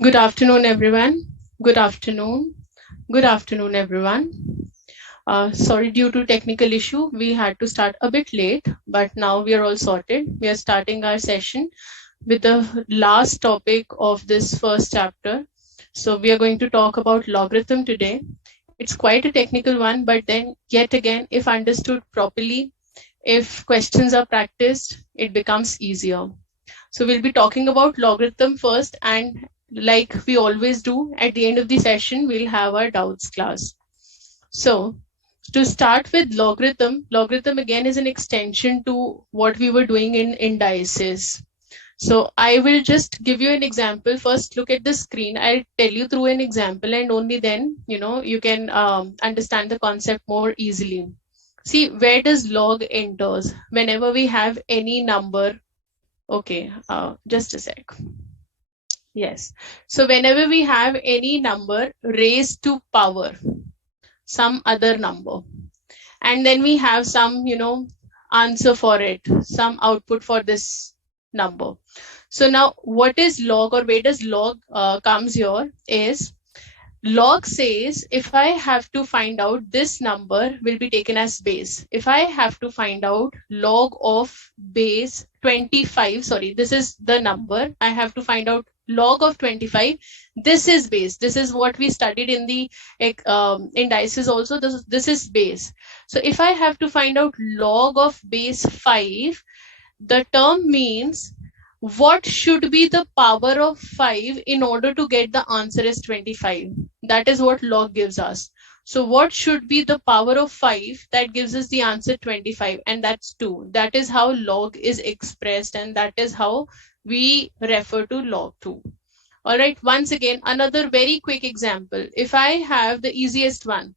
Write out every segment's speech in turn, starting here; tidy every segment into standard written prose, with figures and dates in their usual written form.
Good afternoon, everyone. Good afternoon. Good afternoon, everyone. Sorry, due to technical issue, we had to start a bit late, but now we are all sorted. We are starting our session with the last topic of this first chapter. So we are going to talk about logarithm today. It's quite a technical one, but then yet again, if understood properly, if questions are practiced, it becomes easier. So we'll be talking about logarithm first, and like we always do, at the end of the session, we'll have our doubts class. So to start with logarithm again is an extension to what we were doing in indices. So I will just give you an example. First, look at the screen. I'll tell you through an example, and only then, you can understand the concept more easily. See, where does log enters? Whenever we have any number. Okay, just a sec. Yes. So whenever we have any number raised to power, some other number, and then we have some, answer for it, some output for this number. So now what is log, or where does log comes here is log says if I have to find out this number will be taken as base. If I have to find out log of base 25, sorry, this is the number. I have to find out log of 25. This is base. This is what we studied in the indices also. This is base. So if I have to find out log of base 5, the term means what should be the power of 5 in order to get the answer as 25. That is what log gives us. So what should be the power of 5 that gives us the answer 25, and that's 2. That is how log is expressed, and that is how we refer to log 2. All right, once again, another very quick example. If I have the easiest one,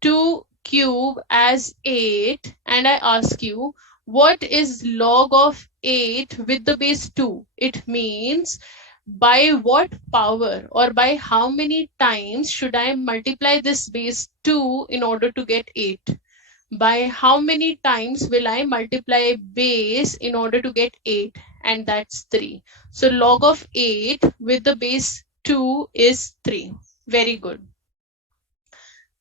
2 cube as 8, and I ask you, what is log of 8 with the base 2? It means by what power or by how many times should I multiply this base 2 in order to get 8? By how many times will I multiply base in order to get 8? And that's 3. So log of 8 with the base 2 is 3. Very good.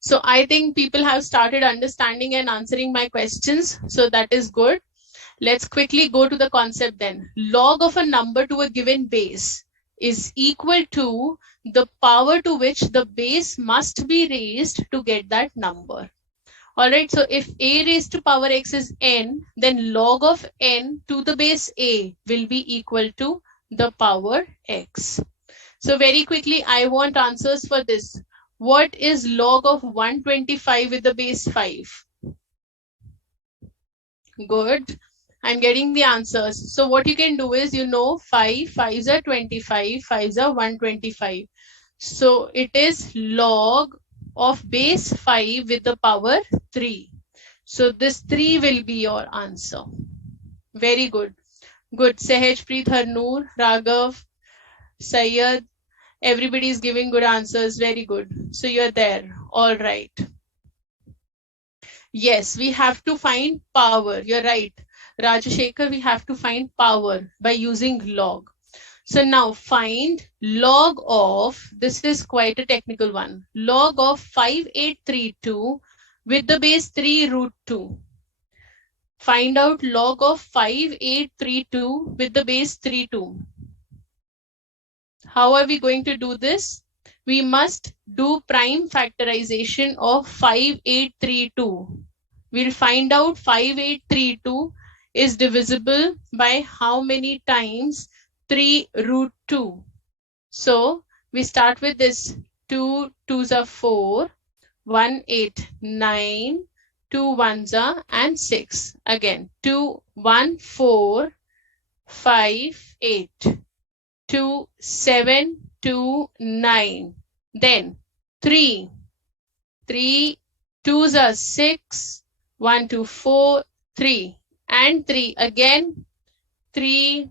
So I think people have started understanding and answering my questions. So that is good. Let's quickly go to the concept then. Log of a number to a given base is equal to the power to which the base must be raised to get that number. All right, so if a raised to power x is n, then log of n to the base a will be equal to the power x. So very quickly, I want answers for this. What is log of 125 with the base 5? Good. I'm getting the answers. So what you can do is, 5, 5s are 25, 5s are 125. So it is log of base 5 with the power 3. So this 3 will be your answer. Very good. Good. Sehajpreet, Harnoor, Raghav, Sayyad, everybody is giving good answers. Very good. So you're there. All right. Yes, we have to find power. You're right. Rajashekar, we have to find power by using log. So now find log of, this is quite a technical one, log of 5832 with the base 3 root 2. Find out log of 5832 with the base 3 2. How are we going to do this? We must do prime factorization of 5832. We'll find out 5832 is divisible by how many times 3 root 2. So we start with this 2 2s are 4, 1 8 9, 2 1s are and 6. Again 2 1 4 5 8. 2 7 2 9, then 3 2s are 6, 1 2 4 3, and 3 again, 3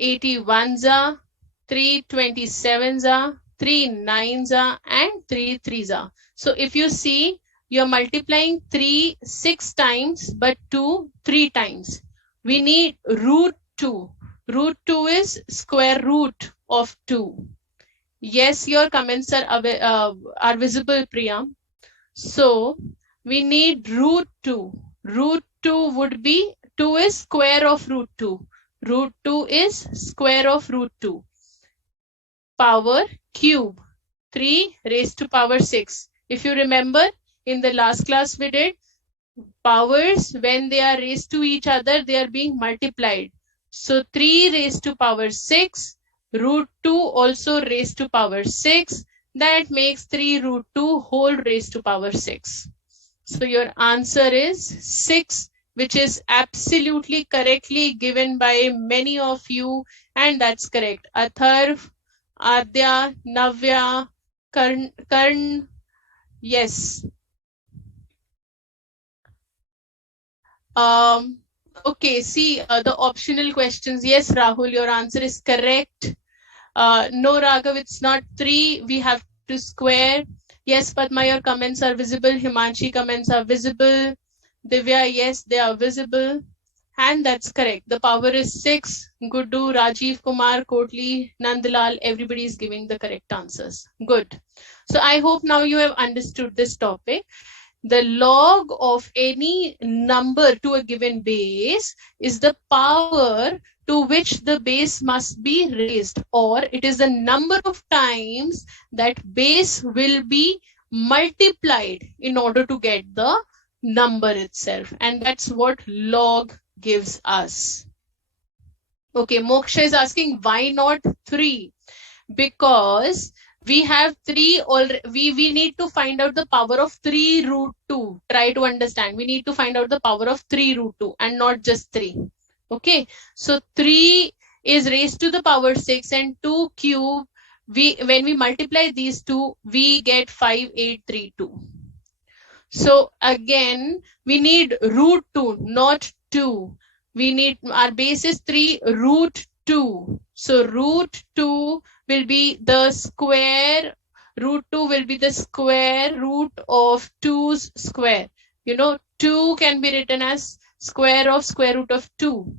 81s are, 3 27s are, 3 9s are, and 3 3s are. So if you see, you're multiplying 3 6 times but 2 3 times. We need root 2. Root 2 is square root of 2. Yes, your comments are visible, Priya. So we need root 2. Root 2 would be 2 is square of root 2. Root 2 is square of root 2. Power cube. 3 raised to power 6. If you remember, in the last class we did, powers, when they are raised to each other, they are being multiplied. So 3 raised to power 6, root 2 also raised to power 6. That makes 3 root 2 whole raised to power 6. So your answer is 6, which is absolutely correctly given by many of you, and that's correct. Atharv, Adya, Navya, Karn, yes. Okay, see the optional questions. Yes, Rahul, your answer is correct. No, Raghav, it's not 3. We have to square. Yes, Padma, your comments are visible. Himanshi comments are visible. Divya, yes, they are visible. And that's correct. The power is 6. Guddu, Rajiv Kumar, Kotli, Nandlal, everybody is giving the correct answers. Good. So I hope now you have understood this topic. The log of any number to a given base is the power to which the base must be raised, or it is the number of times that base will be multiplied in order to get the number itself. And that's what log gives us. Okay, Moksha is asking why not 3? Because we have 3 already. We need to find out the power of 3 root 2. Try to understand. We need to find out the power of 3 root 2 and not just 3. Okay, so 3 is raised to the power 6 and 2 cube. When we multiply these two, we get 5832. So again, we need root 2, not 2. We need, our base is 3 root 2. So root 2 will be the square, root 2 will be the square root of 2's square. You know, 2 can be written as square root of 2.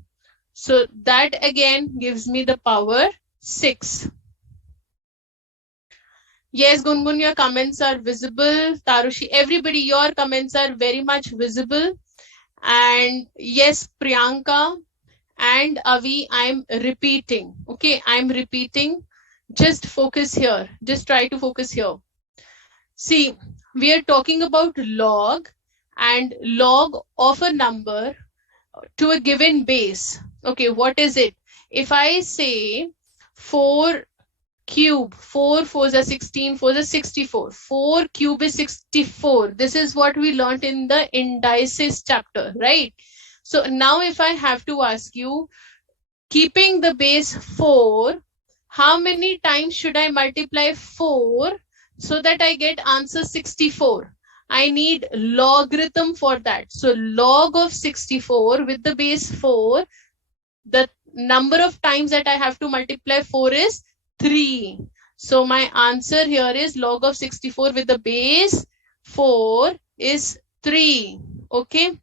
So that again gives me the power 6. Yes, Gungun, your comments are visible. Tarushi, everybody, your comments are very much visible. And yes, Priyanka and Avi, I'm repeating. Okay, I'm repeating. Just focus here. Just try to focus here. See, we are talking about log and log of a number to a given base. Okay, what is it? If I say 4 cube, 4 4s are 16, 4s are 64. 4 cube is 64. This is what we learned in the indices chapter, right? So now if I have to ask you, keeping the base 4, how many times should I multiply 4 so that I get answer 64? I need logarithm for that. So log of 64 with the base 4, the number of times that I have to multiply 4 is 3. So my answer here is log of 64 with the base 4 is 3. Okay.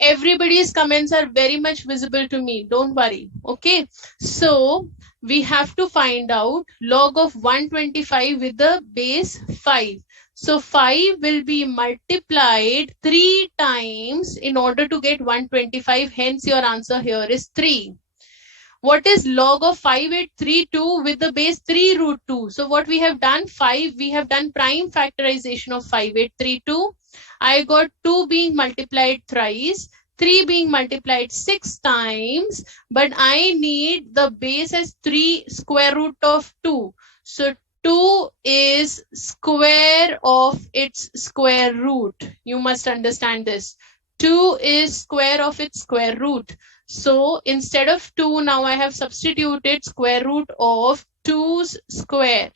Everybody's comments are very much visible to me. Don't worry. Okay. So we have to find out log of 125 with the base 5. So 5 will be multiplied 3 times in order to get 125. Hence your answer here is 3. What is log of 5832 with the base 3 root 2? So what we have done, we have done prime factorization of 5832. I got 2 being multiplied thrice, 3 being multiplied 6 times, but I need the base as 3 square root of 2. So 2 is square of its square root. You must understand this. 2 is square of its square root. So instead of 2, now I have substituted square root of 2's square.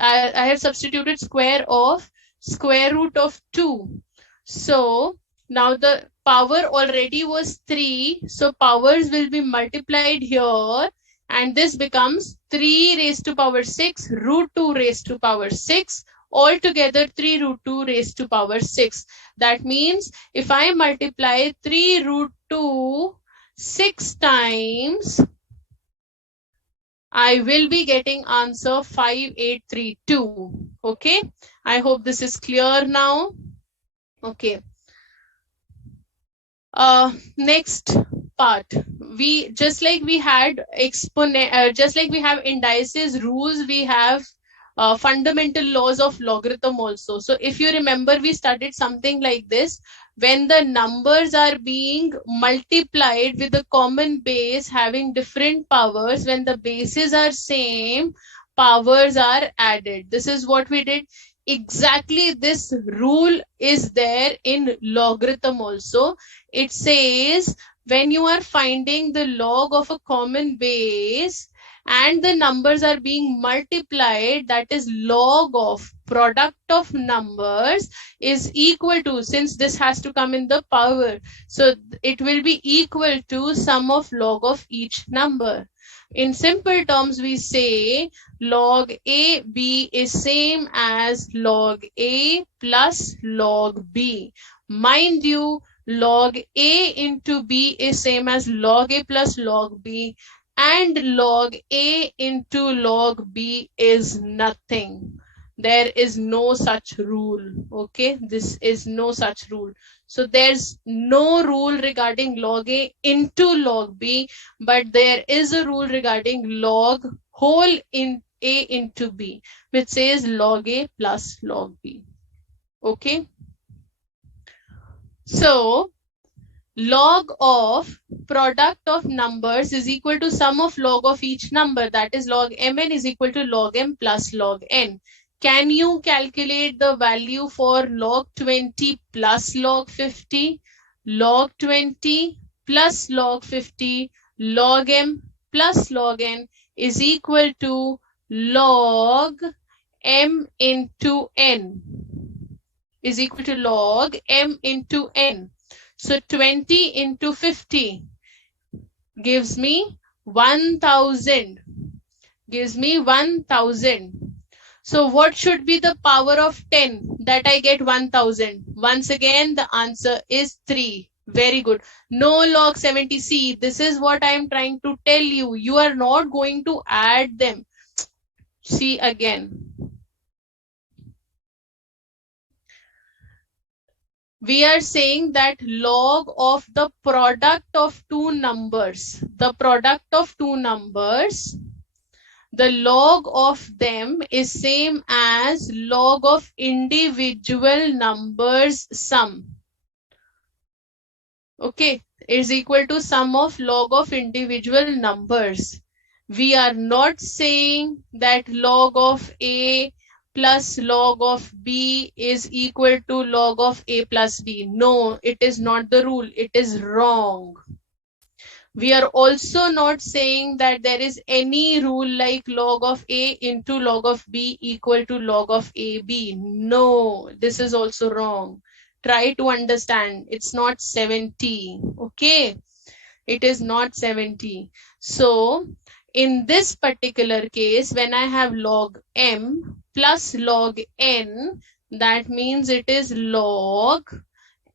I have substituted square root of 2. So now the power already was 3. So powers will be multiplied here. And this becomes 3 raised to power 6, root 2 raised to power 6. Altogether 3 root 2 raised to power 6. That means if I multiply 3 root 2 6 times, I will be getting answer 5832. Okay, I hope this is clear now. Okay. Next part, we just like we had just like we have indices rules, we have fundamental laws of logarithm also. So if you remember, we studied something like this: when the numbers are being multiplied with a common base having different powers, when the bases are same, powers are added. This is what we did. Exactly this rule is there in logarithm also. It says when you are finding the log of a common base and the numbers are being multiplied, that is log of product of numbers is equal to, since this has to come in the power, so it will be equal to sum of log of each number. In simple terms, we say log a b is same as log a plus log b. Mind you, log a into b is same as log a plus log b, and log a into log b is nothing. There is no such rule. Okay, this is no such rule. So there's no rule regarding log a into log b, but there is a rule regarding log whole in a into b, which says log a plus log b. Okay, so log of product of numbers is equal to sum of log of each number, that is log mn is equal to log m plus log n. Can you calculate the value for log 20 plus log 50? Log 20 plus log 50 log m plus log n is equal to log m into n, is equal to log m into n. So 20 into 50 gives me 1000. Gives me 1000. So what should be the power of 10 that I get 1000? Once again, the answer is 3. Very good. No log 70. See, this is what I am trying to tell you. You are not going to add them. See again. We are saying that log of the product of two numbers, the product of two numbers, the log of them is same as log of individual numbers sum. Okay, is equal to sum of log of individual numbers. We are not saying that log of A plus log of B is equal to log of A plus B. No, it is not the rule. It is wrong. We are also not saying that there is any rule like log of A into log of B equal to log of AB. No, this is also wrong. Try to understand. It's not 70. Okay, it is not 70. So in this particular case, when I have log m plus log n, that means it is log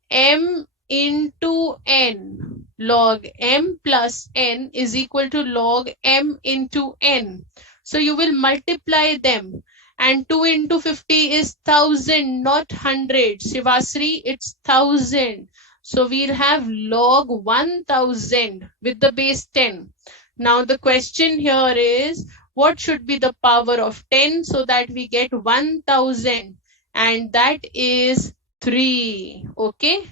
m into n. Log m plus n is equal to log m into n. So you will multiply them. And 2 into 50 is 1000, not 100. Shivasri, it's 1000. So we'll have log 1000 with the base 10. Now the question here is, what should be the power of 10 so that we get 1000? And that is 3. Okay.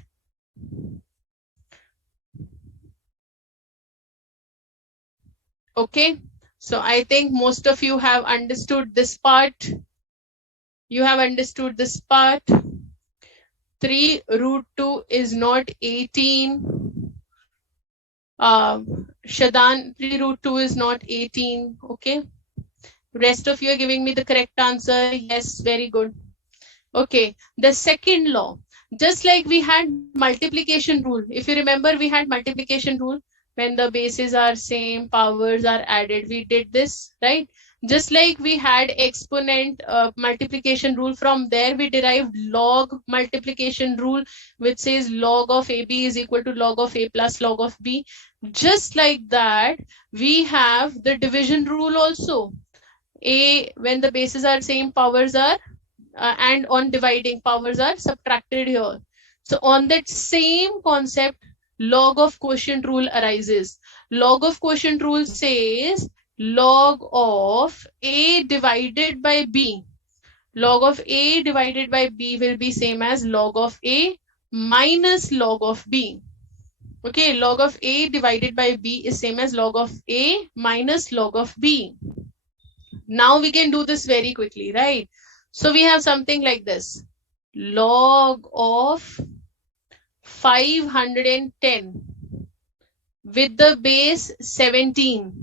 Okay. So I think most of you have understood this part. You have understood this part. 3 root 2 is not 18. Shadan, 3 root 2 is not 18. Okay. Rest of you are giving me the correct answer. Yes, very good. Okay. The second law, just like we had multiplication rule. If you remember, we had multiplication rule. When the bases are same, powers are added. We did this, right? Just like we had exponent multiplication rule, from there we derived log multiplication rule, which says log of AB is equal to log of A plus log of B. Just like that, we have the division rule also. A, when the bases are same, powers are and on dividing, powers are subtracted here. So on that same concept, log of quotient rule arises. Log of quotient rule says log of A divided by B. Log of A divided by B will be same as log of A minus log of B. Okay, log of A divided by B is same as log of A minus log of B. Now we can do this very quickly, right? So we have something like this. Log of 510 with the base 17.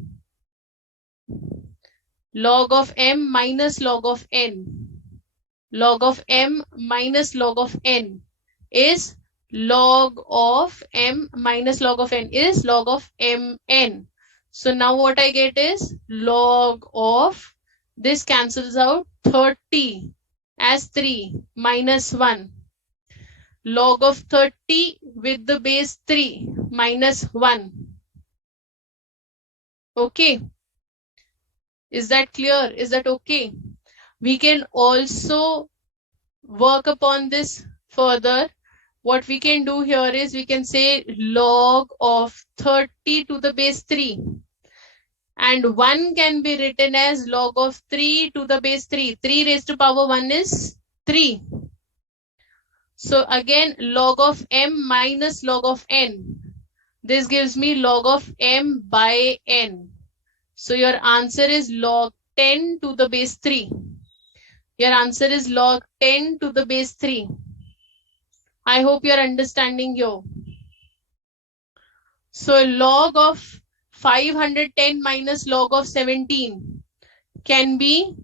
Log of m minus log of n. Log of m minus log of n is log of m minus log of n is log of mn. So now what I get is log of, this cancels out, 30 as 3 minus 1. Log of 30 with the base 3 minus 1. Okay. Is that clear? Is that okay? We can also work upon this further. What we can do here is we can say log of 30 to the base 3. And 1 can be written as log of 3 to the base 3. 3 raised to power 1 is 3. So again, log of m minus log of n. This gives me log of m by n. So your answer is log 10 to the base 3. Your answer is log 10 to the base 3. I hope you're understanding here. So log of 510 minus log of 17 can be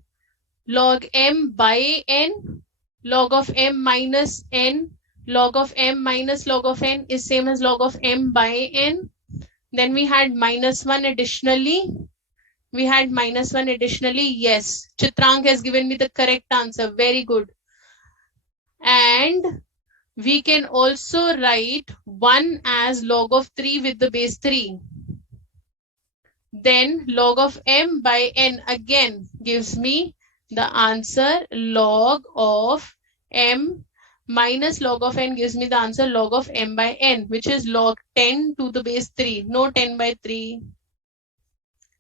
log m by n, log of m minus n, log of m minus log of n is same as log of m by n. Then we had minus 1 additionally. Yes, Chitrank has given me the correct answer. Very good. And we can also write 1 as log of 3 with the base 3. Then log of m by n again gives me the answer log of m minus log of n gives me the answer log of m by n, which is log 10 to the base 3. No 10 by 3.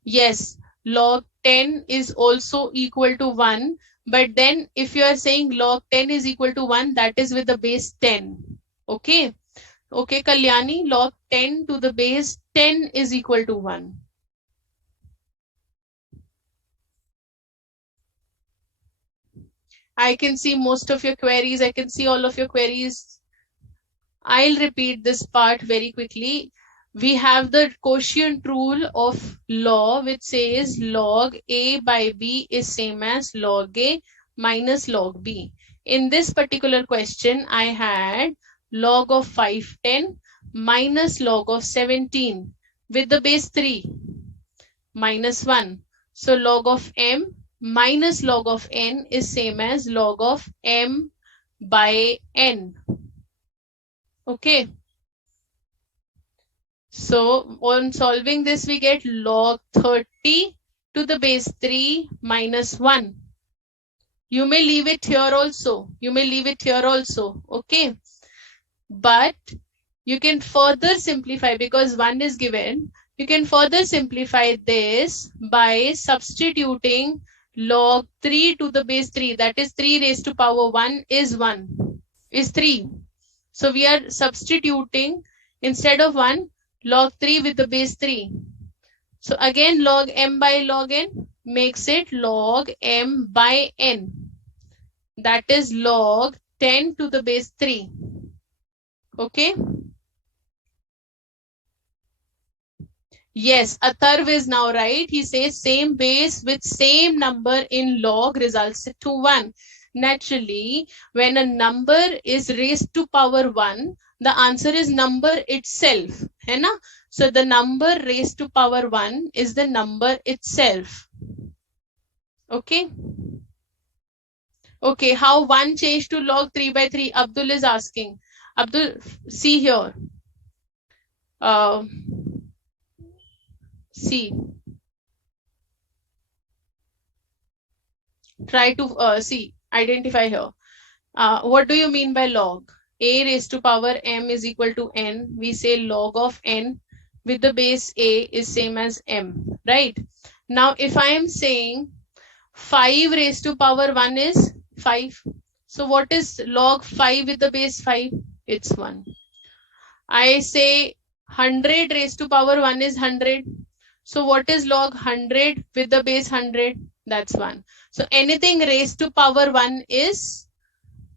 Yes, log 10 is also equal to 1. But then if you are saying log 10 is equal to 1, that is with the base 10. Okay. Okay, Kalyani, log 10 to the base 10 is equal to 1. I can see most of your queries. I can see all of your queries. I'll repeat this part very quickly. We have the quotient rule of law, which says log A by B is same as log A minus log B. In this particular question, I had log of 510 minus log of 17 with the base 3 minus 1. So log of m minus log of n is same as log of m by n. Okay. So on solving this, we get log 30 to the base 3 minus 1. You may leave it here also. Okay. But you can further simplify because 1 is given. You can further simplify this by substituting log 3 to the base 3. That is 3 raised to power 1 is 3. So we are substituting instead of 1, log 3 with the base 3. So again, log m by log n makes it log m by n. That is log 10 to the base 3. Okay. Yes, Atharv is now right. He says same base with same number in log results to 1. Naturally, when a number is raised to power 1, the answer is number itself. है ना? So the number raised to power 1 is the number itself. Okay. Okay, how 1 changed to log 3 by 3? Abdul is asking. Abdul, see here. Uh, see. Try to see. Identify here. What do you mean by log? A raised to power m is equal to n. We say log of n with the base a is same as m. Right? Now, if I am saying 5 raised to power 1 is 5. So what is log 5 with the base 5? It's 1. I say 100 raised to power 1 is 100. So what is log 100 with the base 100? That's 1. So anything raised to power 1 is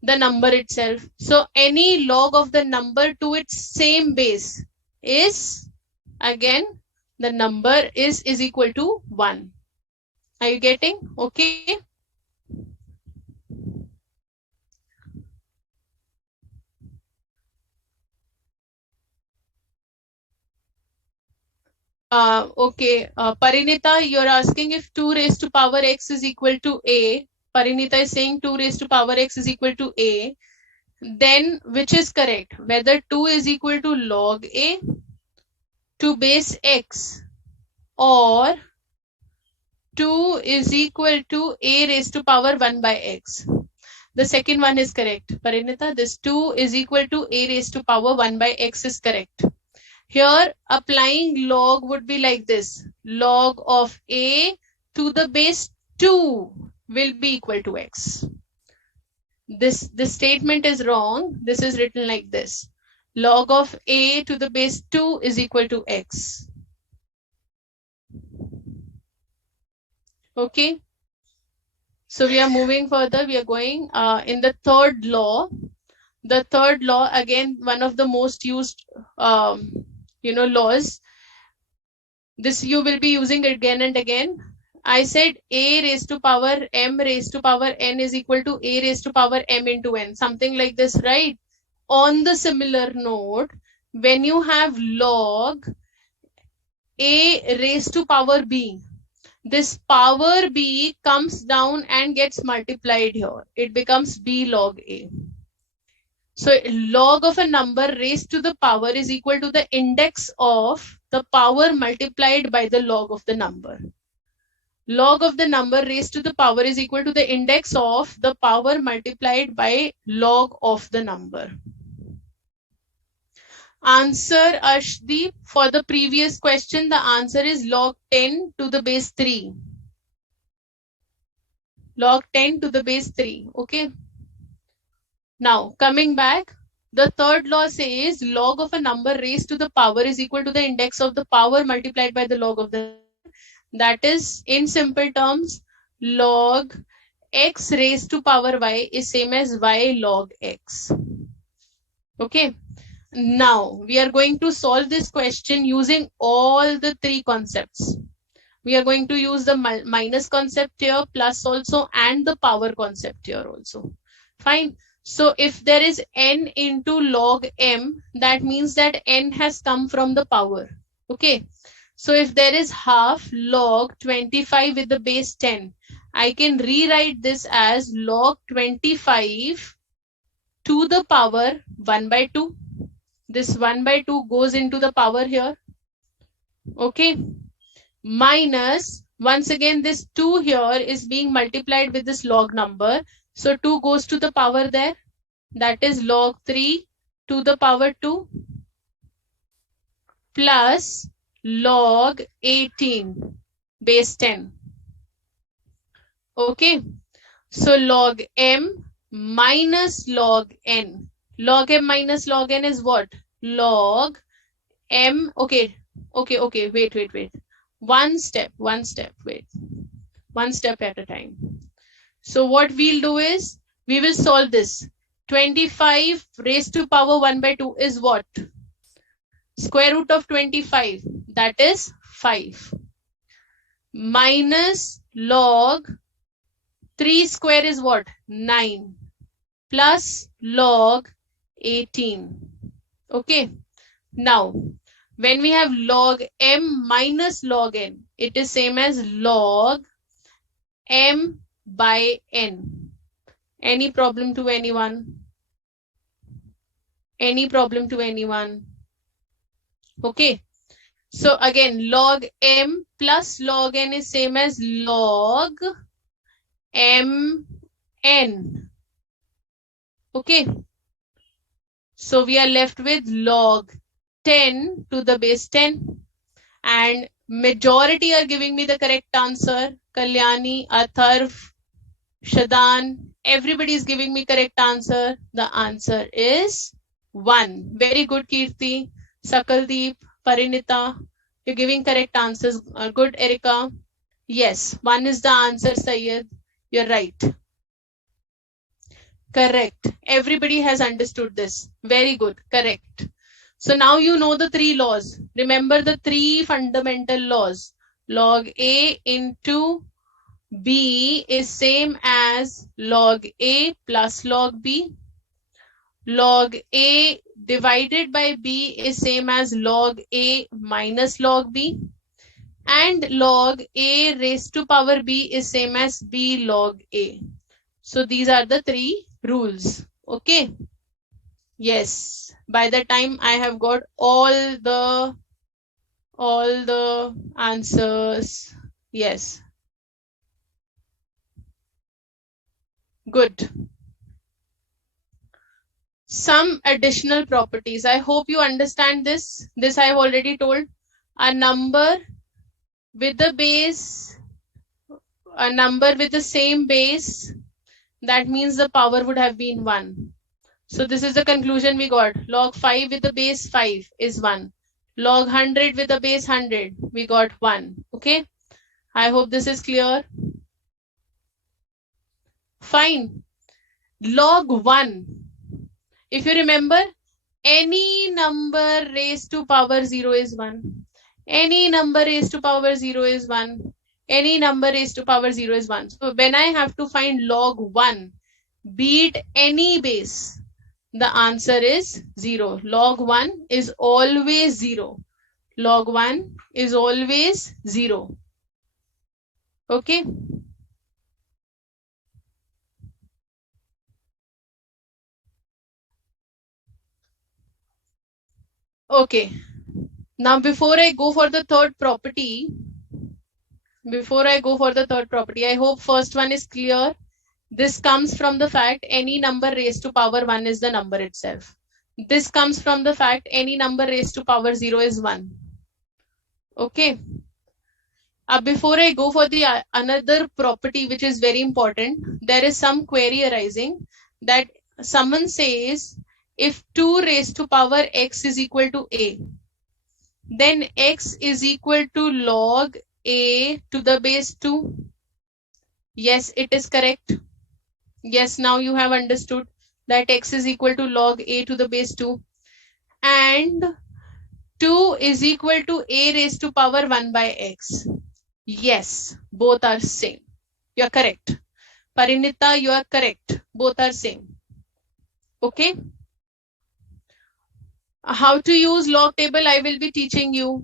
the number itself. So any log of the number to its same base is, again, the number is equal to 1. Are you getting? Okay. Okay, Parinita, you're asking if 2 raised to power x is equal to a. Parinita is saying 2 raised to power x is equal to a. Then which is correct? Whether 2 is equal to log a to base x, or 2 is equal to a raised to power 1 by x. The second one is correct. Parinita, this 2 is equal to a raised to power 1 by x is correct. Here, applying log would be like this. Log of a to the base 2 will be equal to x. This statement is wrong. This is written like this. Log of a to the base 2 is equal to x. Okay. So we are moving further. We are going in the third law. The third law, again, one of the most used, laws. This you will be using again and again. I said a raised to power m raised to power n is equal to a raised to power m into n. Something like this, right? On the similar note, when you have log a raised to power b, this power b comes down and gets multiplied here. It becomes b log a. So log of a number raised to the power is equal to the index of the power multiplied by the log of the number. Log of the number raised to the power is equal to the index of the power multiplied by log of the number. Answer, Ashdeep, for the previous question, the answer is log 10 to the base 3. Log 10 to the base 3. Okay. Now, coming back, the third law says log of a number raised to the power is equal to the index of the power multiplied by the log of the number. That is, in simple terms, log x raised to power y is same as y log x. Okay. Now, we are going to solve this question using all the three concepts. We are going to use the minus concept here, plus also, and the power concept here also. Fine. So if there is n into log m, that means that n has come from the power. Okay. So if there is half log 25 with the base 10, I can rewrite this as log 25 to the power 1 by 2. This 1 by 2 goes into the power here. Okay. Minus, once again, this 2 here is being multiplied with this log number. So 2 goes to the power there. That is log 3 to the power 2 plus log 18 base 10. Okay. So log m minus log n. Log m minus log n is what? Log m. Okay. Wait. One step, wait. One step at a time. So what we'll do is, we will solve this. 25 raised to power 1 by 2 is what? Square root of 25, that is 5. Minus log 3 square is what? 9. Plus log 18. Okay. Now, when we have log m minus log n, it is same as log m by n. Any problem to anyone? Any problem to anyone? Okay. So again, log m plus log n is same as log m n. Okay. So we are left with log 10 to the base 10. And majority are giving me the correct answer. Kalyani, Atharv, Shadan, everybody is giving me correct answer. The answer is 1. Very good, Kirti, Sakaldeep, Parinita. You're giving correct answers. Good, Erika. Yes, 1 is the answer, Syed. You're right. Correct. Everybody has understood this. Very good. Correct. So now you know the 3 laws. Remember the 3 fundamental laws. Log A into B is same as log A plus log B. Log A divided by B is same as log A minus log B. And log A raised to power B is same as B log A. So these are the 3 rules. Okay. Yes. By the time I have got all the answers. Yes. Good. Some additional properties. I hope you understand this. This I have already told. A number with the same base, that means the power would have been 1. So this is the conclusion we got. Log 5 with the base 5 is 1. Log 100 with the base 100, we got 1. Okay. I hope this is clear. Fine. Log 1. If you remember, any number raised to power 0 is 1. Any number raised to power 0 is 1. Any number raised to power 0 is 1. So when I have to find log 1, be it any base, the answer is 0. Log 1 is always 0. Log 1 is always 0. Okay. Okay. Now before I go for the third property, I hope first one is clear. This comes from the fact any number raised to power 1 is the number itself. This comes from the fact any number raised to power 0 is 1. Okay. Before I go for the another property which is very important, there is some query arising that someone says if 2 raised to power x is equal to a, then x is equal to log a to the base 2. Yes, it is correct. Yes, now you have understood that x is equal to log a to the base 2. And 2 is equal to a raised to power 1 by x. Yes, both are same. You are correct. Parinita, you are correct. Both are same. Okay. How to use log table, I will be teaching you.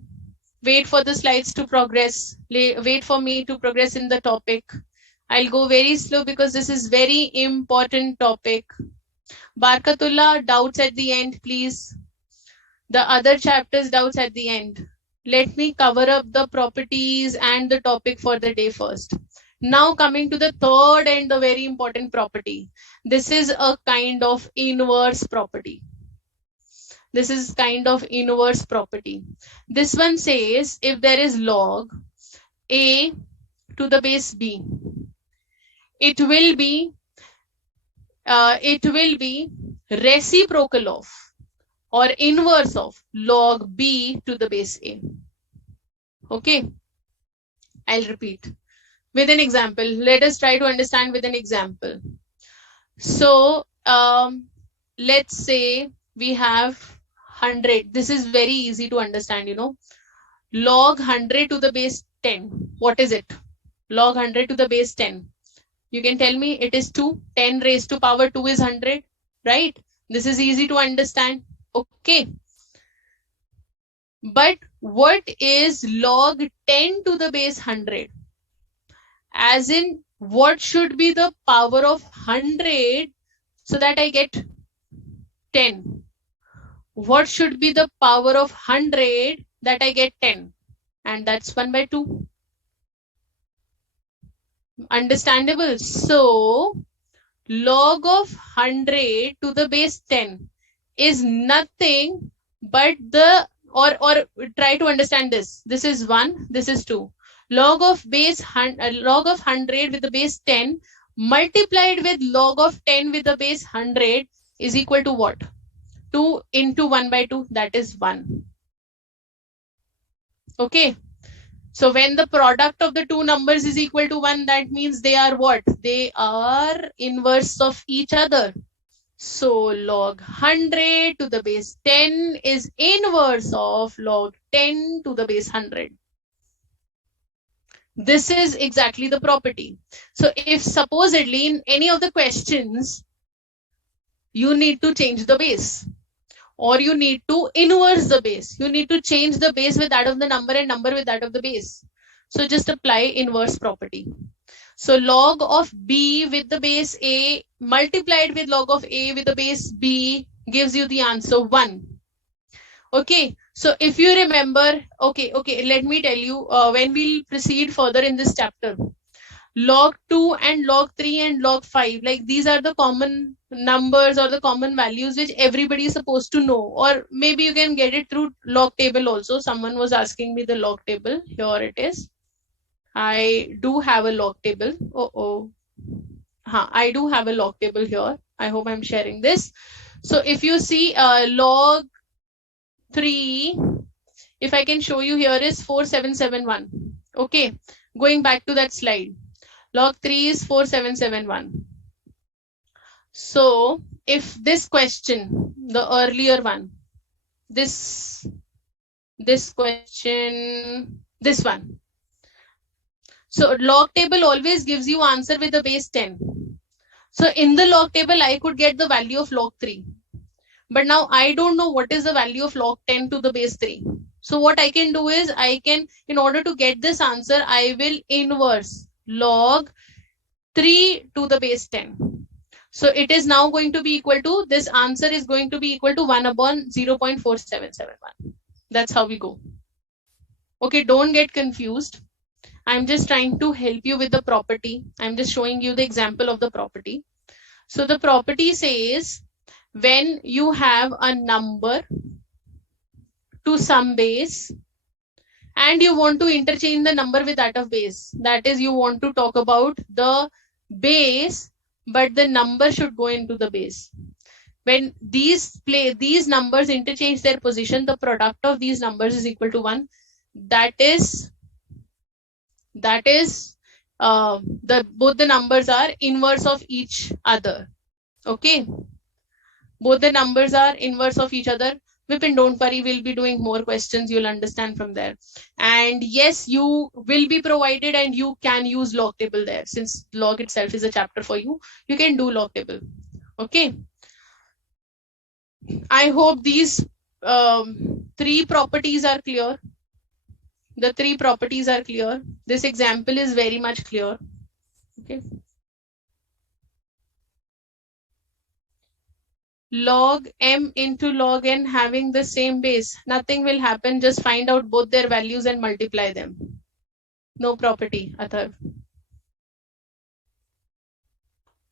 Wait for the slides to progress. Wait for me to progress in the topic. I'll go very slow because this is very important topic. Barkatullah, doubts at the end, please. The other chapters, doubts at the end. Let me cover up the properties and the topic for the day first. Now coming to the third and the very important property. This is a kind of inverse property. This is kind of inverse property. This one says if there is log a to the base b, it will be reciprocal of or inverse of log b to the base a. Okay, I'll repeat with an example. Let us try to understand with an example. So let's say we have 100. This is very easy to understand, you know. Log 100 to the base 10. What is it? Log 100 to the base 10. You can tell me it is 2. 10 raised to power 2 is 100, right? This is easy to understand. Okay. But what is log 10 to the base 100? As in what should be the power of 100 so that I get 10? What should be the power of 100 that I get 10? And that's 1 by 2. Understandable. So log of 100 to the base 10 is nothing but the, or try to understand this. This is 1, this is 2. Log of 100 with the base 10 multiplied with log of 10 with the base 100 is equal to what? 2 into 1 by 2, that is 1. Okay. So when the product of the two numbers is equal to 1, that means they are what? They are inverse of each other. So log 100 to the base 10 is inverse of log 10 to the base 100. This is exactly the property. So if supposedly in any of the questions, you need to change the base, or you need to inverse the base. You need to change the base with that of the number and number with that of the base. So just apply inverse property. So log of b with the base a multiplied with log of a with the base b gives you the answer 1. Okay, so if you remember, okay, let me tell you when we'll proceed further in this chapter. Log 2 and log 3 and log 5, like these are the common numbers or the common values which everybody is supposed to know, or maybe you can get it through log table also. Someone was asking me the log table. Here it is. I do have a log table. I do have a log table here. I hope I'm sharing this. So if you see log 3, if I can show you, here is 4771. Okay, going back to that slide. Log 3 is 4771. So if this question, the earlier one, this question, this one. So log table always gives you answer with the base 10. So in the log table, I could get the value of log 3. But now I don't know what is the value of log 10 to the base 3. So what I can do is, in order to get this answer, I will inverse log 3 to the base 10. So it is now going to be equal to, this answer is going to be equal to 1 upon 0.4771. That's how we go. Okay, don't get confused. I'm just trying to help you with the property. I'm just showing you the example of the property. So the property says, when you have a number to some base and you want to interchange the number with that of base, that is, you want to talk about the base, but the number should go into the base. When these numbers interchange their position, the product of these numbers is equal to 1. That is both the numbers are inverse of each other. Okay, both the numbers are inverse of each other. Vipin, don't worry, we'll be doing more questions. You'll understand from there. And yes, you will be provided and you can use log table there. Since log itself is a chapter for you, you can do log table. Okay. I hope these 3 properties are clear. The 3 properties are clear. This example is very much clear. Okay. Log m into log n having the same base. Nothing will happen. Just find out both their values and multiply them. No property, Atharv.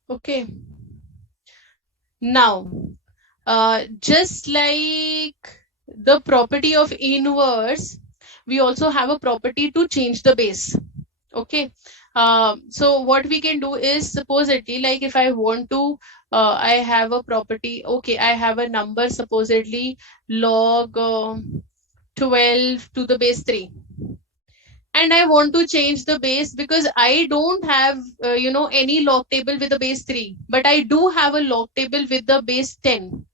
Okay. Now, just like the property of inverse, we also have a property to change the base. Okay. So what we can do is, supposedly, like if I want to, I have a property, okay, I have a number, supposedly log 12 to the base 3. And I want to change the base because I don't have, any log table with the base 3, but I do have a log table with the base 10.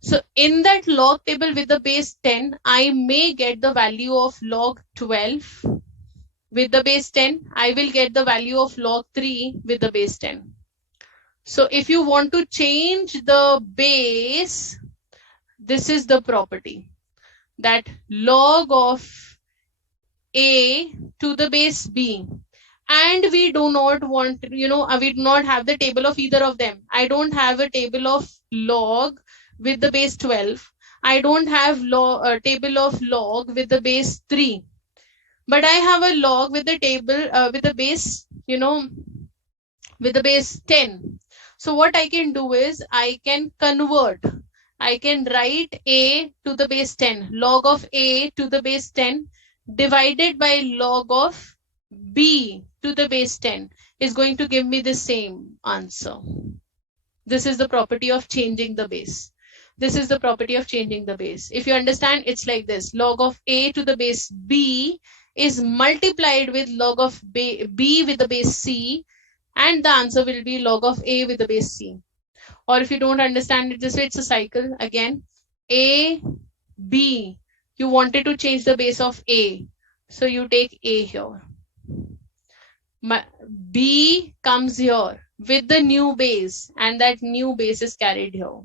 So in that log table with the base 10, I may get the value of log 12 with the base 10. I will get the value of log 3 with the base 10. So if you want to change the base, this is the property, that log of a to the base b and we do not want, we do not have the table of either of them. I don't have a table of log with the base 12. I don't have table of log with the base 3, but I have a log with the table with the base, with the base 10. So what I can do is I can convert. I can write a to the base 10, log of a to the base 10 divided by log of b to the base 10 is going to give me the same answer. This is the property of changing the base. This is the property of changing the base. If you understand, it's like this. Log of a to the base b is multiplied with log of b with the base c, and the answer will be log of a with the base c. Or if you don't understand it this way, it's a cycle again. A, B. You wanted to change the base of A, so you take A here. B comes here with the new base, and that new base is carried here.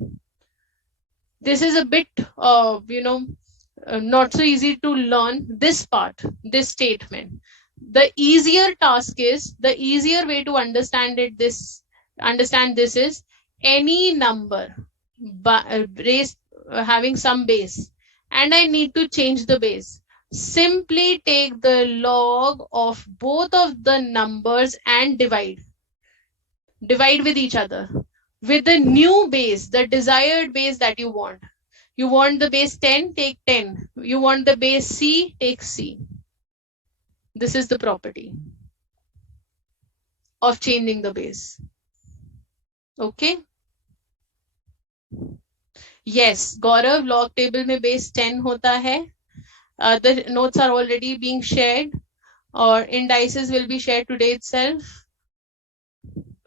This is a bit, not so easy to learn this part, this statement. The easier task is, the easier way to understand this is any number raised having some base, and I need to change the base. Simply take the log of both of the numbers and divide with each other with the new base, the desired base that you want. You want the base 10, take 10. You want the base C, take C. This is the property of changing the base. Okay? Yes, Gaurav, log table में base 10 होता है. The notes are already being shared, or indices will be shared today itself.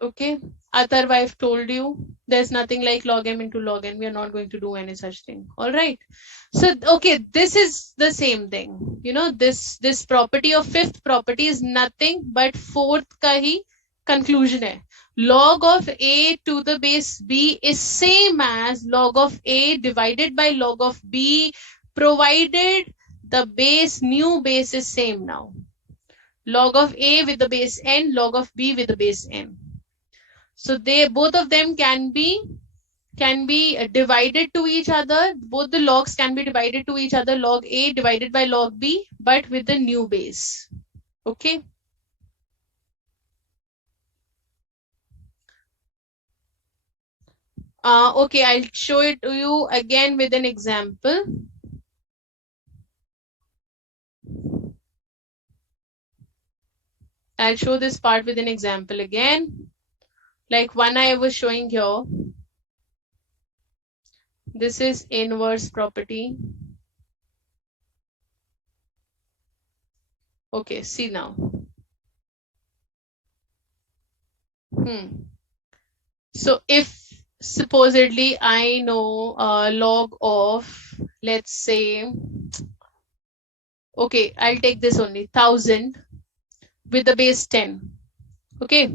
Okay. Atharv, I've told you there's nothing like log m into log n. We are not going to do any such thing. All right. So, okay, this is the same thing. This property of fifth property is nothing but fourth ka hi conclusion hai. Log of a to the base b is same as log of a divided by log of b, provided the new base is same now. Log of a with the base n, log of b with the base m. So both of them can be divided to each other. Both the logs can be divided to each other. Log a divided by log b, but with the new base. Okay. Okay, I'll show it to you again with an example. I'll show this part with an example again. Like one I was showing here. This is inverse property. Okay, see now. So if supposedly I know log of, let's say, okay, I'll take this only, 1000 with the base 10. Okay,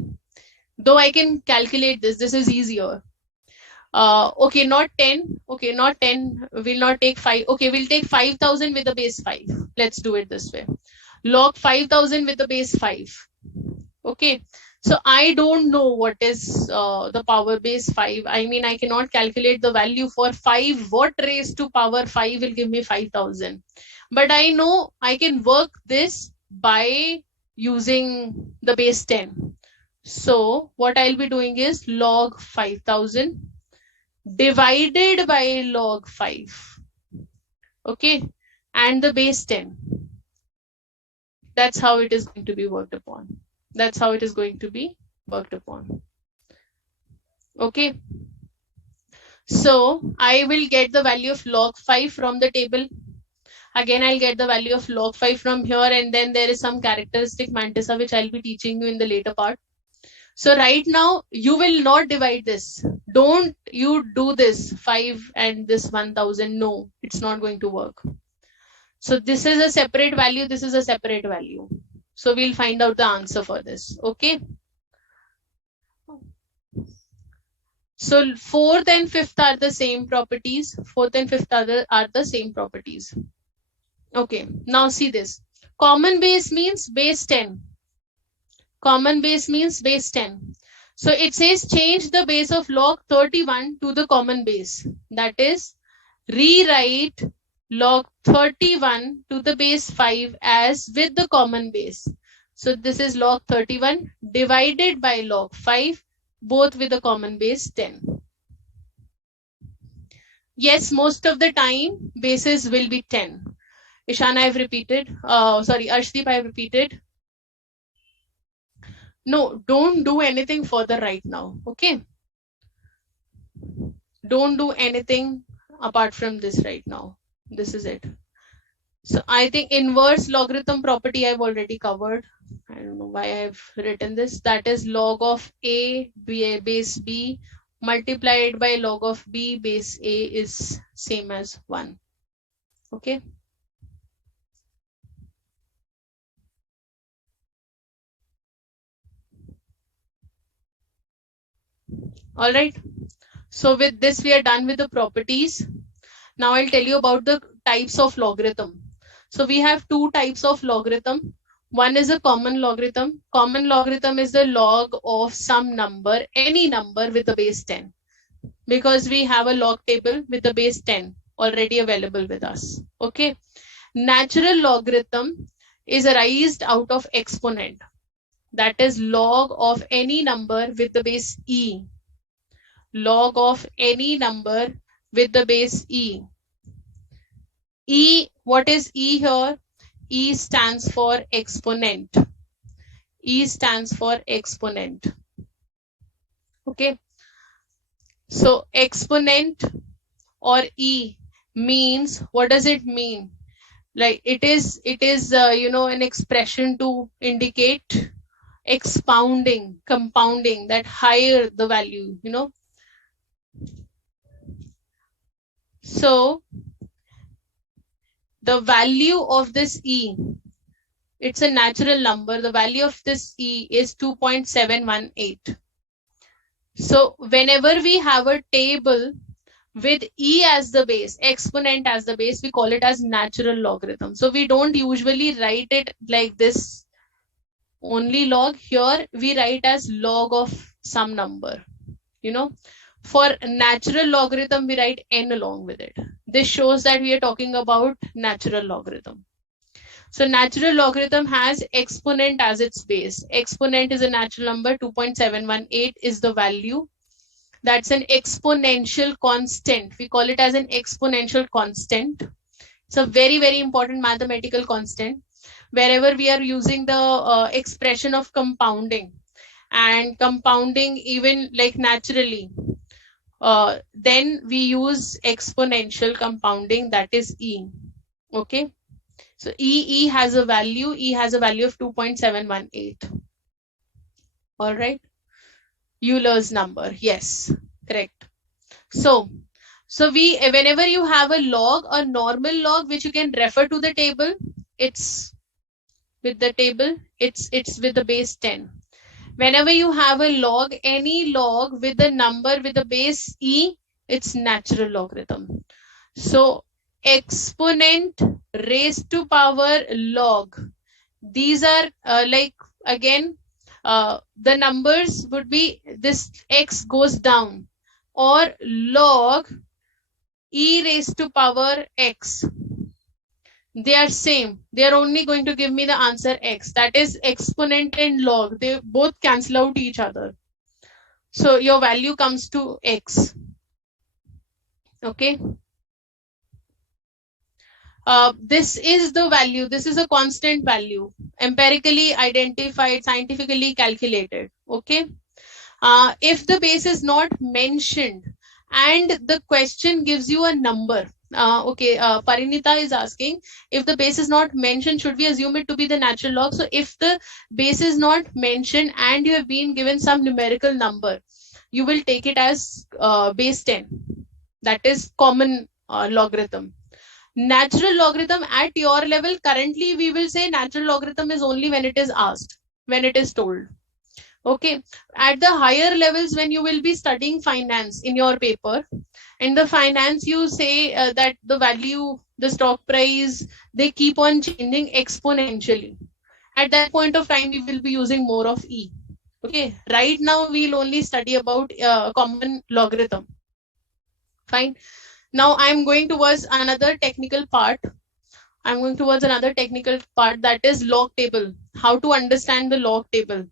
though I can calculate this is easier. Okay, not 10. Okay, not 10. We'll not take 5. Okay, we'll take 5000 with the base 5. Let's do it this way. Log 5000 with the base 5. Okay, so I don't know what is the power base 5. I mean, I cannot calculate the value for 5. What raised to power 5 will give me 5000. But I know I can work this by using the base 10. So what I'll be doing is log 5000 divided by log 5. Okay, and the base 10. That's how it is going to be worked upon. That's how it is going to be worked upon. Okay. So I will get the value of log 5 from the table. Again, I'll get the value of log 5 from here, and then there is some characteristic mantissa which I'll be teaching you in the later part. So right now, you will not divide this. Don't you do this 5 and this 1000. No, it's not going to work. So this is a separate value. This is a separate value. So we'll find out the answer for this. Okay. So fourth and fifth are the same properties. Fourth and fifth are the same properties. Okay. Now see this. Common base means base 10. Common base means base 10. So it says change the base of log 31 to the common base. That is, rewrite log 31 to the base 5 as with the common base. So this is log 31 divided by log 5, both with the common base 10. Yes, most of the time bases will be 10. Ishana, I've repeated. Arshdeep, I've repeated. No, don't do anything further right now. Okay. Don't do anything apart from this right now. This is it. So I think inverse logarithm property I've already covered. I don't know why I've written this. That is log of A base B multiplied by log of B base A is same as 1. Okay. All right. So with this, we are done with the properties. Now I'll tell you about the types of logarithm. So we have two types of logarithm. One is a common logarithm. Common logarithm is the log of some number, any number with the base 10. Because we have a log table with the base 10 already available with us. Okay. Natural logarithm is arised out of exponent. That is log of any number with the base e. Log of any number with the base e. E, what is E here? E stands for exponent. E stands for exponent. Okay. So exponent or E means, what does it mean? Like it is an expression to indicate expounding, compounding, that higher the value, So the value of this E, it's a natural number. The value of this E is 2.718. So whenever we have a table with E as the base, exponent as the base, we call it as natural logarithm. So we don't usually write it like this, only log. Here we write as log of some number. For natural logarithm, we write n along with it. This shows that we are talking about natural logarithm. So natural logarithm has exponent as its base. Exponent is a natural number, 2.718 is the value. That's an exponential constant. We call it as an exponential constant. It's a very, very important mathematical constant. Wherever we are using the expression of compounding, and compounding even like naturally, then we use exponential compounding, that is E. Okay. So E has a value. E has a value of 2.718. All right. Euler's number. Yes, correct. So whenever you have a log, a normal log, which you can refer to the table, it's with the table, it's with the base 10. Whenever you have a log, any log with the number with the base E, it's natural logarithm. So exponent raised to power log. These are the numbers would be, this x goes down, or log e raised to power x. They are same. They are only going to give me the answer x. That is exponent and log. They both cancel out each other. So your value comes to x. Okay. This is the value. This is a constant value, empirically identified, scientifically calculated. Okay. If the base is not mentioned and the question gives you a number, Parinita is asking, if the base is not mentioned, should we assume it to be the natural log? So if the base is not mentioned and you have been given some numerical number, you will take it as base 10. That is common logarithm. Natural logarithm at your level, currently we will say natural logarithm is only when it is asked, when it is told. Okay. At the higher levels, when you will be studying finance in your paper, in the finance you say that the value, the stock price, they keep on changing exponentially. At that point of time, we will be using more of E. Okay, right now we'll only study about common logarithm. Fine. Now I'm going towards another technical part. That is log table. How to understand the log table.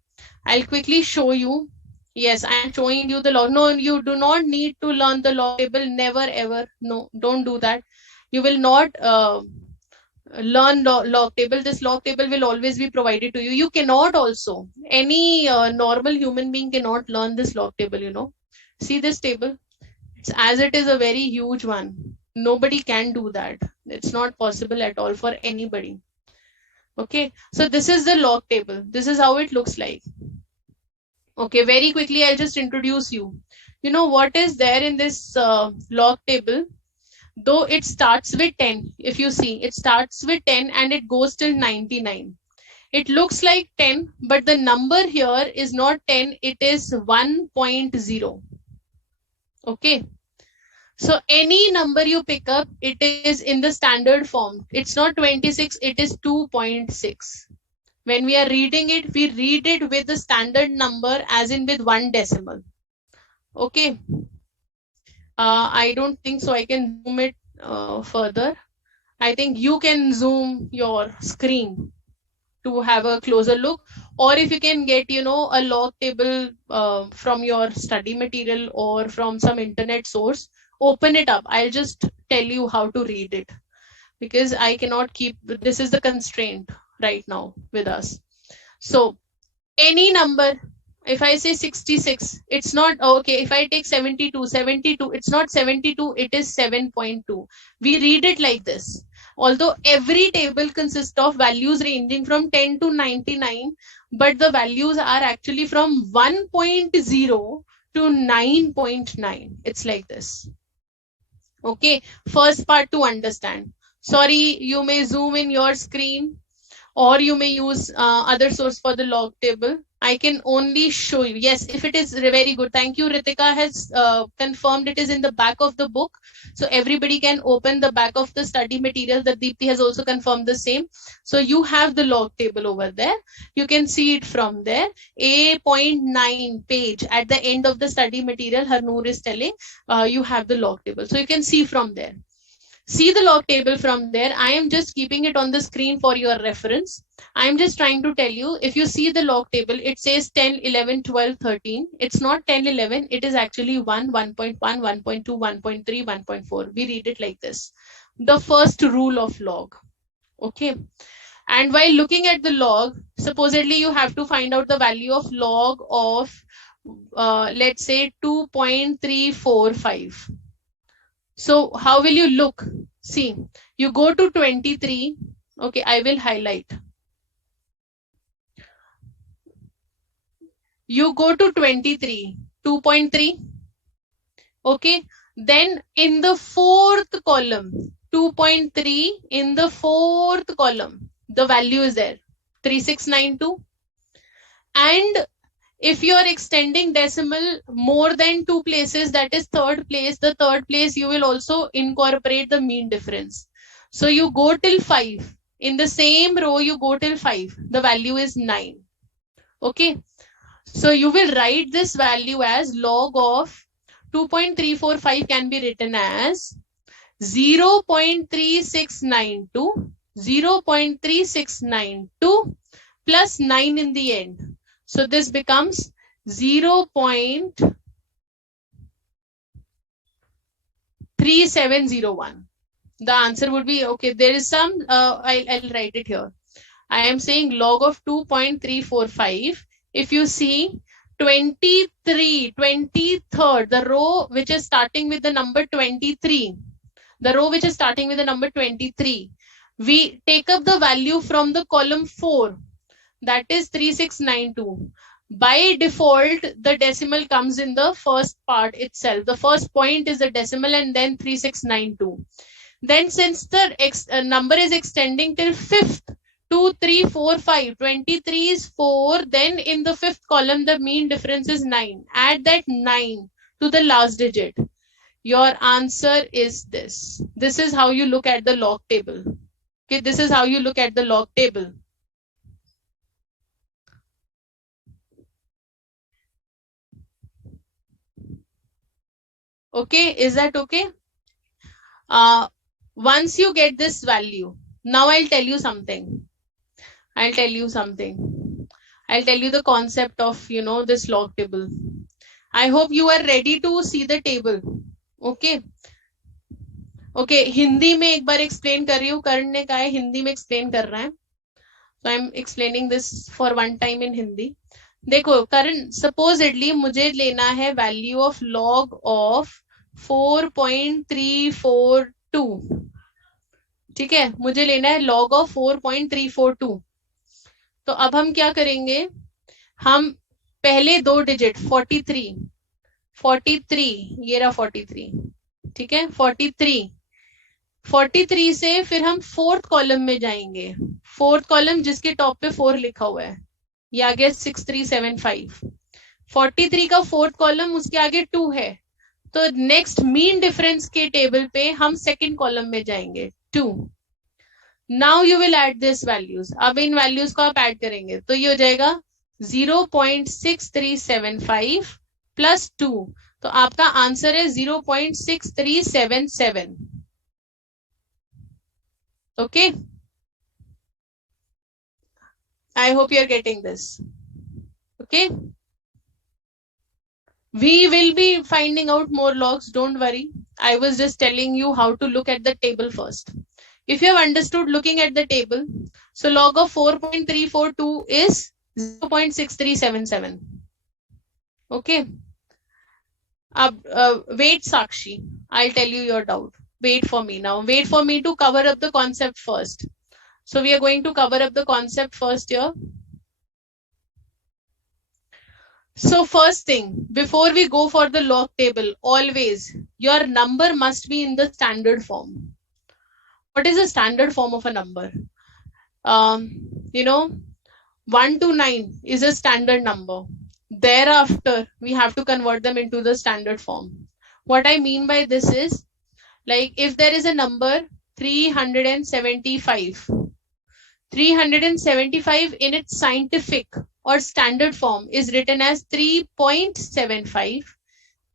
I'll quickly show you. Yes, I am showing you the log. No, you do not need to learn the log table. Never ever. No, don't do that. You will not learn log table. This log table will always be provided to you. You cannot also. Any normal human being cannot learn this log table, you know. See this table? It's as it is a very huge one. Nobody can do that. It's not possible at all for anybody. Okay, so this is the log table. This is how it looks like. Okay, very quickly, I'll just introduce you. You know what is there in this log table? Though it starts with 10, if you see, it starts with 10 and it goes till 99. It looks like 10, but the number here is not 10, it is 1.0. Okay. So any number you pick up, it is in the standard form. It's not 26, it is 2.6. When we are reading it, we read it with the standard number as in with one decimal. Okay. I don't think so I can zoom it further. I think you can zoom your screen to have a closer look, or if you can get, you know, a log table from your study material or from some internet source, open it up. I'll just tell you how to read it, because I cannot keep, this is the constraint right now with us. So any number, if I say 66, it's not okay. If I take 72, it's not 72, it is 7.2. We read it like this. Although every table consists of values ranging from 10 to 99, but the values are actually from 1.0 to 9.9. It's like this. Okay, first part to understand. Sorry, you may zoom in your screen, or you may use other source for the log table. I can only show you. Yes, if it is very good. Thank you. Ritika has confirmed it is in the back of the book. So everybody can open the back of the study material. That Deepthi has also confirmed the same. So you have the log table over there. You can see it from there. A.9 page at the end of the study material, Harnoor is telling, you have the log table. So you can see from there. See the log table from there. I am just keeping it on the screen for your reference. I am just trying to tell you, if you see the log table, it says 10, 11, 12, 13. It's not 10, 11. It is actually 1, 1.1, 1.2, 1.3, 1.4. We read it like this. The first rule of log. Okay. And while looking at the log, supposedly you have to find out the value of log of, let's say, 2.345. So how will you look? See, you go to 23. Okay, I will highlight. You go to 23, 2.3. Okay, then in the fourth column, 2.3 in the fourth column, the value is there, 3692. And if you are extending decimal more than 2 places, that is third place, the third place you will also incorporate the mean difference. So you go till 5. In the same row, you go till 5. The value is 9. Okay. So you will write this value as log of 2.345 can be written as 0.3692, 0.3692 plus 9 in the end. So this becomes 0.3701. The answer would be, okay, there is some, I'll write it here. I am saying log of 2.345. If you see 23, 23rd, the row which is starting with the number 23, the row which is starting with the number 23, we take up the value from the column 4. That is 3692. By default, the decimal comes in the first part itself. The first point is the decimal and then 3692. Then since the number is extending till 5th, 2, 3, 4, 5, 23 is 4. Then in the 5th column, the mean difference is 9. Add that 9 to the last digit. Your answer is this. This is how you look at the log table. Okay, this is how you look at the log table. Okay, is that okay? Once you get this value, now I'll tell you something. I'll tell you the concept of, this log table. I hope you are ready to see the table. Okay. Okay, Hindi में एक बार explain कर रही हूँ. करण ने कहा है हिंदी में explain कर रहा है. So I'm explaining this for one time in Hindi. देखो करण, supposedly मुझे लेना है value of log of 4.342. ठीक है, मुझे लेना है log of 4.342. तो अब हम क्या करेंगे, हम पहले दो डिजिट 43, ये रहा 43. ठीक है, 43 से फिर हम फोर्थ कॉलम में जाएंगे. फोर्थ कॉलम जिसके टॉप पे 4 लिखा हुआ है, ये आ गया 6375. 43 का फोर्थ कॉलम, उसके आगे 2 है, तो नेक्स्ट मीन डिफरेंस के टेबल पे हम सेकंड कॉलम में जाएंगे 2. Now you will add this values. अब इन वैल्यूज को आप ऐड करेंगे तो ये हो जाएगा 0.6375 प्लस 2. तो आपका आंसर है 0.6377. Okay, I hope you are getting this. Okay, we will be finding out more logs, don't worry. I was just telling you how to look at the table first. If you have understood looking at the table, so log of 4.342 is 0.6377. Okay. Wait, Sakshi. I'll tell you your doubt. Wait for me now. Wait for me to cover up the concept first. So we are going to cover up the concept first here. So first thing, before we go for the log table, always your number must be in the standard form. What is the standard form of a number? 1 to 9 is a standard number. Thereafter, we have to convert them into the standard form. What I mean by this is, like if there is a number 375, 375 in its scientific or standard form is written as 3.75,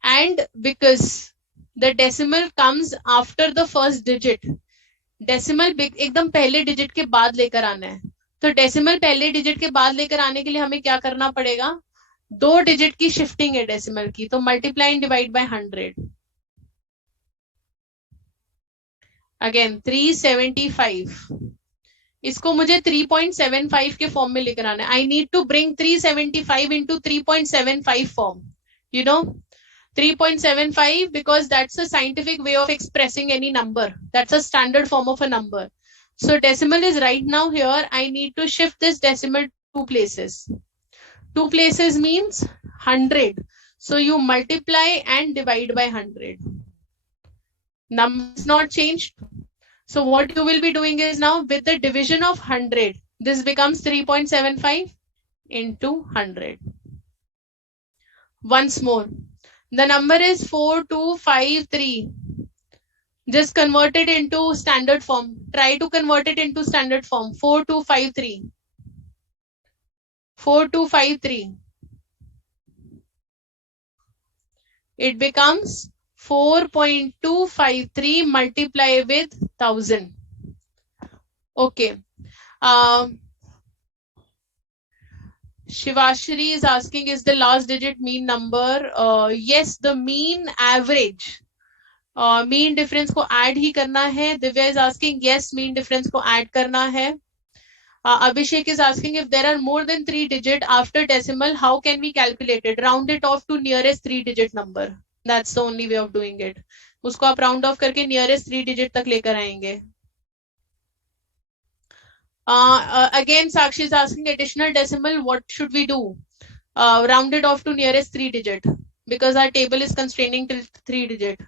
and because the decimal comes after the first digit, decimal एकदम पहले digit के बाद लेकर आना है, तो decimal पहले digit के बाद लेकर आने के लिए हमें क्या करना पड़ेगा, 2 डिजिट की शिफ्टिंग है डेसिमल की, तो multiply and divide by 100. Again 375, इसको मुझे 3.75 के फॉर्म में लेकर आना है. I need to bring 375 into 3.75 form. You know 3.75 because that's a scientific way of expressing any number. That's a standard form of a number. So decimal is right now here. I need to shift this decimal 2 places. 2 places means 100. So you multiply and divide by 100. Number is not changed. So what you will be doing is now with the division of 100, this becomes 3.75 into 100. Once more. The number is 4253. Just convert it into standard form. Try to convert it into standard form. 4253. 4253. It becomes 4.253 multiply with 1000. Okay. Shivashri is asking, is the last digit mean number? Yes, the mean average. Mean difference को add ही करना है. Divya is asking, yes, mean difference को add करना है. Abhishek is asking, if there are more than 3 digit after decimal, how can we calculate it? Round it off to nearest 3 digit number. That's the only way of doing it. उसको आप round off करके nearest 3 digit तक लेकर आएंगे. Again, Sakshi is asking, additional decimal, what should we do? Round it off to nearest 3 digit because our table is constraining till 3 digit.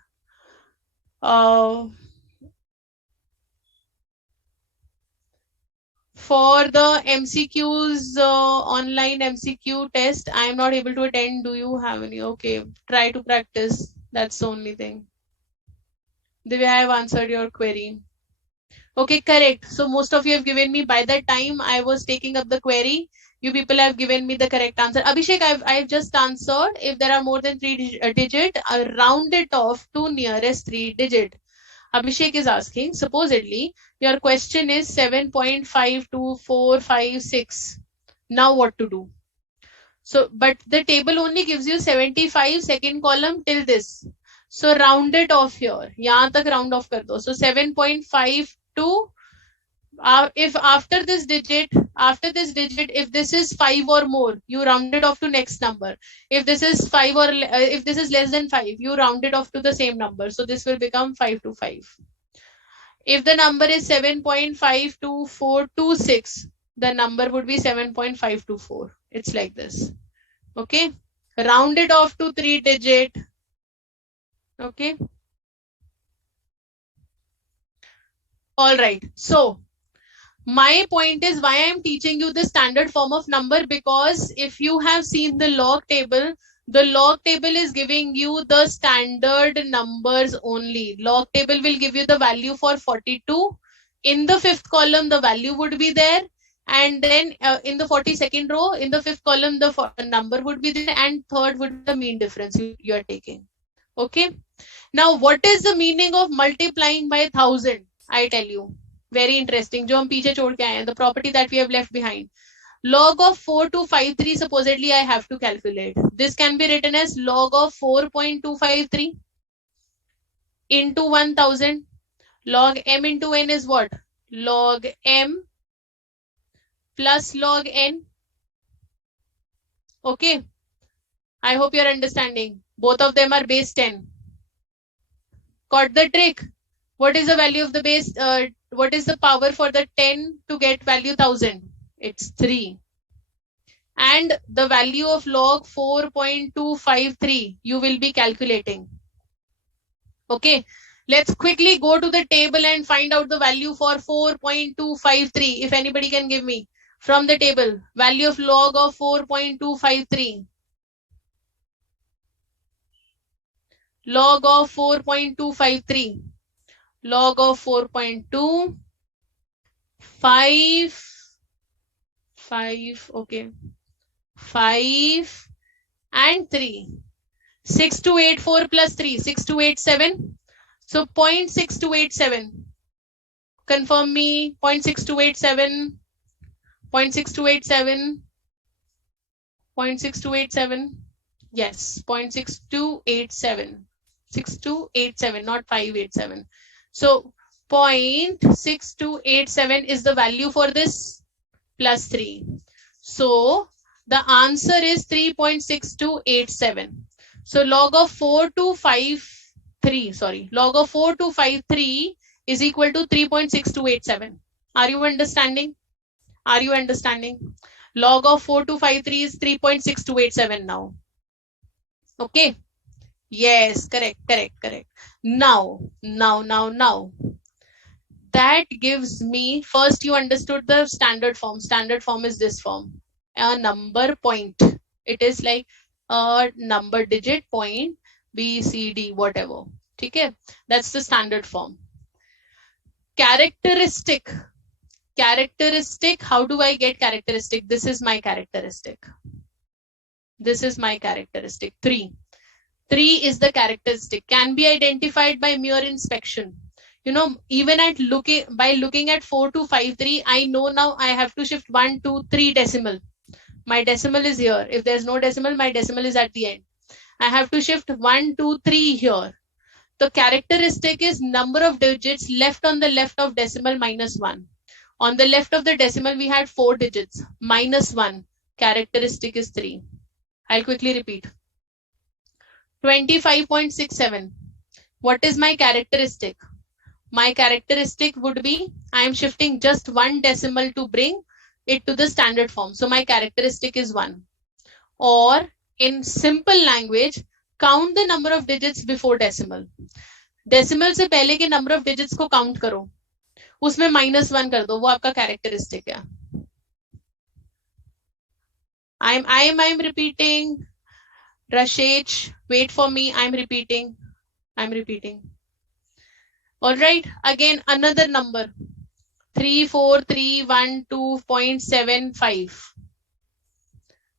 For the MCQs, online MCQ test, I am not able to attend. Do you have any? Okay, try to practice. That's the only thing. Divya, I have answered your query. Okay, correct. So most of you have given me, by the time I was taking up the query, You people have given me the correct answer. Abhishek, I've just answered. If there are more than 3 digit, round it off to nearest 3 digit. Abhishek is asking, supposedly, your question is 7.52456. Now what to do? So, but the table only gives you 75 second column till this. So round it off here. यहाँ तक round off कर दो. So 7.52. If after this digit, if this is 5 or more, you round it off to next number. If this is 5 or if this is less than 5, you round it off to the same number. So this will become 525. If the number is 7.52426, the number would be 7.524. It's like this. Okay. Round it off to 3 digit. Okay. All right. So my point is why I am teaching you the standard form of number, because if you have seen the log table is giving you the standard numbers only. Log table will give you the value for 42. In the fifth column, the value would be there. And then in the 42nd row, in the fifth column, the number would be there. And third would be the mean difference you are taking. Okay. Now, what is the meaning of multiplying by 1000? I tell you. Very interesting. जो हम पीछे छोड़ के आए हैं, the property that we have left behind. Log of 4253 supposedly I have to calculate. This can be written as log of 4.253 into 1000. Log m into n is what? Log m plus log n. Okay. I hope you're understanding. Both of them are base 10. Got the trick? What is the value of the base? What is the power for the 10 to get value 1000? It's 3. And the value of log 4.253 you will be calculating. Okay. Let's quickly go to the table and find out the value for 4.253. If anybody can give me from the table, value of log of 4.253. Log of 4.253. Log of 4.25, okay, 5 and 3. 6284 plus 3, 6287. So 0.6287. Confirm me. 0.6287. 0.6287. 0.6287. Yes, 0.6287. 6287, not 587. So 0.6287 is the value for this plus 3. So the answer is 3.6287. So log of 4253, log of 4253 is equal to 3.6287. Are you understanding? Are you understanding? Log of 4253 is 3.6287 now. Okay. Yes, correct. Now. That gives me, first you understood the standard form. Standard form is this form. A number point. It is like a number digit point, B, C, D, whatever. Okay? That's the standard form. Characteristic. How do I get characteristic? This is my characteristic. 3. 3 is the characteristic. Can be identified by mere inspection. You know, even by looking at 4253, I know now I have to shift 1, 2, 3 decimal. My decimal is here. If there's no decimal, my decimal is at the end. I have to shift 1, 2, 3 here. The characteristic is number of digits left on the left of decimal minus 1. On the left of the decimal, we had 4 digits. Minus 1. Characteristic is 3. I'll quickly repeat. 25.67. What is my characteristic? My characteristic would be, I am shifting just 1 decimal to bring it to the standard form. So my characteristic is 1. Or in simple language, count the number of digits before decimal. Decimal से पहले के number of digits को count करो. उसमें -1 कर दो. वो आपका characteristic है. I'm repeating. Rashesh, wait for me. I'm repeating. All right. Again, another number. 34312.75.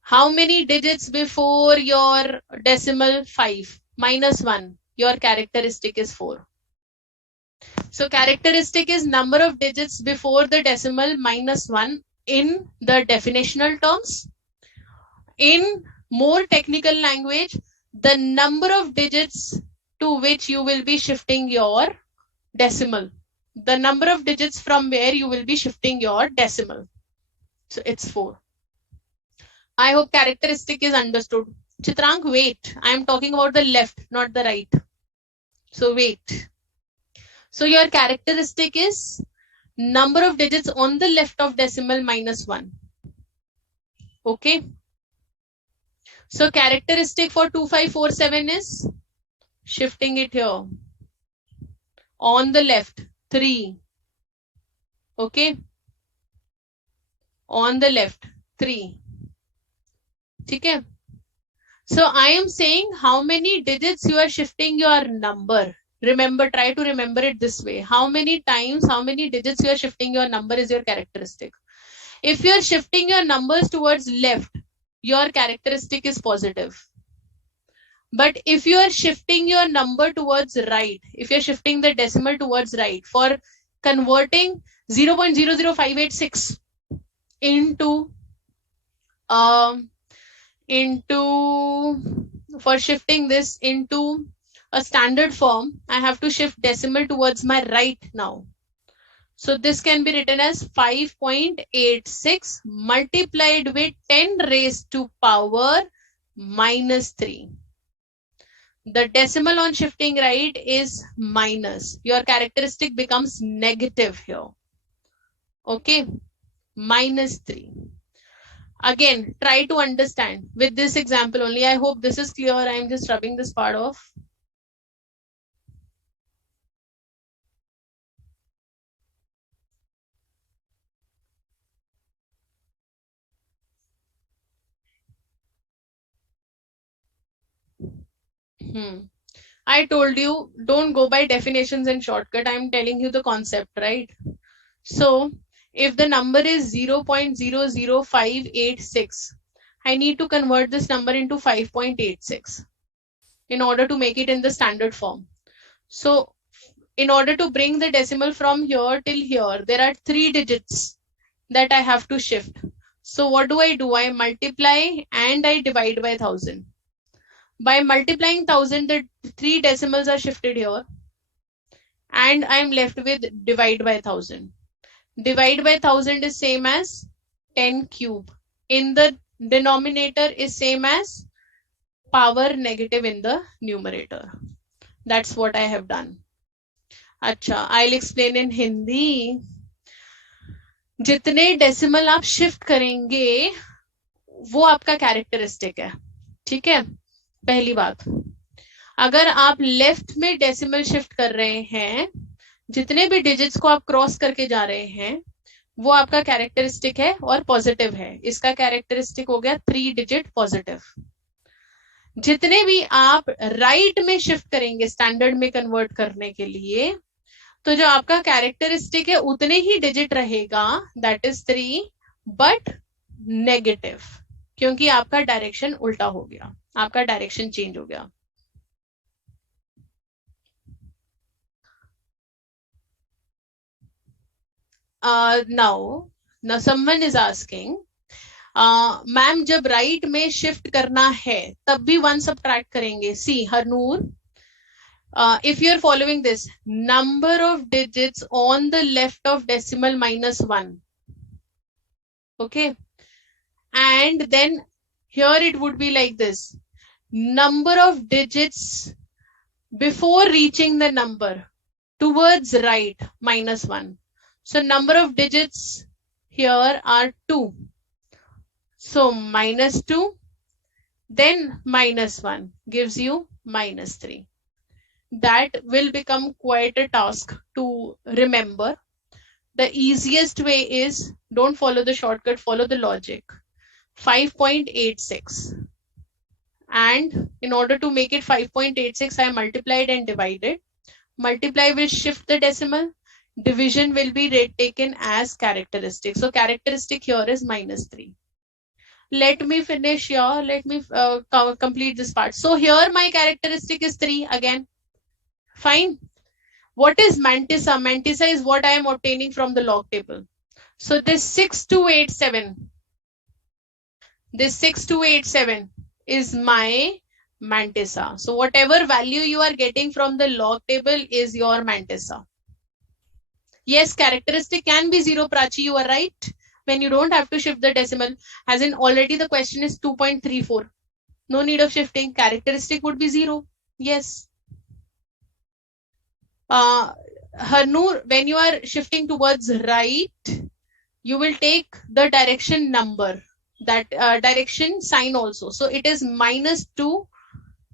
How many digits before your decimal 5? -1. Your characteristic is 4. So characteristic is number of digits before the decimal -1 in the definitional terms. In more technical language, the number of digits to which you will be shifting your decimal. The number of digits from where you will be shifting your decimal. So it's 4. I hope characteristic is understood. Chitrank, wait. I am talking about the left, not the right. So wait. So your characteristic is number of digits on the left of decimal -1. Okay. So characteristic for 2547 is shifting it here. On the left, 3. Okay. On the left, 3. Okay. So I am saying how many digits you are shifting your number. Remember, try to remember it this way. How many times, how many digits you are shifting your number is your characteristic. If you are shifting your numbers towards left, your characteristic is positive. But if you are shifting your number towards right, if you're shifting the decimal towards right, for converting 0.00586 into for shifting this into a standard form, I have to shift decimal towards my right now. So this can be written as 5.86 multiplied with 10 raised to power -3. The decimal on shifting right is minus. Your characteristic becomes negative here. Okay, -3. Again, try to understand with this example only. I hope this is clear. I'm just rubbing this part off. I told you, don't go by definitions and shortcut. I'm telling you the concept, right? So, if the number is 0.00586, I need to convert this number into 5.86 in order to make it in the standard form. So, in order to bring the decimal from here till here, there are 3 digits that I have to shift. So, what do? I multiply and I divide by 1000. By multiplying 1000, the 3 decimals are shifted here. And I'm left with divide by 1000. Divide by 1000 is same as 10 cube. In the denominator is same as power negative in the numerator. That's what I have done. Acha, I'll explain in Hindi. जितने decimal आप shift करेंगे वो आपका characteristic है. ठीक है, पहली बात. अगर आप लेफ्ट में डेसिमल शिफ्ट कर रहे हैं, जितने भी डिजिट्स को आप क्रॉस करके जा रहे हैं वो आपका कैरेक्टरिस्टिक है और पॉजिटिव है. इसका कैरेक्टरिस्टिक हो गया 3 डिजिट पॉजिटिव. जितने भी आप राइट में शिफ्ट करेंगे स्टैंडर्ड में कन्वर्ट करने के लिए, तो जो आपका कैरेक्टरिस्टिक है उतने ही डिजिट रहेगा, दैट इज 3, बट नेगेटिव, क्योंकि आपका डायरेक्शन उल्टा हो गया, आपका डायरेक्शन चेंज हो गया. now someone is asking, ma'am जब राइट में शिफ्ट करना है तब भी 1 सब्ट्रैक्ट करेंगे. सी Harnoor, if you're following this, number of digits on the left of decimal -1. Okay. And then here it would be like this. Number of digits before reaching the number towards right, -1. So number of digits here are 2. So -2, then -1 gives you -3. That will become quite a task to remember. The easiest way is, don't follow the shortcut, follow the logic. 5.86. And in order to make it 5.86, I multiplied and divided. Multiply will shift the decimal. Division will be taken as characteristic. So characteristic here is -3. let me finish here. Let me complete this part. So here my characteristic is 3 again. Fine. What is mantissa? Mantissa is what I am obtaining from the log table. So this 6287, this 6287 is my mantissa. So whatever value you are getting from the log table is your mantissa. Yes, characteristic can be 0, Prachi, you are right. When you don't have to shift the decimal, as in already the question is 2.34. No need of shifting. Characteristic would be 0. Yes. Harnoor, when you are shifting towards right, you will take the direction number, that direction sign also. So it is -2,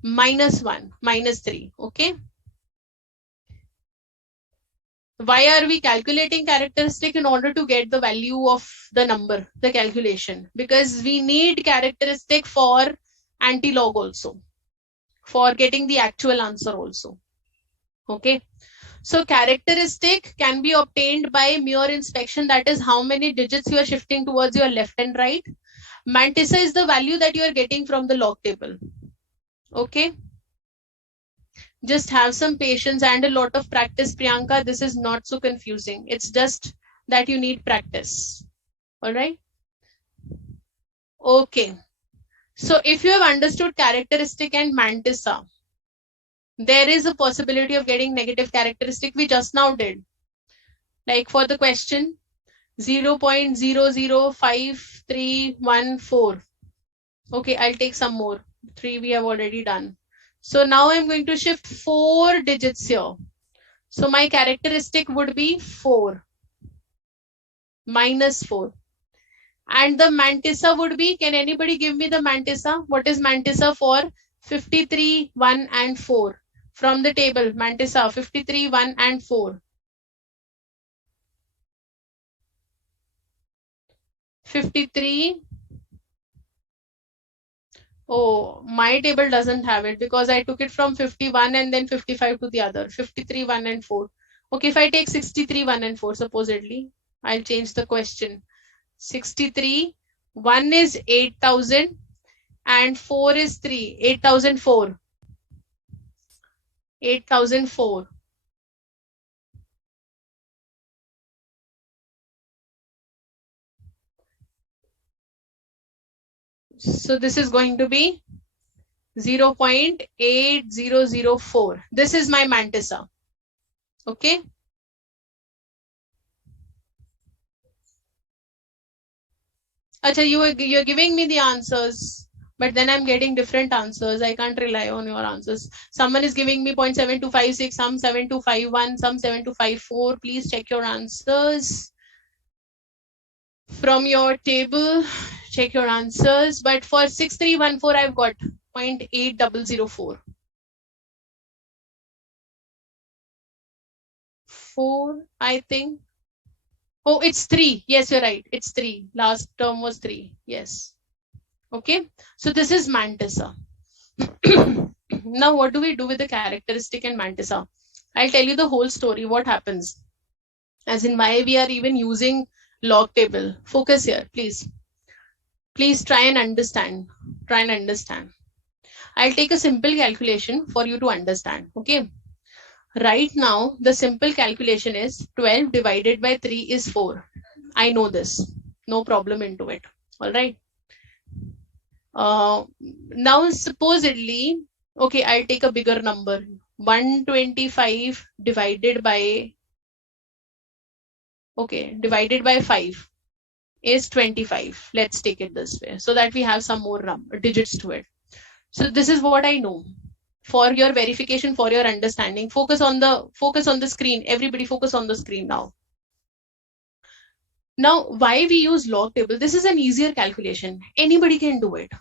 -1, -3. Okay. Why are we calculating characteristic? In order to get the value of the number, the calculation, because we need characteristic for anti-log also, for getting the actual answer also. Okay. So characteristic can be obtained by mere inspection, that is how many digits you are shifting towards your left and right. Mantissa is the value that you are getting from the log table. Okay. Just have some patience and a lot of practice, Priyanka. This is not so confusing. It's just that you need practice. All right. Okay. So if you have understood characteristic and mantissa, there is a possibility of getting negative characteristic. We just now did. Like for the question 0.005314. Okay, I'll take some more. 3 we have already done. So now I'm going to shift 4 digits here. So my characteristic would be 4, -4. And the mantissa would be, can anybody give me the mantissa? What is mantissa for 53, 1 and 4? From the table, mantissa 53, 1 and 4. 53. Oh, my table doesn't have it because I took it from 51 and then 55 to the other. 53, 1 and 4. Okay, if I take 63, 1 and 4 supposedly, I'll change the question. 63, 1 is 8,000 and 4 is 3. 8,004. 8,004. So this is going to be 0.8004. This is my mantissa. Okay. Acha, you're giving me the answers, but then I'm getting different answers. I can't rely on your answers. Someone is giving me 0.7256, some 7251, some 7254. Please check your answers from your table. Check your answers. But for 6314, I've got 0.8004. 4, I think. Oh, it's 3. Yes, you're right. It's 3. Last term was 3. Yes. Okay. So this is mantissa. Now, what do we do with the characteristic and mantissa? I'll tell you the whole story. What happens? As in why we are even using log table. Focus here, please. Please try and understand. Try and understand. I'll take a simple calculation for you to understand. Okay. Right now, the simple calculation is 12 divided by 3 is 4. I know this. No problem into it. All right. Now, supposedly, okay, I'll take a bigger number. 125 divided by, okay, divided by 5 is 25. Let's take it this way so that we have some more digits to it. So this is what I know. For your verification, for your understanding, focus on the screen. Everybody focus on the screen now. Now, why we use log table? This is an easier calculation. Anybody can do it.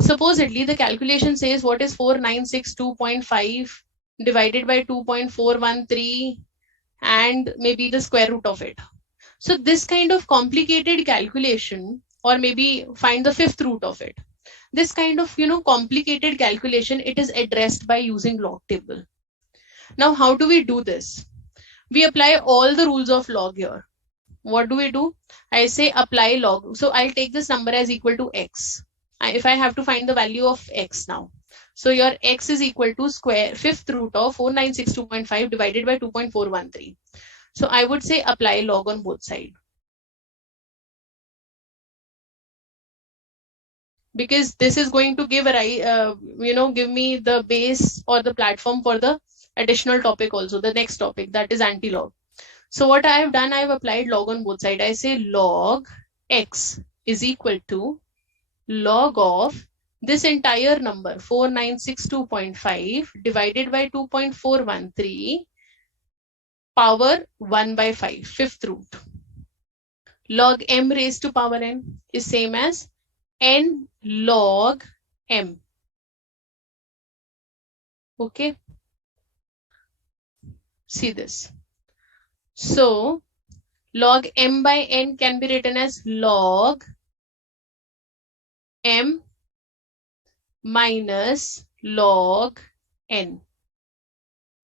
Supposedly, the calculation says what is 4962.5 divided by 2.413 and maybe the square root of it. So this kind of complicated calculation, or maybe find the fifth root of it. This kind of, complicated calculation, it is addressed by using log table. Now, how do we do this? We apply all the rules of log here. what do? I say apply log. So I'll take this number as equal to x. If I have to find the value of x now. So your x is equal to square fifth root of 4962.5 divided by 2.413. So I would say apply log on both sides. Because this is going to give give me the base or the platform for the additional topic also, the next topic, that is anti-log. So what I have done, I have applied log on both sides. I say log x is equal to log of this entire number 4962.5 divided by 2.413 power 1 by 5, fifth root. Log m raised to power n is same as n log m. Okay, see this. So log m by n can be written as log m minus log n.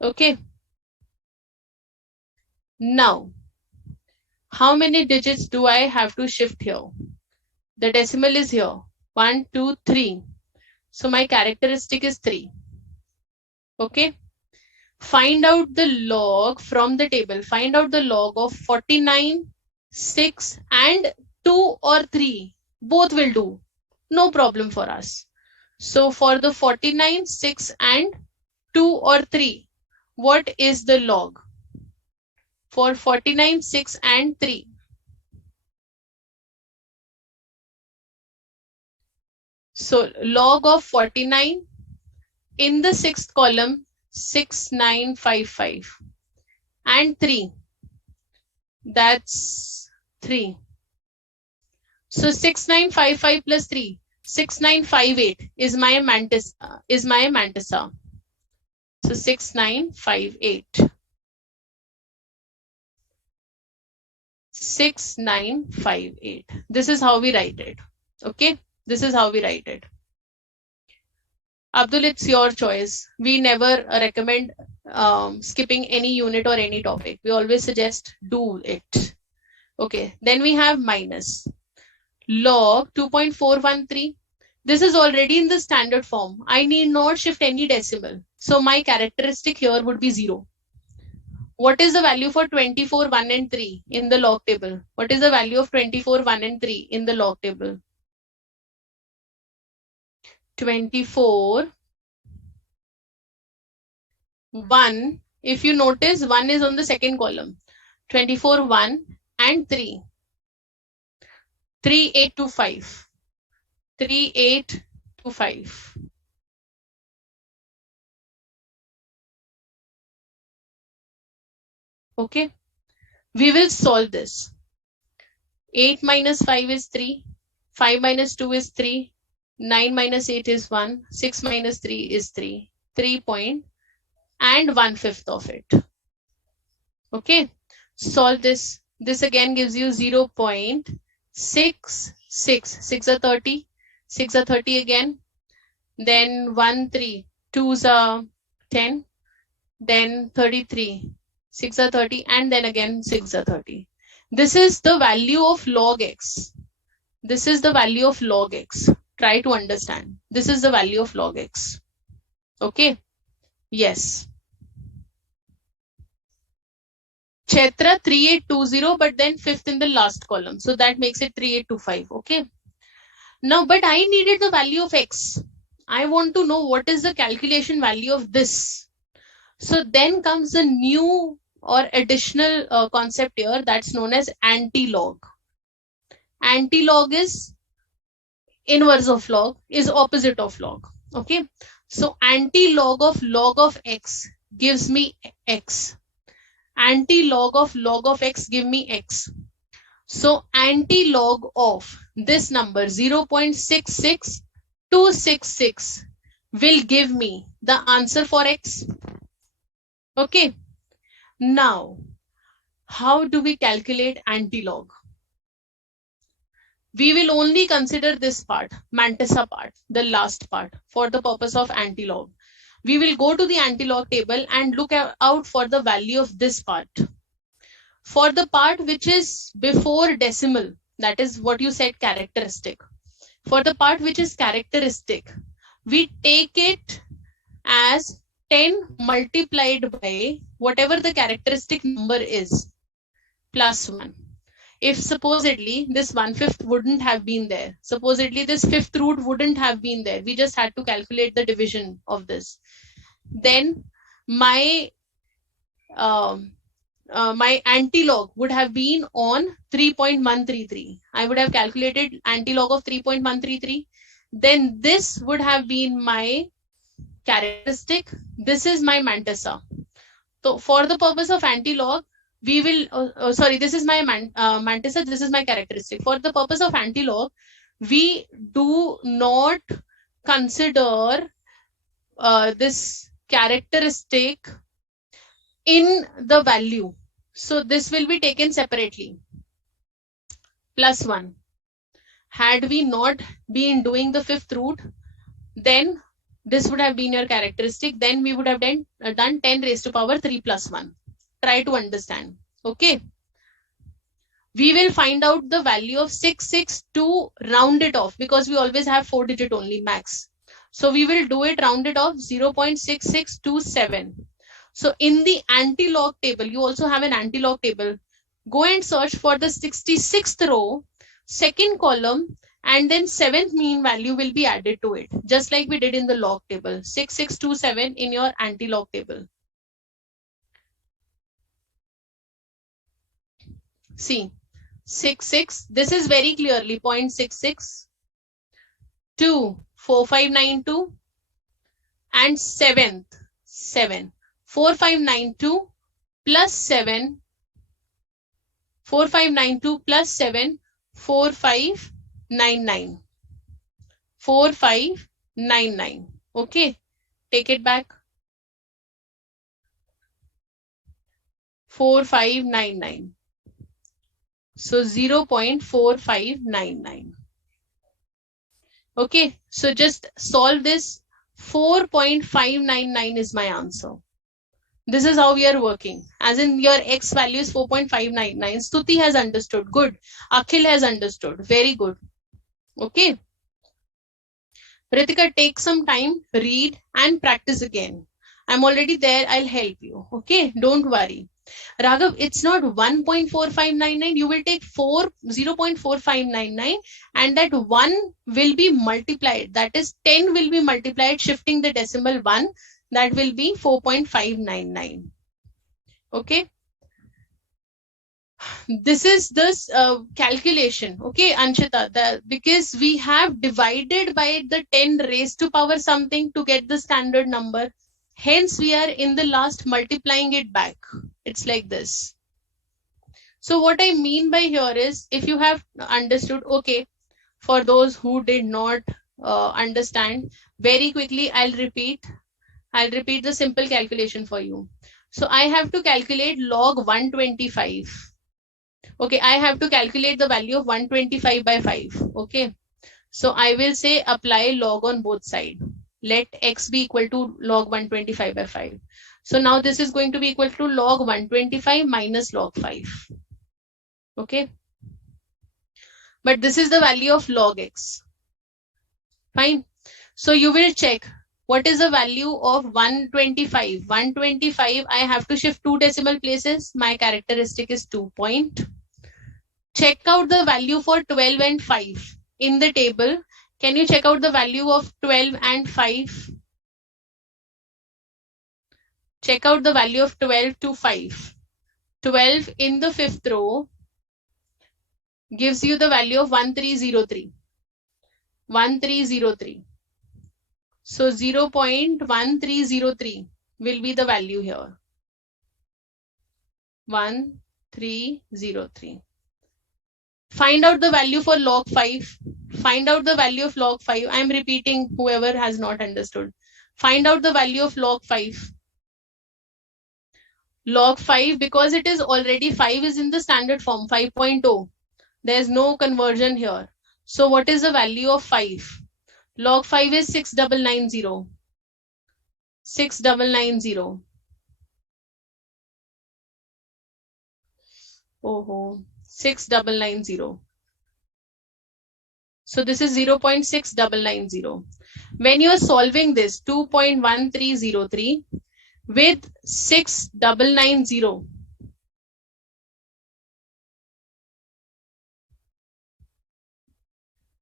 Okay. Now, how many digits do I have to shift here? The decimal is here. 1, 2, 3. So my characteristic is 3. Okay. Find out the log from the table. Find out the log of 49, 6 and 2 or 3. Both will do. No problem for us. So for the 49, 6 and 2 or 3, what is the log? For 49, 6 and 3. So log of 49 in the sixth column 6955 and 3, that's 3. So 6955 plus 3, 6958 is my mantissa. So 6958. 6958. This is how we write it. Okay, this is how we write it. Abdul, it's your choice. We never recommend skipping any unit or any topic. We always suggest do it. Okay, then we have minus log 2.413. This is already in the standard form. I need not shift any decimal. So my characteristic here would be 0. What is the value for 24, 1 and 3 in the log table? What is the value of 24, 1 and 3 in the log table? 24, 1. If you notice, 1 is on the second column. 24, 1 and 3. 3825. 3825. Okay. We will solve this. 8 minus 5 is 3. 5 minus 2 is 3. 9 minus 8 is 1. 6 minus 3 is 3. 3 point and 1/5 of it. Okay. Solve this. This again gives you 0.66. 6 are 30. 6 are 30 again. Then 1, 3. 2s are 10. Then 33. 6 are 30. And then again 6 are 30. This is the value of log x. This is the value of log x. Try to understand. This is the value of log x. Okay. Yes. Chetra 3820, but then 5th in the last column. So that makes it 3825. Okay. Now, but I needed the value of x. I want to know what is the calculation value of this. So then comes a new or additional concept here that's known as anti-log. Anti-log is inverse of log, is opposite of log. Okay. So anti-log of x gives me x. Anti-log of x give me x. So anti-log of this number 0.66266 will give me the answer for x. Okay. Now, how do we calculate anti-log? We will only consider this part, mantissa part, the last part, for the purpose of anti-log. We will go to the anti-log table and look out for the value of this part. For the part which is before decimal, that is what you said characteristic. For the part which is characteristic, we take it as 10 multiplied by whatever the characteristic number is, plus 1. If supposedly this 1/5 wouldn't have been there, supposedly this fifth root wouldn't have been there, we just had to calculate the division of this, then my my antilog would have been on 3.133. I would have calculated antilog of 3.133. Then this would have been my characteristic. This is my mantissa. So for the purpose of antilog, we will, sorry, this is my mantissa, this is my characteristic. For the purpose of antilog, we do not consider this characteristic in the value. So this will be taken separately. Plus 1. Had we not been doing the fifth root, then this would have been your characteristic. Then we would have done 10 raised to power 3 plus 1. Try to understand. Okay. We will find out the value of 66 to round it off, because we always have 4-digit only max. So we will do it rounded off 0.6627. So in the anti-log table, you also have an anti-log table. Go and search for the 66th row, second column, and then 7th mean value will be added to it, just like we did in the log table. 6627 in your anti-log table. See, 66, this is very clearly 0.66, 2, 4592, and 7th, 7. 4592 plus 7, 4592 plus 7, 4599. 4599. Okay, take it back. 4599. So 0.4599. Okay, so just solve this. 4.599 is my answer. This is how we are working. As in your x value is 4.599. Stuti has understood. Good. Akhil has understood. Very good. Okay. Ritika, take some time, read and practice again. I'm already there. I'll help you. Okay. Don't worry. Raghav, it's not 1.4599. You will take 0.4599 and that 1 will be multiplied. That is 10 will be multiplied, shifting the decimal 1. That will be 4.599. Okay. This is this calculation. Okay, Anshita, because we have divided by the 10 raised to power something to get the standard number. Hence, we are in the last multiplying it back. It's like this. So what I mean by here is, if you have understood, okay, for those who did not understand, very quickly, I'll repeat the simple calculation for you. So I have to calculate log 125. Okay, I have to calculate the value of 125 by 5. Okay, so I will say apply log on both sides. Let x be equal to log 125 by 5. So now this is going to be equal to log 125 minus log 5. Okay, but this is the value of log x. Fine. So you will check. What is the value of 125? 125, I have to shift 2 decimal places. My characteristic is 2 point. Check out the value for 12 and 5 in the table. Can you check out the value of 12 and 5? Check out the value of 12 to 5. 12 in the 5th row gives you the value of 1303. 1303. So 0.1303 will be the value here. 1303. Find out the value for log 5. Find out the value of log 5. I am repeating, whoever has not understood. Find out the value of log 5. Log 5, because it is already 5 is in the standard form, 5.0. There is no conversion here. So what is the value of 5? Log 5 is 6990. 6990. Oh, 6990. So this is 0.6990. When you are solving this 2.1303 with 6990,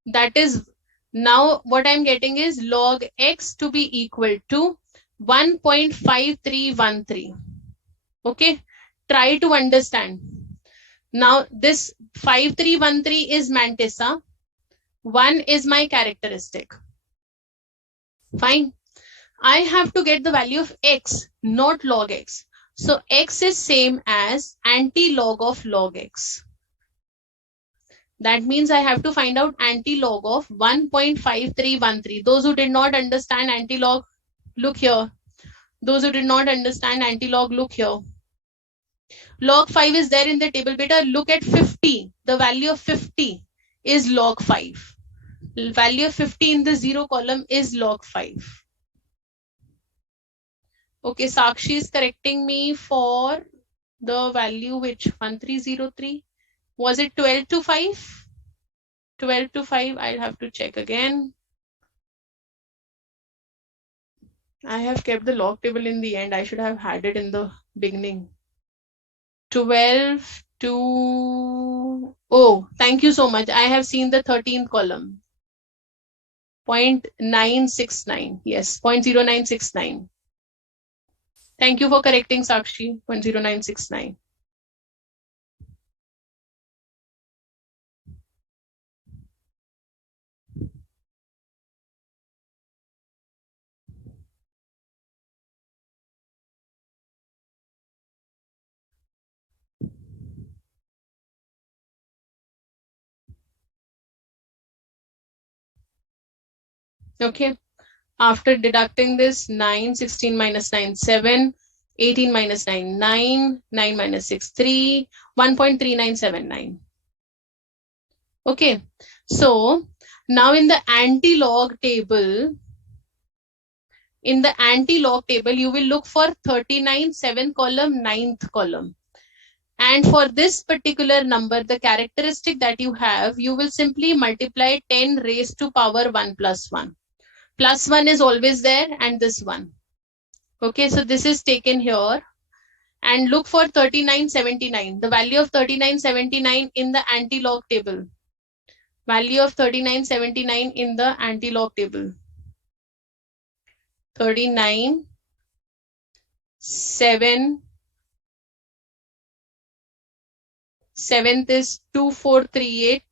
that is, now what I'm getting is log x to be equal to 1.5313. Okay, try to understand. Now this 5313 is mantissa, 1 is my characteristic. Fine. I have to get the value of x, not log x. So x is same as anti-log of log x. That means I have to find out anti-log of 1.5313. Those who did not understand anti-log, look here. Those who did not understand anti-log, look here. Log 5 is there in the table. Beta, look at 50. The value of 50 is log 5. The value of 50 in the 0 column is log 5. Okay, Sakshi is correcting me for the value which 1303. Was it 12 to 5? 12 to 5, I'll have to check again. I have kept the log table in the end. I should have had it in the beginning. 12 to... Oh, thank you so much. I have seen the 13th column. 0.969. Yes, 0.0969. Thank you for correcting, Sakshi. 0.0969. Okay. After deducting this, 9, 16 minus 9, 7, 18 minus 9, 9, 9 minus 6, 3, 1.3979. Okay. So now in the anti-log table, you will look for 39, 7th column, 9th column. And for this particular number, the characteristic that you have, you will simply multiply 10 raised to power 1 plus 1. Plus 1 is always there and this one. Okay, so this is taken here. And look for 3979. The value of 3979 in the anti-log table. Value of 3979 in the anti-log table. 39, 7, 7th is 2438.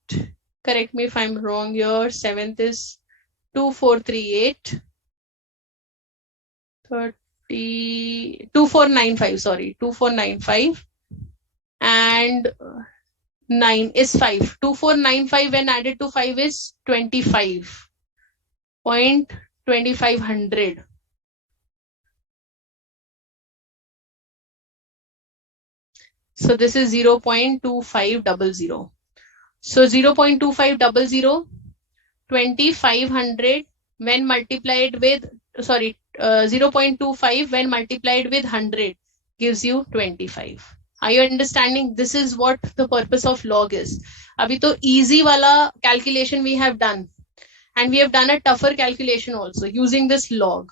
Correct me if I'm wrong here. 7th is 2438. 2495, sorry, 2495. And 9 is 5. 2495 when added to 5 is 25.2500. So this is 0.2500. So 0.2500, 2500 when multiplied with, 0.25 when multiplied with 100 gives you 25. Are you understanding? This is what the purpose of log is. Abhi to easy wala calculation we have done. And we have done a tougher calculation also using this log.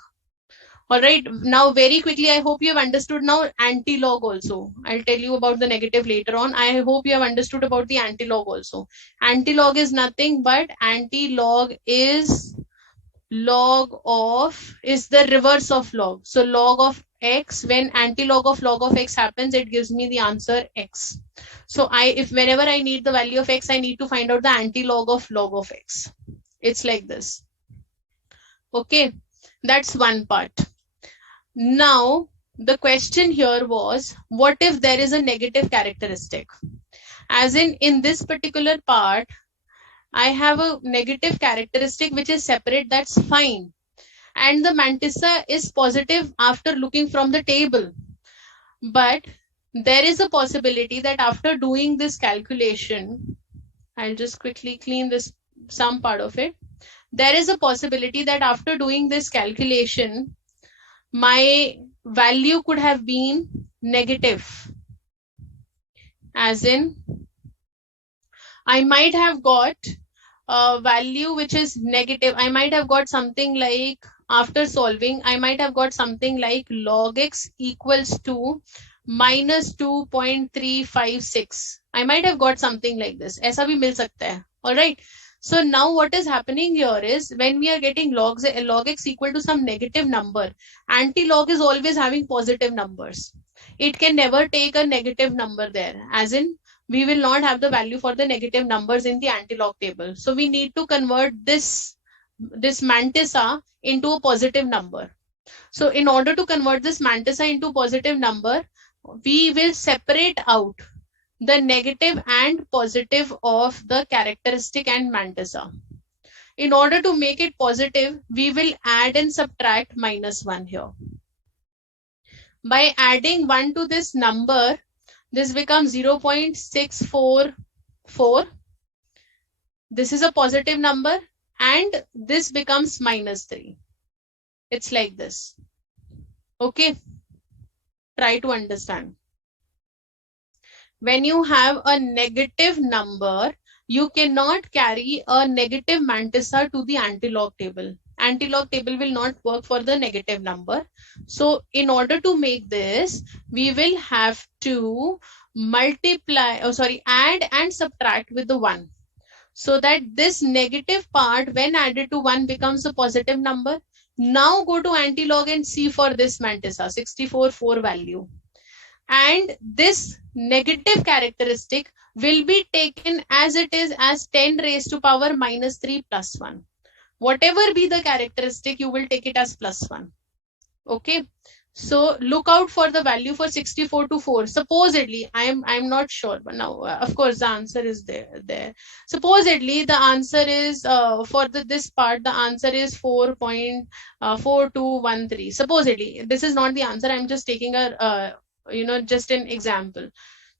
Alright, now very quickly, I hope you have understood now anti-log also. I'll tell you about the negative later on. I hope you have understood about the anti-log also. Anti-log is nothing but anti-log is the reverse of log. So log of x, when anti-log of x happens, it gives me the answer x. So whenever I need the value of x, I need to find out the anti-log of x. It's like this. Okay, that's one part. Now, the question here was, what if there is a negative characteristic? As in this particular part, I have a negative characteristic which is separate, that's fine. And the mantissa is positive after looking from the table. But there is a possibility that after doing this calculation, I'll just quickly clean this, some part of it. There is a possibility that after doing this calculation, my value could have been negative. As in, I might have got a value which is negative. I might have got something like, after solving, I might have got something like log x equals to minus 2.356. I might have got something like this. ऐसा भी मिल सकता है. All right. So now what is happening here is, when we are getting log x equal to some negative number, anti-log is always having positive numbers. It can never take a negative number there. As in, we will not have the value for the negative numbers in the anti-log table. So we need to convert this mantissa into a positive number. So in order to convert this mantissa into positive number, we will separate out the negative and positive of the characteristic and mantissa. In order to make it positive, we will add and subtract -1 here. By adding 1 to this number, this becomes 0.644. This is a positive number, and this becomes -3. It's like this. Okay. Try to understand. When you have a negative number, you cannot carry a negative mantissa to the anti-log table. Anti-log table will not work for the negative number. So in order to make this, we will have to add and subtract with the 1. So that this negative part, when added to 1, becomes a positive number. Now go to anti-log and see for this mantissa, 64.4 value. And this negative characteristic will be taken as it is, as 10 raised to power -3 plus 1. Whatever be the characteristic, you will take it as +1. Okay. So look out for the value for 64 to 4. Supposedly, I'm not sure, but now of course the answer is there. Supposedly the answer is for this part, the answer is 4.4213. Supposedly, this is not the answer. I'm just taking a just an example.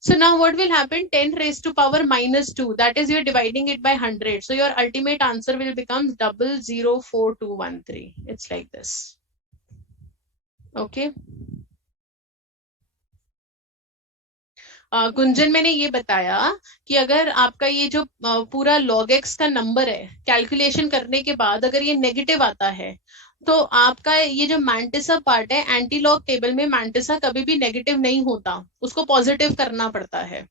So now what will happen? 10 raised to power -2. That is, you're dividing it by 100. So your ultimate answer will become 004213. It's like this. Okay. Gunjan, मैंने ये बताया कि अगर आपका ये जो पूरा log x का नंबर है, कैलकुलेशन करने के बाद अगर ये नेगेटिव आता है, तो आपका ये जो मैंटिसा पार्ट है, एंटी लॉग टेबल में मैंटिसा कभी भी नेगेटिव नहीं होता, उसको पॉजिटिव करना पड़ता है.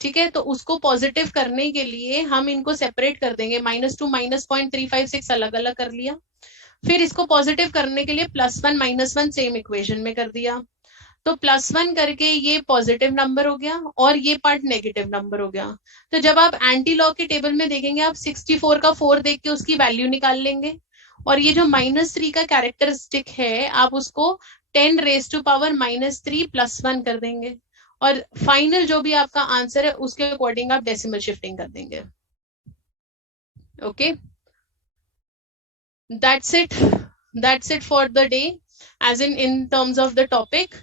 ठीक है. तो उसको पॉजिटिव करने के लिए हम इनको सेपरेट कर देंगे. -2 -0.356 अलग अलग कर लिया. फिर इसको पॉजिटिव करने के लिए +1 -1 सेम इक्वेशन में कर दिया. तो +1 करके ये पॉजिटिव नंबर हो गया और ये पार्ट नेगेटिव नंबर हो गया. तो जब आप एंटी लॉग के टेबल में देखेंगे, आप 64 का 4 देख के उसकी वैल्यू निकाल लेंगे, और ये जो -3 का कैरेक्टरिस्टिक है, आप उसको 10 रेज टू पावर -3 + 1 कर देंगे, और फाइनल जो भी आपका आंसर है उसके अकॉर्डिंग आप डेसिमल शिफ्टिंग कर देंगे. Okay. That's it for the day, as in terms of the topic.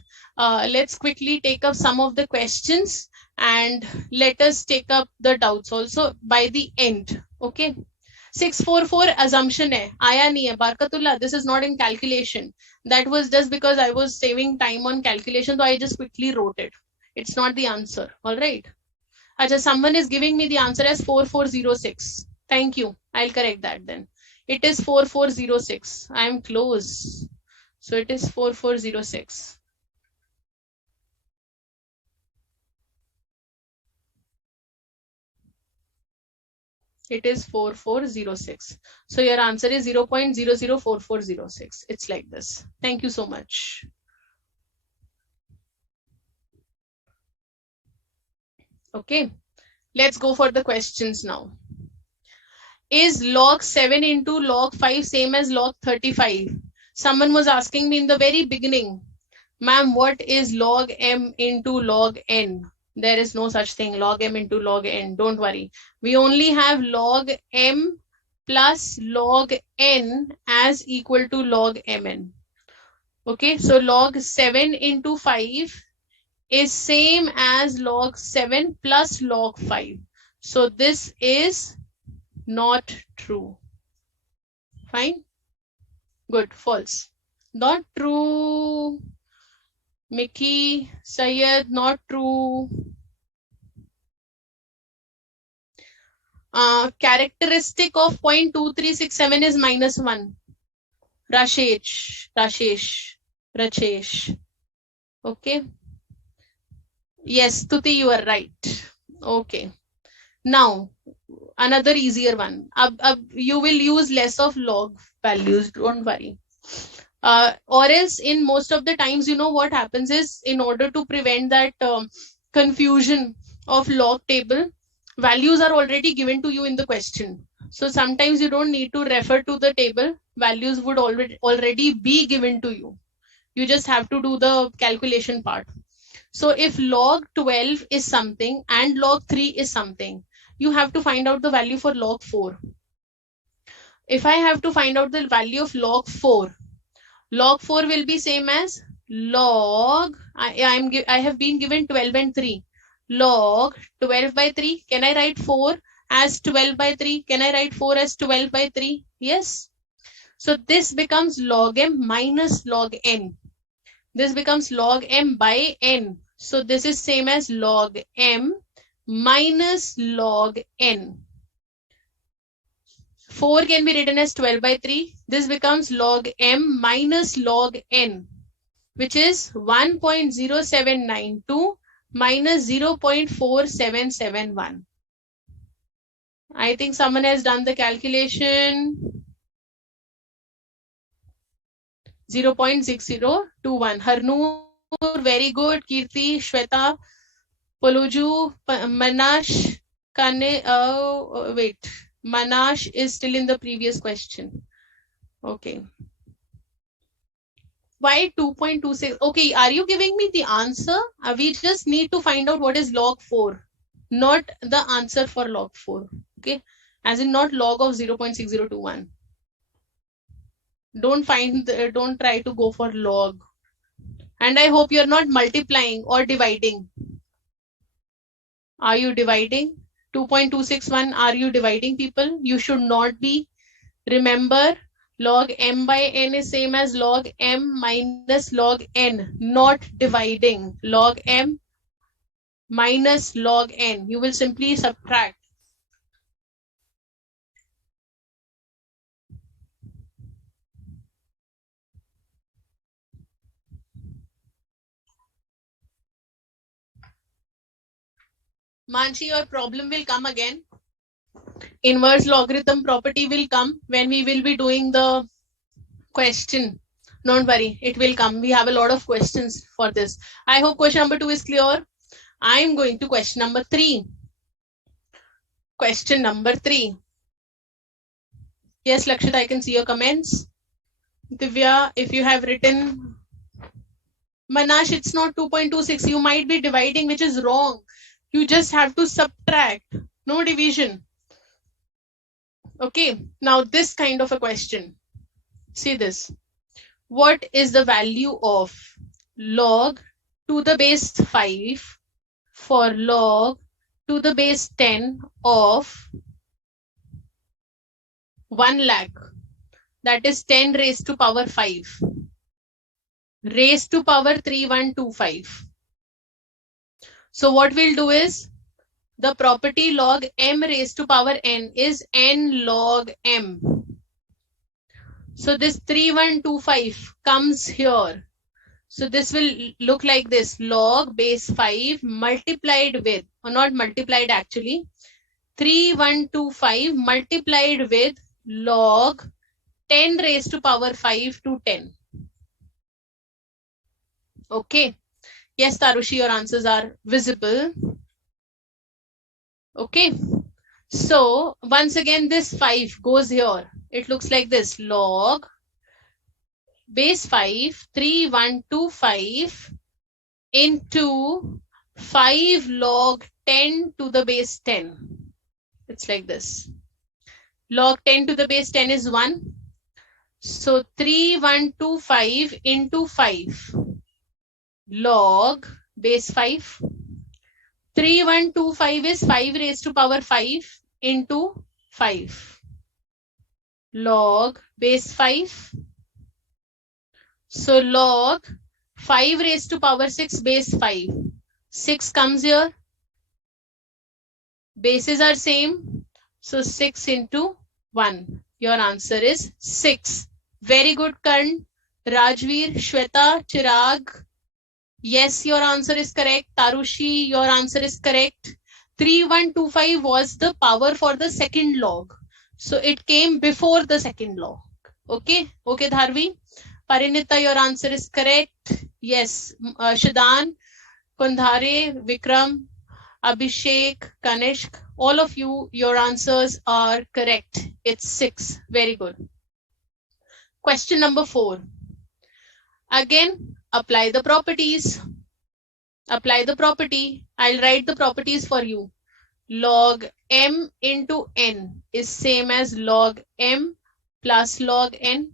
Let's quickly take up some of the questions, and let us take up the doubts also by the end. Okay. 644 assumption hai, aaya nahi hai. Barkatullah, this is not in calculation. That was just because I was saving time on calculation, so I just quickly wrote it. It's not the answer. All right. Acha, someone is giving me the answer as 4406. Thank you. I'll correct that then. It is 4406. I am close. So it is 4406. It is 4406. So your answer is 0.004406. It's like this. Thank you so much. Okay. Let's go for the questions now. Is log 7 into log 5 same as log 35? Someone was asking me in the very beginning, ma'am, what is log m into log n? There is no such thing, log m into log n. Don't worry. We only have log m plus log n as equal to log mn. Okay, so log 7 into 5 is same as log 7 plus log 5. So this is not true. Fine. Good. False. Not true. Mickey, Sayed, not true. Characteristic of 0.2367 is -1. Rajesh. Okay. Yes, Tuti, you are right. Okay. Now, another easier one. You will use less of log values, don't worry. Or else in most of the times, you know what happens is, in order to prevent that confusion of log table, values are already given to you in the question. So sometimes you don't need to refer to the table. Values would already be given to you. You just have to do the calculation part. So if log 12 is something and log 3 is something, you have to find out the value for log 4. If I have to find out the value of log 4, log 4 will be same as log, I have been given 12 and 3. Log 12 by 3, can I write 4 as 12 by 3? Can I write 4 as 12 by 3? Yes. So this becomes log m minus log n. This becomes log m by n. So this is same as log m minus log n. 4 can be written as 12 by 3. This becomes log m minus log n, which is 1.0792 minus 0.4771. I think someone has done the calculation. 0.6021. Harnoor, very good. Kirti, Shweta, Poluju, Manash, Kane, wait. Manash is still in the previous question. Okay. Why 2.26? Okay, are you giving me the answer? We just need to find out what is log 4, not the answer for log 4. Okay, as in not log of 0.6021. Don't try to go for log. And I hope you're not multiplying or dividing. Are you dividing? 2.261, are you dividing, people? You should not be. Remember, log m by n is same as log m minus log n, not dividing. Log m minus log n. You will simply subtract. Manchi, your problem will come again. Inverse logarithm property will come when we will be doing the question. Don't worry, it will come. We have a lot of questions for this. I hope question number 2 is clear. I'm going to question number 3. Question number 3. Yes, Lakshita, I can see your comments. Divya, if you have written. Manash, it's not 2.26. You might be dividing, which is wrong. You just have to subtract. No division. Okay, now this kind of a question. See this. What is the value of log to the base 5 for log to the base 10 of 1 lakh? That is 10 raised to power 5. Raised to power 3125. So what we'll do is, the property log m raised to power n is n log m. So this 3125 comes here. So this will look like this. Log base 5 multiplied with, or not multiplied actually, 3125 multiplied with log 10 raised to power 5 to 10. Okay. Yes, Tarushi, your answers are visible. Okay. So once again, this 5 goes here. It looks like this. Log base 5, 3125 into 5 log 10 to the base 10. It's like this. Log 10 to the base 10 is 1. So 3125 into 5 log base 5. 3125 is 5 raised to power 5 into 5 log base 5. So log 5 raised to power 6 base 5. 6 comes here. Bases are same. So 6 into 1. Your answer is 6. Very good, Karn. Rajveer, Shweta, Chirag. Yes, your answer is correct. Tarushi, your answer is correct. 3125 was the power for the second log. So it came before the second log. Okay, okay, Dharvi. Parinita, your answer is correct. Yes, Shidan, Kundhare, Vikram, Abhishek, Kanishk, all of you, your answers are correct. It's 6. Very good. Question number 4. Again, apply the properties. Apply the property. I'll write the properties for you. Log m into n is same as log m plus log n.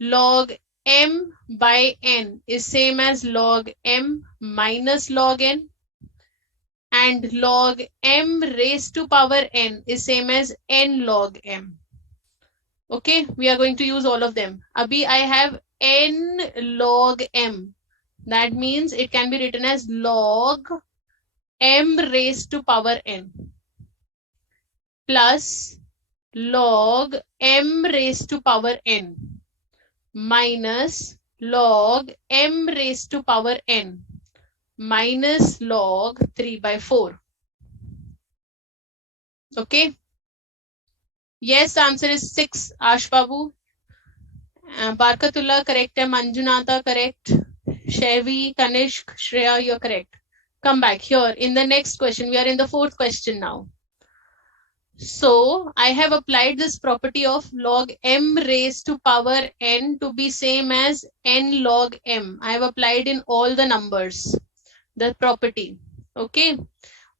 Log m by n is same as log m minus log n. And log m raised to power n is same as n log m. Okay, we are going to use all of them. Abhi, I have n log m. That means it can be written as log m raised to power n plus log m raised to power n minus log m raised to power n minus log 3 by 4. Okay. Yes, answer is 6. Ash Babu. Barkatullah, correct. Manjunata, correct. Shevi, Kanishk, Shreya, you're correct. Come back here. In the next question, we are in the 4th question now. So I have applied this property of log m raised to power n to be same as n log m. I have applied in all the numbers, the property. Okay.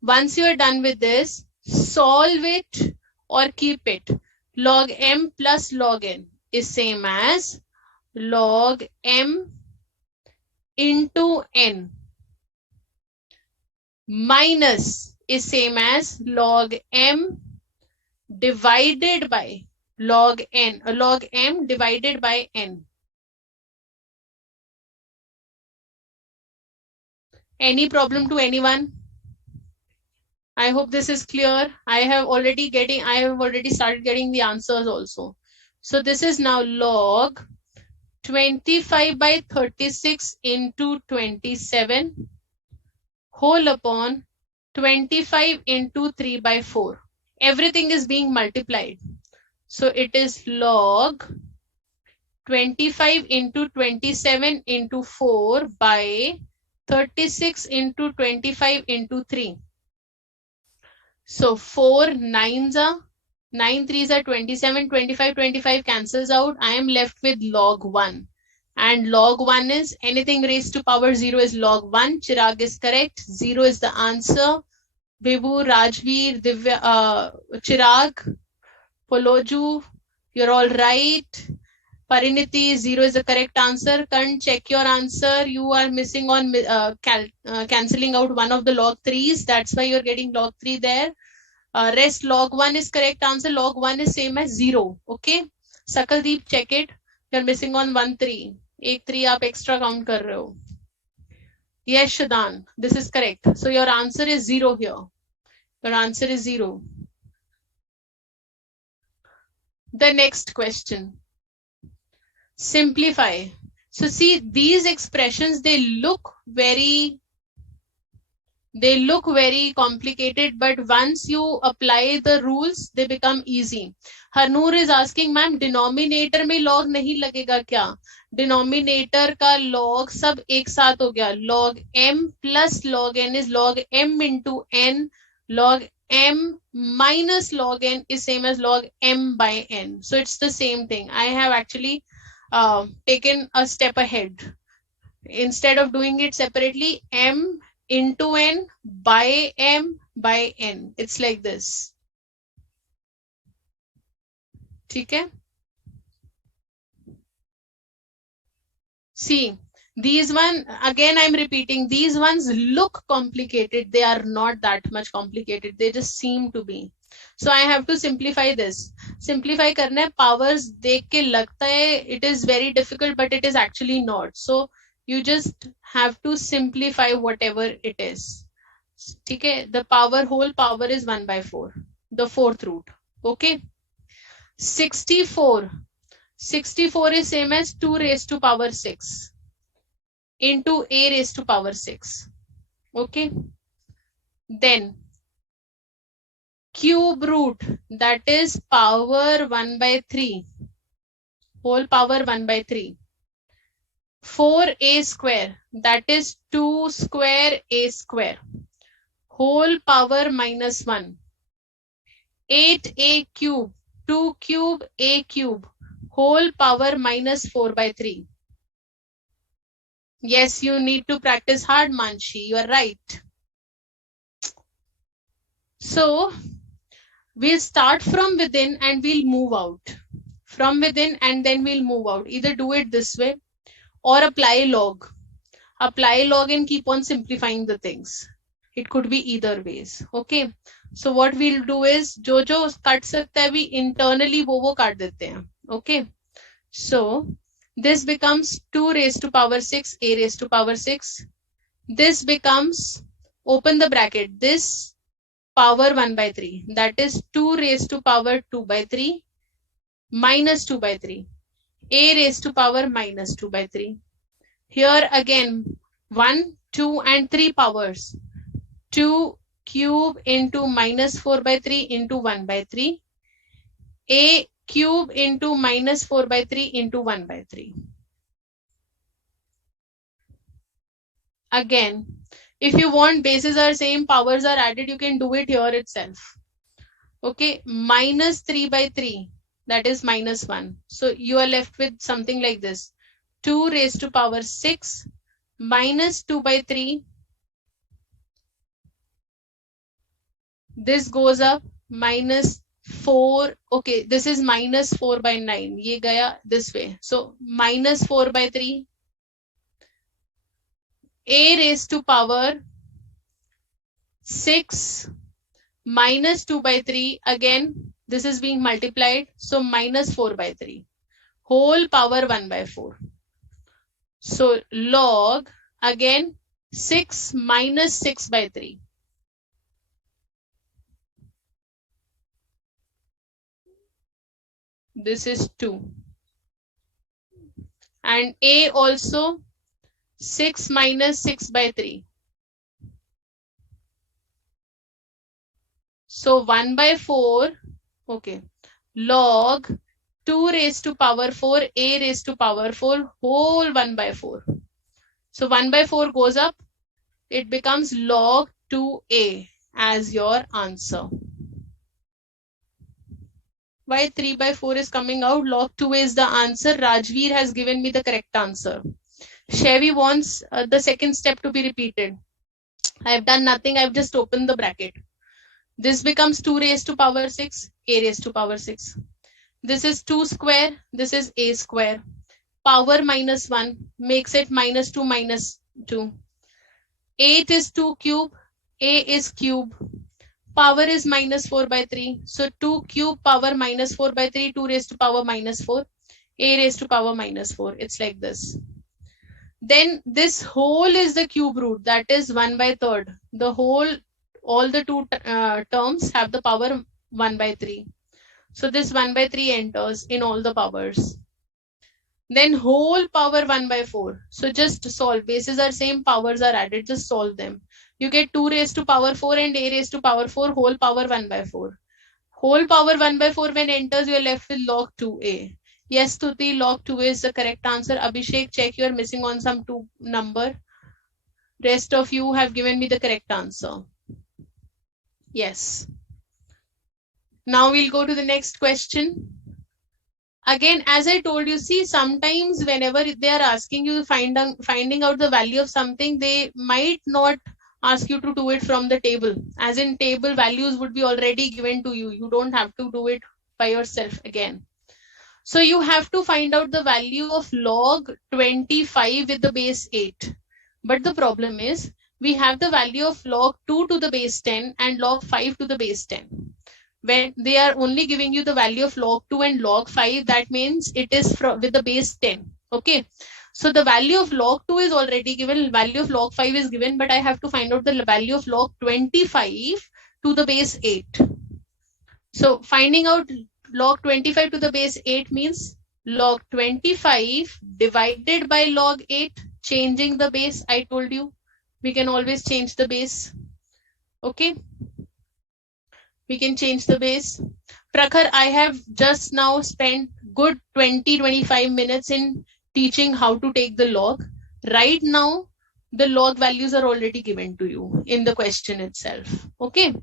Once you are done with this, solve it or keep it. Log m plus log n is same as log m into n minus is same as log m divided by log n, log m divided by n. Any problem to anyone? I hope this is clear. I have already started getting the answers also. So this is now log 25 by 36 into 27 whole upon 25 into 3 by 4. Everything is being multiplied. So it is log 25 into 27 into 4 by 36 into 25 into 3. So 4 9s are 9 3s are 27, 25, 25 cancels out. I am left with log 1. And log 1 is anything raised to power 0 is log 1. Chirag is correct. 0 is the answer. Vibhu, Rajveer, Divya, Chirag, Poloju, you're all right. Pariniti, 0 is the correct answer. Karn, check your answer. You are missing on cancelling out one of the log 3s. That's why you're getting log 3 there. Rest log 1 is correct answer. Log 1 is same as 0. Okay. Sakaldeep, check it. You're missing on 1 3. एक 3 आप extra count कर रहे हो. Yes, Shadan, this is correct. So your answer is 0 here. Your answer is 0. The next question. Simplify. So see, these expressions, they look very complicated, but once you apply the rules, they become easy. Harnoor is asking, ma'am, denominator में log नहीं लगेगा क्या? Denominator का log सब एक साथ हो गया. Log m plus log n is log m into n. Log m minus log n is same as log m by n. So it's the same thing. I have actually taken a step ahead. Instead of doing it separately, m into n by m by n. It's like this. Okay? See, these one, again I'm repeating, these ones look complicated. They are not that much complicated. They just seem to be. So I have to simplify this. Simplify करना है, powers देख के लगता है it is very difficult, but it is actually not. So you just have to simplify whatever it is. ठीक है? The power, whole power is 1 by 4. the fourth root. Okay. 64. 64 is same as 2 raised to power 6 into a raised to power 6. Okay. Then cube root, that is power 1 by 3, whole power 1 by 3. 4a square, that is 2 square a square, whole power minus 1. 8a cube, 2 cube a cube, whole power minus 4 by 3. Yes, you need to practice hard, Manshi. You are right. So we'll start from within and we'll move out. From within and then we'll move out. Either do it this way or apply log. Apply log and keep on simplifying the things. It could be either ways. Okay. So what we'll do is, जो काट सकता है भी internally वो काट देते हैं. Okay. So this becomes 2 raised to power 6, a raised to power 6. This becomes, open the bracket, this power 1 by 3. That is 2 raised to power 2 by 3 minus 2 by 3. A raised to power minus 2 by 3. Here again, 1, 2 and 3 powers. 2 cube into minus 4 by 3 into 1 by 3. A cube into minus 4 by 3 into 1 by 3. Again, if you want bases are same, powers are added, you can do it here itself. Okay, minus 3 by 3, that is minus 1. So you are left with something like this. 2 raised to power 6 minus 2 by 3. This goes up, minus 4. Okay, this is minus 4 by 9. Ye gaya this way. So minus 4 by 3. A raised to power 6 minus 2 by 3. Again, this is being multiplied. So minus 4 by 3. Whole power 1 by 4. So log, again, 6 minus 6 by 3. This is 2. And A also 6 minus 6 by 3. So 1 by 4, okay, log 2 raised to power 4, A raised to power 4, whole 1 by 4. So 1 by 4 goes up, it becomes log 2A as your answer. Why 3 by 4 is coming out? Log 2A is the answer. Rajveer has given me the correct answer. Chevy wants the second step to be repeated. I have done nothing. I've just opened the bracket. This becomes 2 raised to power 6, a raised to power 6. This is 2 square. This is a square. Power minus 1 makes it minus 2 minus 2. 8 is 2 cube. A is cube. Power is minus 4 by 3. So 2 cube power minus 4 by 3, 2 raised to power minus 4, a raised to power minus 4. It's like this. Then this whole is the cube root, that is 1 by 3rd. The whole, all the two terms have the power 1 by 3. So this 1 by 3 enters in all the powers. Then whole power 1 by 4. So just solve. Bases are same, powers are added. Just solve them. You get 2 raised to power 4 and a raised to power 4, whole power 1 by 4. Whole power 1 by 4 when enters, you are left with log 2a. Yes, Tuti, log 2a is the correct answer. Abhishek, check, you are missing on some 2 number. Rest of you have given me the correct answer. Yes. Now we'll go to the next question. Again, as I told you, see, sometimes whenever they are asking you finding out the value of something, they might not ask you to do it from the table. As in, table values would be already given to you. You don't have to do it by yourself again. So you have to find out the value of log 25 with the base 8. But the problem is, we have the value of log 2 to the base 10 and log 5 to the base 10. When they are only giving you the value of log 2 and log 5, that means it is with the base 10. Okay. So the value of log 2 is already given, value of log 5 is given, but I have to find out the value of log 25 to the base 8. So finding out log 25 to the base 8 means log 25 divided by log 8, changing the base. I told you we can always change the base. Okay, we can change the base. Prakhar, I have just now spent good 20-25 minutes in teaching how to take the log. Right now, the log values are already given to you in the question itself. Okay.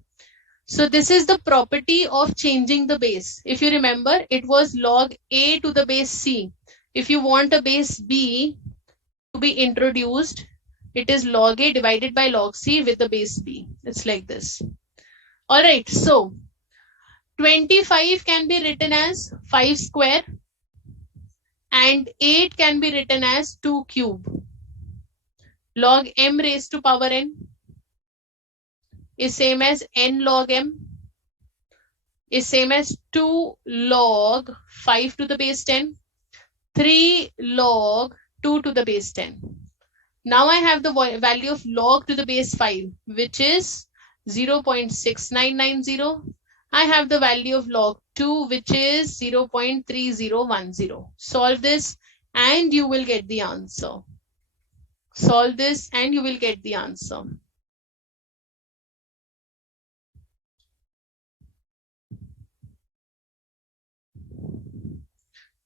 So this is the property of changing the base. If you remember, it was log A to the base C. If you want a base B to be introduced, it is log A divided by log C with the base B. It's like this. All right. So 25 can be written as 5 square and 8 can be written as 2 cube. Log m raised to power n is same as n log m is same as 2 log 5 to the base 10, 3 log 2 to the base 10. Now I have the value of log to the base 5, which is 0.6990. I have the value of log 2, which is 0.3010. Solve this and you will get the answer. Solve this and you will get the answer.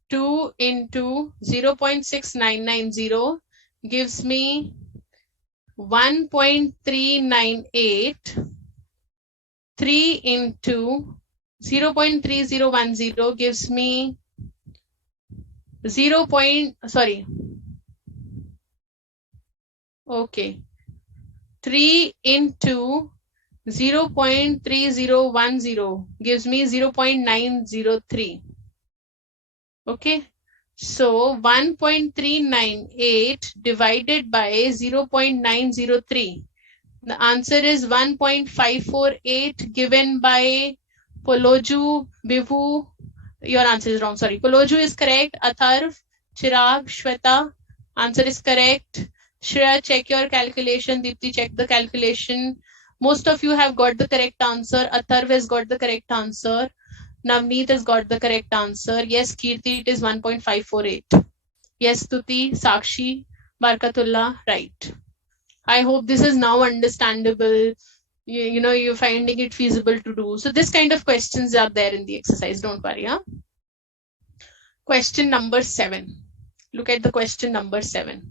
Two into 0.6990 gives me 1.398. 3 into 0.3010 gives me 0. Sorry. Okay. 3 into 0.3010 gives me 0.903. Okay. So 1.398 divided by 0.903. The answer is 1.548 given by Poloju, Bivu. Your answer is wrong. Sorry. Poloju is correct. Atharv, Chirag, Shweta. Answer is correct. Shreya, check your calculation. Deepti, check the calculation. Most of you have got the correct answer. Atharv has got the correct answer. Navneet has got the correct answer. Yes, Kirti, it is 1.548. Yes, Tuti, Sakshi, Barkatullah, right. I hope this is now understandable. You know, you're finding it feasible to do. So this kind of questions are there in the exercise. Don't worry. Huh? Question number 7. Look at the question number 7.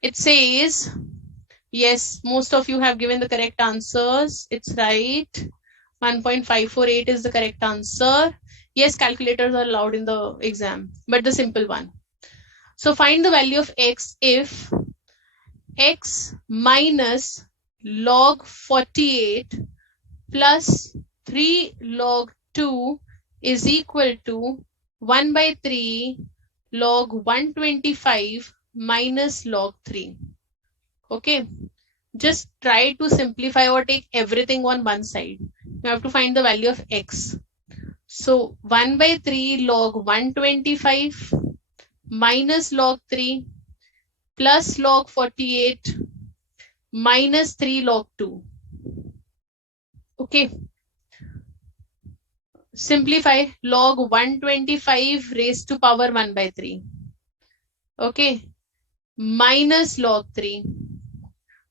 It says, yes, most of you have given the correct answers. It's right. 1.548 is the correct answer. Yes, calculators are allowed in the exam, but the simple one. So find the value of x if x minus log 48 plus 3 log 2 is equal to 1 by 3 log 125 minus log 3. Okay, just try to simplify or take everything on one side. You have to find the value of x. So 1 by 3 log 125 minus log 3 plus log 48 minus 3 log 2. Okay. Simplify log 125 raised to power 1 by 3. Okay. Minus log 3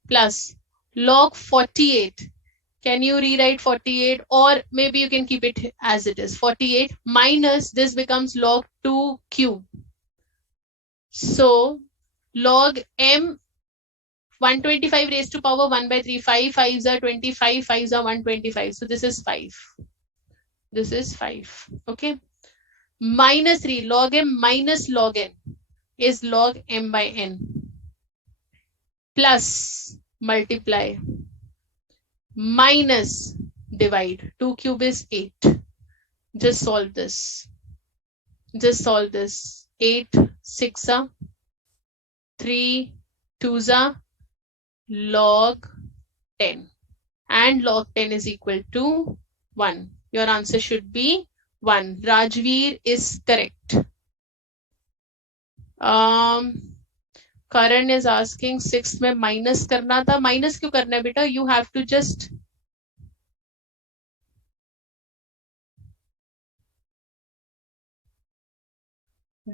plus log 48. Can you rewrite 48 or maybe you can keep it as it is. 48 minus this becomes log 2 cube. So log m 125 raised to power 1 by 3. 5 5s are 25, 5s are 125. So this is 5. This is 5. Okay. Minus 3. Log m minus log n is log m by n. Plus multiply. Minus divide. 2 cube is 8. Just solve this. Just solve this. 8 6 are 3 2s are log 10. And log 10 is equal to 1. Your answer should be 1. Rajveer is correct. Karan is asking 6 में minus करना था. Minus क्यों करना है बेटा? You have to just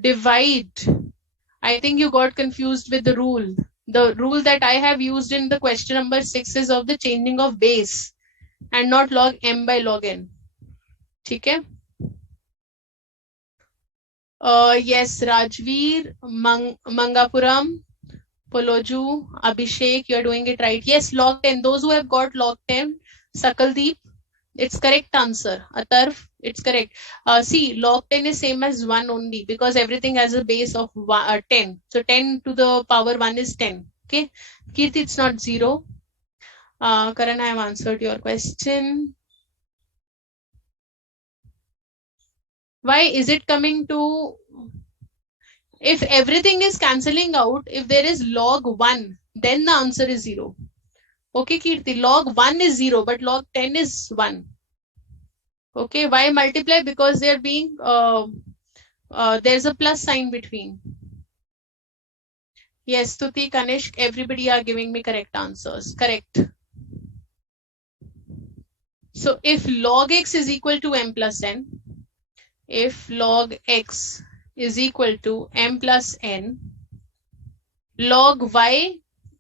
Divide. I think you got confused with the rule. The rule that I have used in the question number 6 is of the changing of base and not log m by log n. ठीक है? Yes, Rajveer, Mangapuram, Poloju, Abhishek, you're doing it right. Yes, log 10. Those who have got log 10, Sakaldeep, it's correct answer. Atarv, it's correct. See, log 10 is same as 1 only because everything has a base of 10. So 10 to the power 1 is 10. Okay. Kirti, it's not 0. Karan, I have answered your question. Why is it coming to... If everything is cancelling out, if there is log 1, then the answer is 0. Okay, Kirti, log 1 is 0, but log 10 is 1. Okay, why multiply? Because they're being, there's a plus sign between. Yes, Stuti, Kanishk, everybody are giving me correct answers. Correct. So if log x is equal to m plus n, if log x is equal to m plus n, log y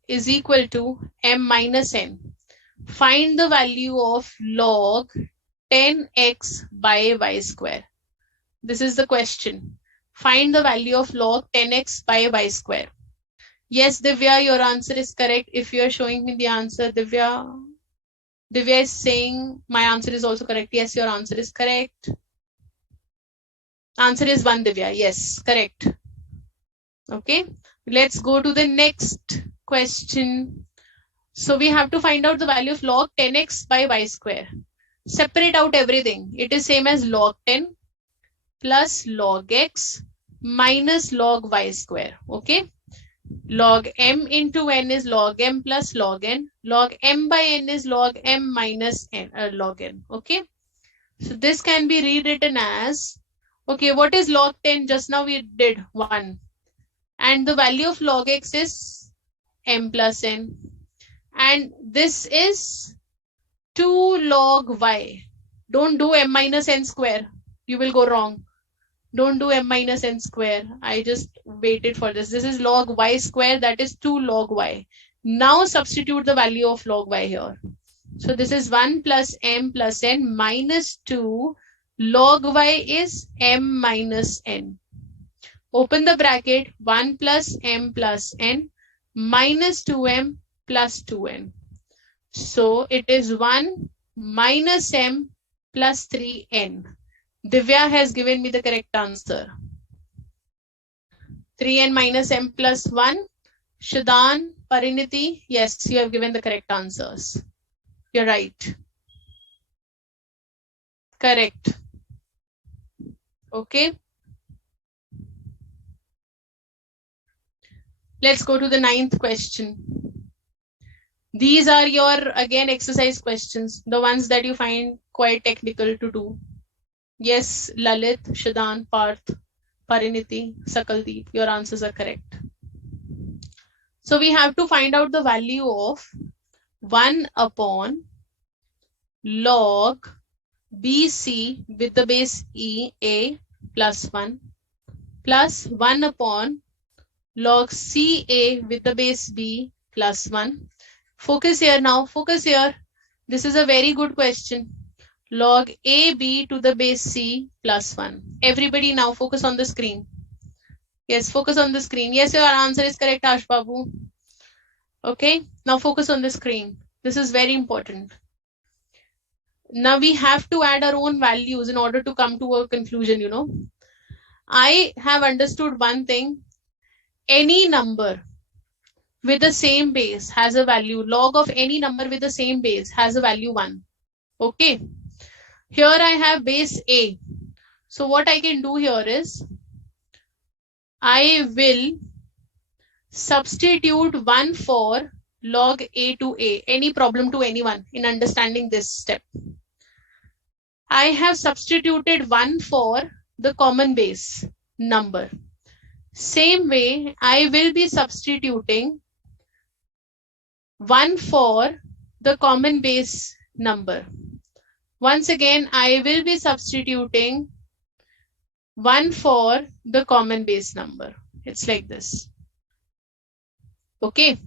is equal to m minus n. Find the value of log 10x by y square. This is the question. Find the value of log 10x by y square. Yes, Divya, your answer is correct. If you are showing me the answer, Divya is saying my answer is also correct. Yes, your answer is correct. Answer is 1, Divya. Yes, correct. Okay, let's go to the next question. So we have to find out the value of log 10x by y square. Separate out everything. It is same as log 10 plus log x minus log y square. Okay. Log m into n is log m plus log n. Log m by n is log m minus n, log n. Okay. So this can be rewritten as, okay, what is log 10? Just now we did 1. And the value of log x is m plus n. And this is 2 log y. Don't do m minus n square. You will go wrong. Don't do m minus n square. I just waited for this. This is log y square. That is 2 log y. Now substitute the value of log y here. So this is 1 plus m plus n minus 2. Log y is m minus n. Open the bracket. 1 plus m plus n minus 2m plus 2n. So it is 1 minus m plus 3n. Divya has given me the correct answer. 3n minus m plus 1. Shadan, Pariniti, yes, you have given the correct answers. You're right. Correct. Okay. Let's go to the 9th question. These are your, again, exercise questions, the ones that you find quite technical to do. Yes, Lalit, Shadan, Parth, Pariniti, Sakaldeep, your answers are correct. So we have to find out the value of 1 upon log BC with the base E, A plus 1 plus 1 upon log CA with the base B plus 1. Focus here now, focus here. This is a very good question. Log AB to the base C plus 1. Everybody now focus on the screen. Yes, focus on the screen. Yes, your answer is correct, Ash Babu. Okay, now focus on the screen. This is very important. Now we have to add our own values in order to come to a conclusion, you know. I have understood one thing. Any number with the same base has a value. Log of any number with the same base has a value 1. Okay. Here I have base A. So what I can do here is I will substitute 1 for log A to A. Any problem to anyone in understanding this step? I have substituted 1 for the common base number. Same way, I will be substituting 1 for the common base number. Once again, I will be substituting 1 for the common base number. It's like this. Okay.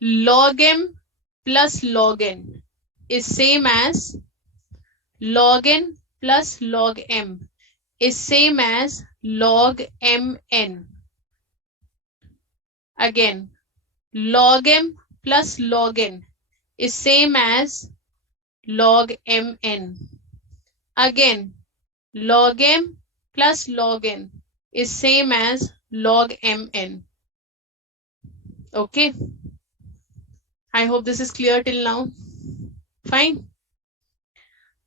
Log m plus log n is same as log n plus log m is same as log mn. Again, log m plus log n is same as log mn. Again, log m plus log n is same as log mn. Okay. I hope this is clear till now. Fine.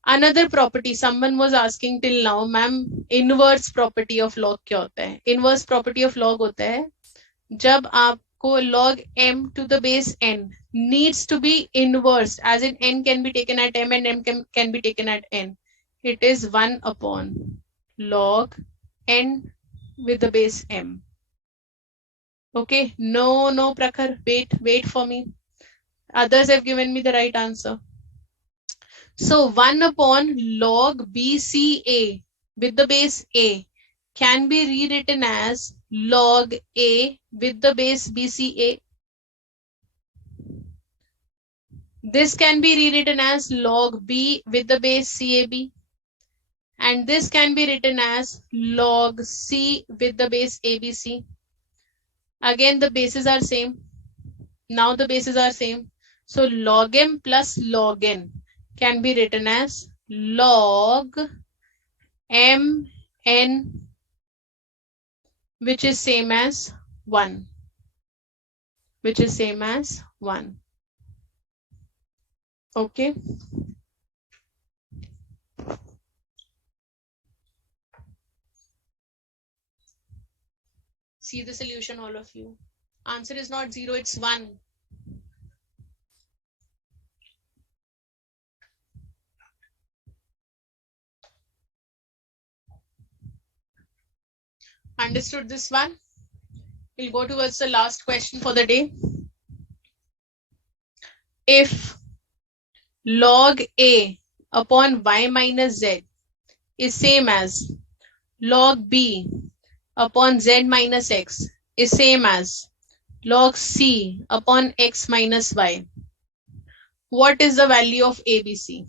Another property someone was asking till now, ma'am, inverse property of log क्या होता है? Inverse property of log होता है जब आपको log m to the base n needs to be inverse, as in n can be taken at m and m can be taken at n. It is 1 upon log n with the base m. Okay, no, Prakhar, wait for me. Others have given me the right answer. So 1 upon log BCA with the base A can be rewritten as log A with the base BCA. This can be rewritten as log B with the base CAB. And this can be written as log C with the base ABC. Again, the bases are same. Now the bases are same. So log m plus log n can be written as log m n, which is same as 1. Which is same as 1. Okay. See the solution, all of you. Answer is not 0, it's 1. Understood this one? We'll go towards the last question for the day. If log A upon y minus z is same as log B upon z minus x is same as log C upon x minus y, what is the value of ABC?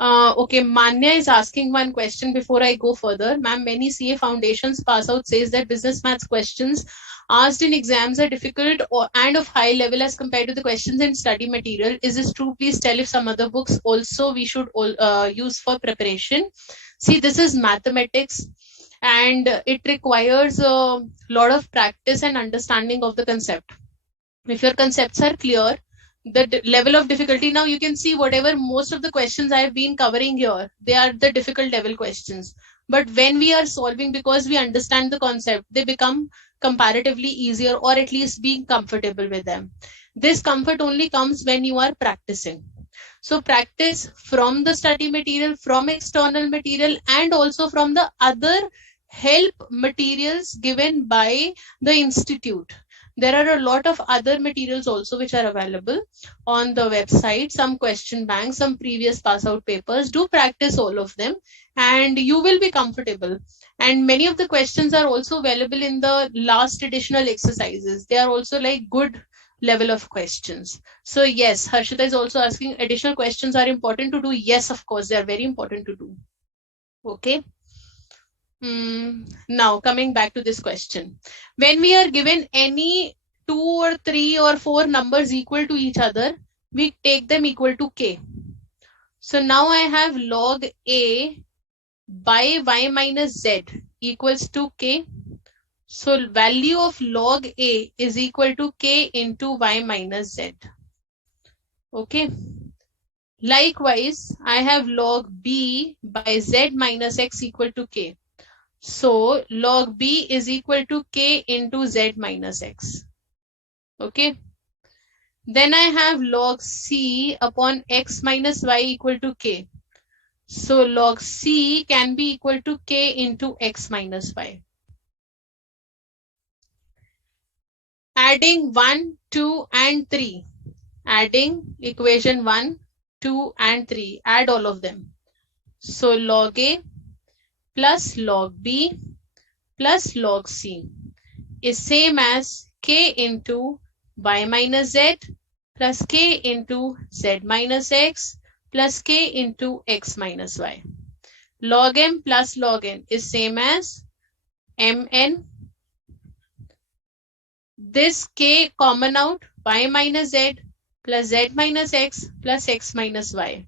Okay, Manya is asking one question before I go further. Ma'am, many CA foundations pass out says that business maths questions asked in exams are difficult and of high level as compared to the questions in study material. Is this true? Please tell if some other books also we should use for preparation. See, this is mathematics and it requires a lot of practice and understanding of the concept. If your concepts are clear, the level of difficulty, now you can see whatever most of the questions I have been covering here, they are the difficult level questions. But when we are solving, because we understand the concept, they become comparatively easier, or at least being comfortable with them. This comfort only comes when you are practicing. So practice from the study material, from external material, and also from the other help materials given by the institute. There are a lot of other materials also which are available on the website, some question banks, some previous pass out papers. Do practice all of them and you will be comfortable. And many of the questions are also available in the last additional exercises. They are also like good level of questions. So yes, Harshita is also asking additional questions are important to do. Yes, of course, they are very important to do. Okay. Now, coming back to this question. When we are given any 2 or 3 or 4 numbers equal to each other, we take them equal to k. So now I have log a by y minus z equals to k. So value of log a is equal to k into y minus z. Okay. Likewise, I have log b by z minus x equal to k. So log b is equal to k into z minus x. Okay. Then I have log c upon x minus y equal to k. So log C can be equal to K into X minus Y. Adding 1, 2 and 3. Adding equation 1, 2 and 3. Add all of them. So log A plus log B plus log C is same as K into Y minus Z plus K into Z minus X plus K into X minus Y. Log M plus log N is same as Mn. This K common out, Y minus Z plus Z minus X plus X minus Y.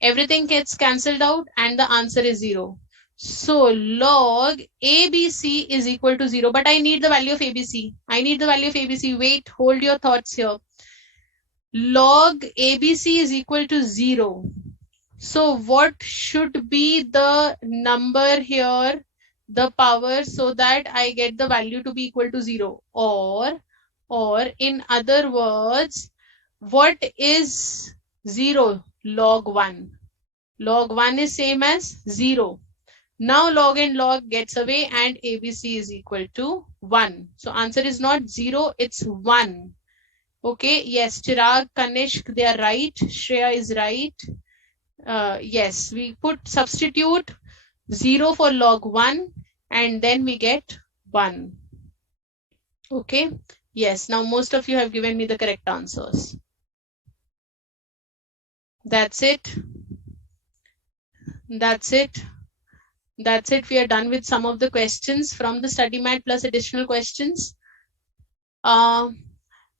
Everything gets cancelled out and the answer is 0. So log ABC is equal to 0. But I need the value of ABC. I need the value of ABC. Wait, hold your thoughts here. Log ABC is equal to 0. So what should be the number here, the power, so that I get the value to be equal to 0? Or in other words, what is 0? Log 1. Log 1 is same as 0. Now log and log gets away and ABC is equal to 1. So answer is not 0, it's 1. Okay, yes, Chirag, Kanishk, they are right. Shreya is right. Yes, we substitute 0 for log 1 and then we get 1. Okay, yes, now most of you have given me the correct answers. That's it. That's it. That's it. We are done with some of the questions from the study mat plus additional questions.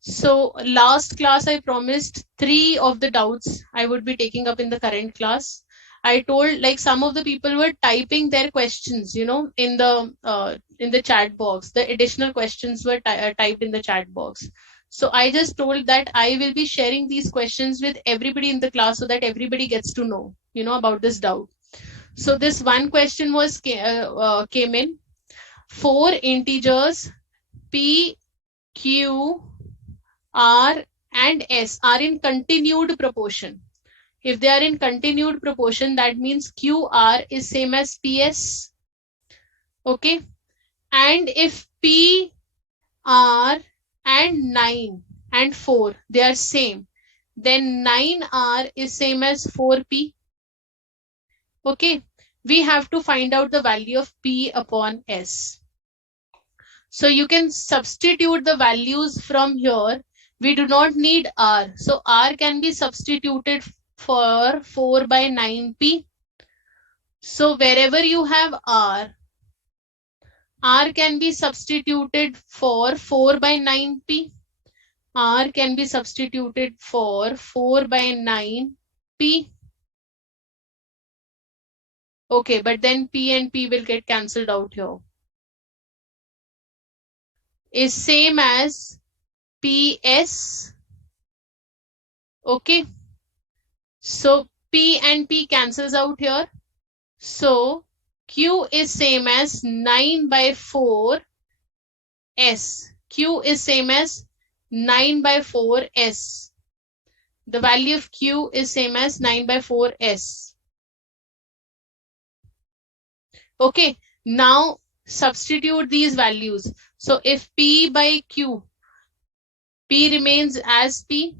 So last class I promised 3 of the doubts I would be taking up in the current class. I told like some of the people were typing their questions, you know, in the chat box. The additional questions were typed in the chat box. So I just told that I will be sharing these questions with everybody in the class so that everybody gets to know, you know, about this doubt. So this one question was came in. 4 integers P, Q, R and S are in continued proportion. If they are in continued proportion, that means QR is same as PS. Okay. And if P, R and 9 and 4, they are same, then 9R is same as 4P. Okay. We have to find out the value of P upon S. So you can substitute the values from here. We do not need R. So R can be substituted for 4 by 9P. So wherever you have R can be substituted for 4 by 9P. R can be substituted for 4 by 9P. Okay, but then P and P will get cancelled out here. Is same as PS. Okay. So P and P cancels out here. So Q is same as 9 by 4 S. Q is same as 9 by 4 S. The value of Q is same as 9 by 4 S. Okay. Now substitute these values. So if P by Q, P remains as P.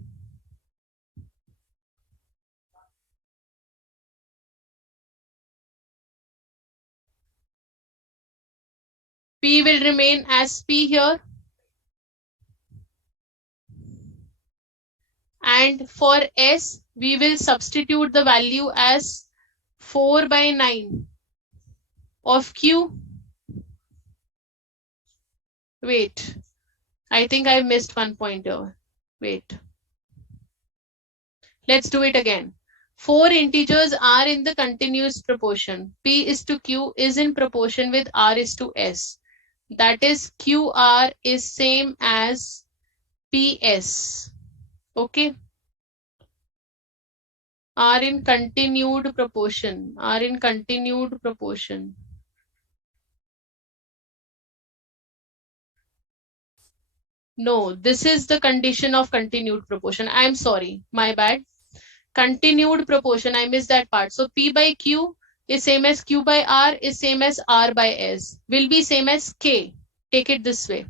P will remain as P here. And for S, we will substitute the value as 4 by 9 of Q. Wait, I think I missed one pointer. Wait. Let's do it again. 4 integers are in the continuous proportion. P is to Q is in proportion with R is to S. That is QR is same as PS. Okay. Are in continued proportion. Are in continued proportion. No, this is the condition of continued proportion. I'm sorry, my bad. Continued proportion, I missed that part. So P by Q is same as Q by R is same as R by S, will be same as K. Take it this way.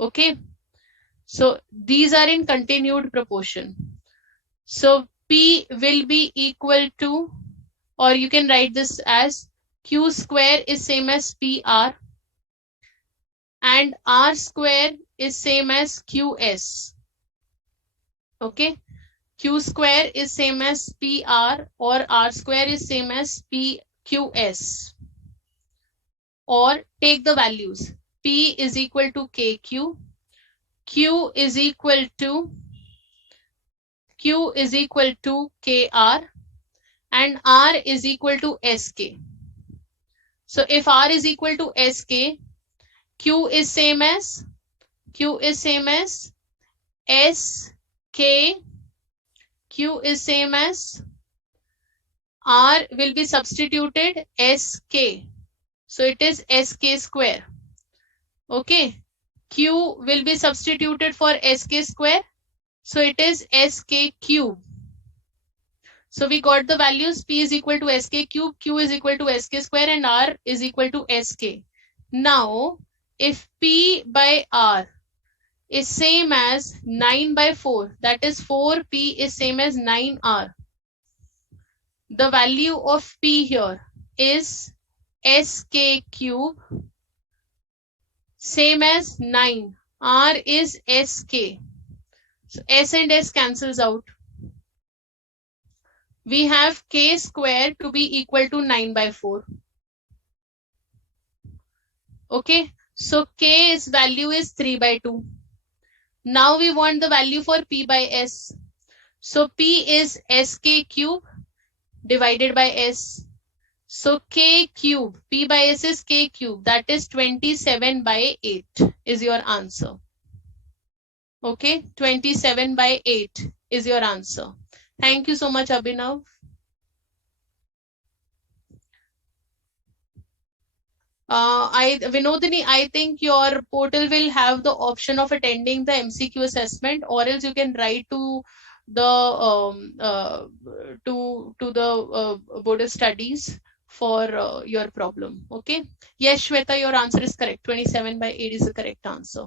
Okay. So these are in continued proportion. So P will be equal to, or you can write this as Q square is same as PR and R square is same as QS. Okay. Q square is same as PR or R square is same as PQS. Or take the values. P is equal to KQ, Q is equal to KR, and R is equal to SK. So if R is equal to SK, Q is same as SK, Q is same as R will be substituted SK. So it is SK square. Okay. Q will be substituted for SK square. So it is SK cube. So we got the values. P is equal to SK cube, Q is equal to SK square, and R is equal to SK. Now, if P by R is same as 9 by 4, that is 4P is same as 9R. The value of P here is SK cube, same as 9. R is SK. So S and S cancels out. We have K square to be equal to 9 by 4. Okay. So K's value is 3 by 2. Now we want the value for P by S. So P is SK cube divided by S. So K cube, P by S is K cube, that is 27 by 8 is your answer. Okay, 27 by 8 is your answer. Thank you so much, Abhinav. Vinodini, I think your portal will have the option of attending the MCQ assessment, or else you can write to the board of studies for your problem. Okay. Yes, Shweta, your answer is correct. 27 by 8 is the correct answer.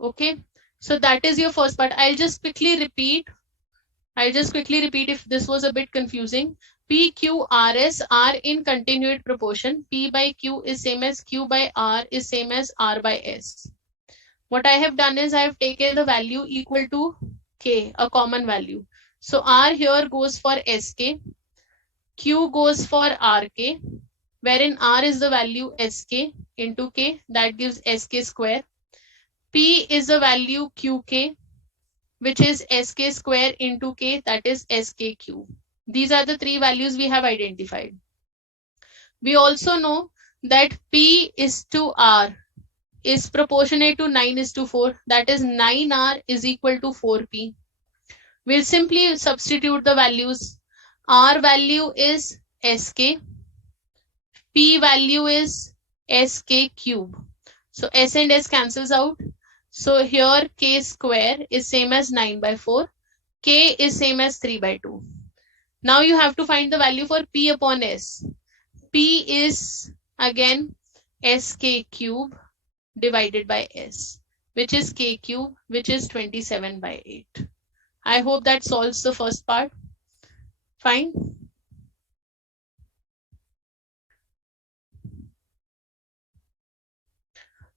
Okay. So that is your first part. I'll just quickly repeat if this was a bit confusing. P, Q, R, S are in continued proportion. P by Q is same as Q by R is same as R by S. What I have done is I have taken the value equal to K, a common value. So R here goes for SK, Q goes for RK, wherein R is the value SK into K, that gives SK square. P is the value QK, which is SK square into K, that is SK cube. These are the three values we have identified. We also know that P is to R is proportionate to 9 is to 4, that is 9R is equal to 4P. We'll simply substitute the values. R value is SK, P value is SK cube. So S and S cancels out. So here K square is same as 9 by 4, K is same as 3 by 2. Now you have to find the value for P upon S. P is again SK cube divided by S, which is K cube, which is 27 by 8. I hope that solves the first part. Fine.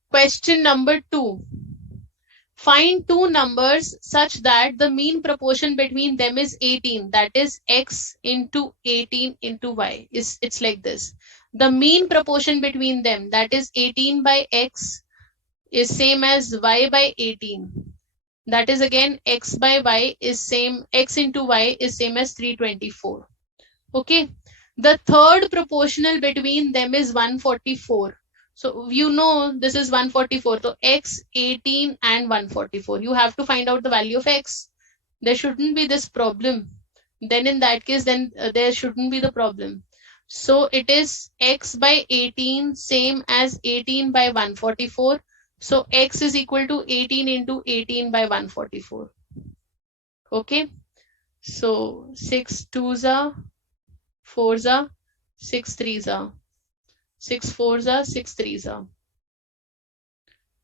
Question number 2. Find two numbers such that the mean proportion between them is 18, that is x into 18 into y. It's like this. The mean proportion between them, that is 18 by x, is same as y by 18. That is again x by y is same, x into y is same as 324. Okay. The third proportional between them is 144. So you know this is 144. So x, 18 and 144. You have to find out the value of x. There shouldn't be this problem. Then in that case, there shouldn't be the problem. So it is x by 18 same as 18 by 144. So x is equal to 18 into 18 by 144. Okay. So 6 2s are 4s are 6 3s are 6 4s are 6 3s are.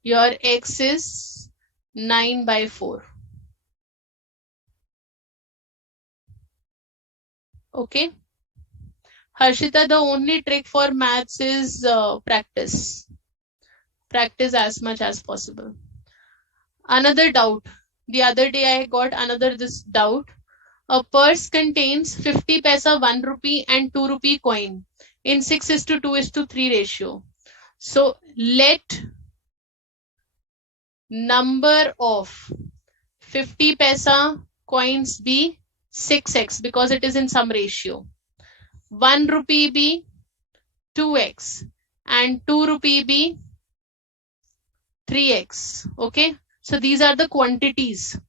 Your x is 9 by 4. Okay. Harshita, the only trick for maths is practice. Practice as much as possible. Another doubt. The other day I got another this doubt. A purse contains 50 paisa, 1 rupee and 2 rupee coin in 6:2:3 ratio. So let number of 50 paisa coins be 6x because it is in some ratio. 1 rupee be 2x and 2 rupee be 3x. Okay. So these are the quantities.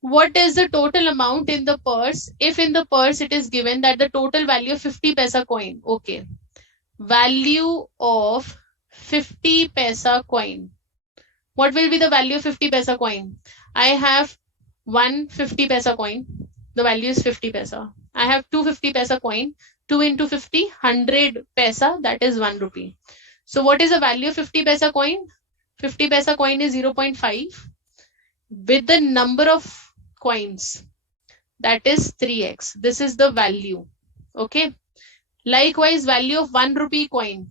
What is the total amount in the purse? If in the purse it is given that the total value of 50 paisa coin. Okay. Value of 50 paisa coin. What will be the value of 50 paisa coin? I have one 50 paisa coin. The value is 50 paisa. I have 250 paisa coin. 2 into 50, 100 paisa. That is 1 rupee. So what is the value of 50 paisa coin? 50 paisa coin is 0.5 with the number of coins, that is 3x. This is the value. Okay. Likewise, value of 1 rupee coin.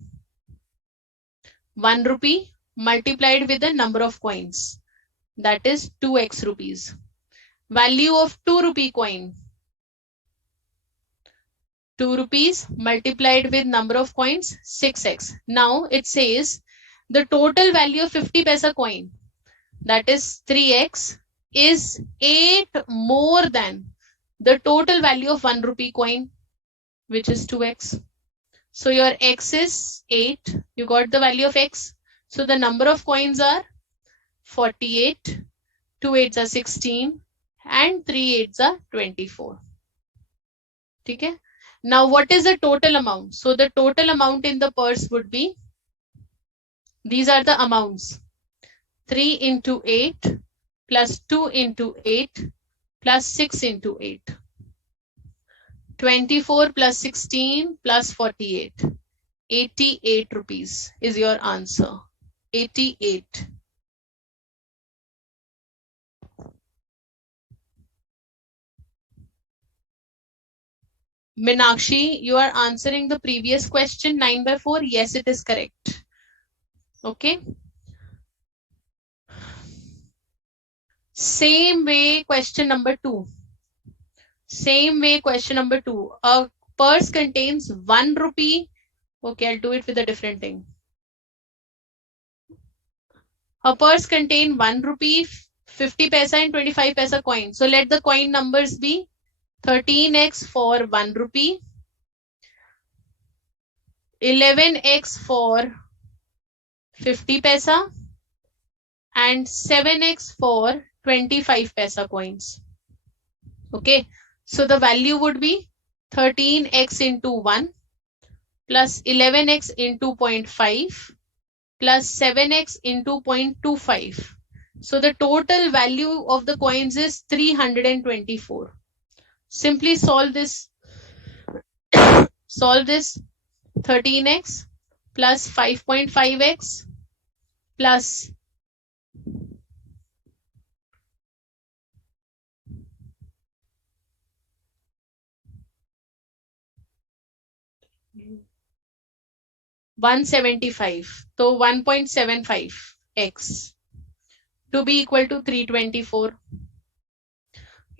1 rupee multiplied with the number of coins, that is 2x rupees. Value of 2 rupee coin. 2 rupees multiplied with number of coins, 6x. Now it says the total value of 50 paisa coin, that is 3x, is 8 more than the total value of 1 rupee coin, which is 2x. So your x is 8. You got the value of x. So the number of coins are 48, 2 8s are 16 and 3 8s are 24. Okay. Now what is the total amount? So the total amount in the purse would be, these are the amounts. 3 into 8 plus 2 into 8 plus 6 into 8. 24 plus 16 plus 48. 88 rupees is your answer. 88. Minakshi, you are answering the previous question 9 by 4. Yes, it is correct. Okay. Same way, question number 2. Same way, question number 2. A purse contains 1 rupee. Okay, I'll do it with a different thing. A purse contains 1 rupee, 50 paisa and 25 paisa coin. So let the coin numbers be 13x for 1 rupee, 11x for 50 paisa and 7x for 25 paisa coins. Okay, so the value would be 13x into 1 plus 11x into 0.5 plus 7x into 0.25. So the total value of the coins is 324. Simply solve this. Solve this. 13x plus 5.5x plus 175. So 1.75x to be equal to 324.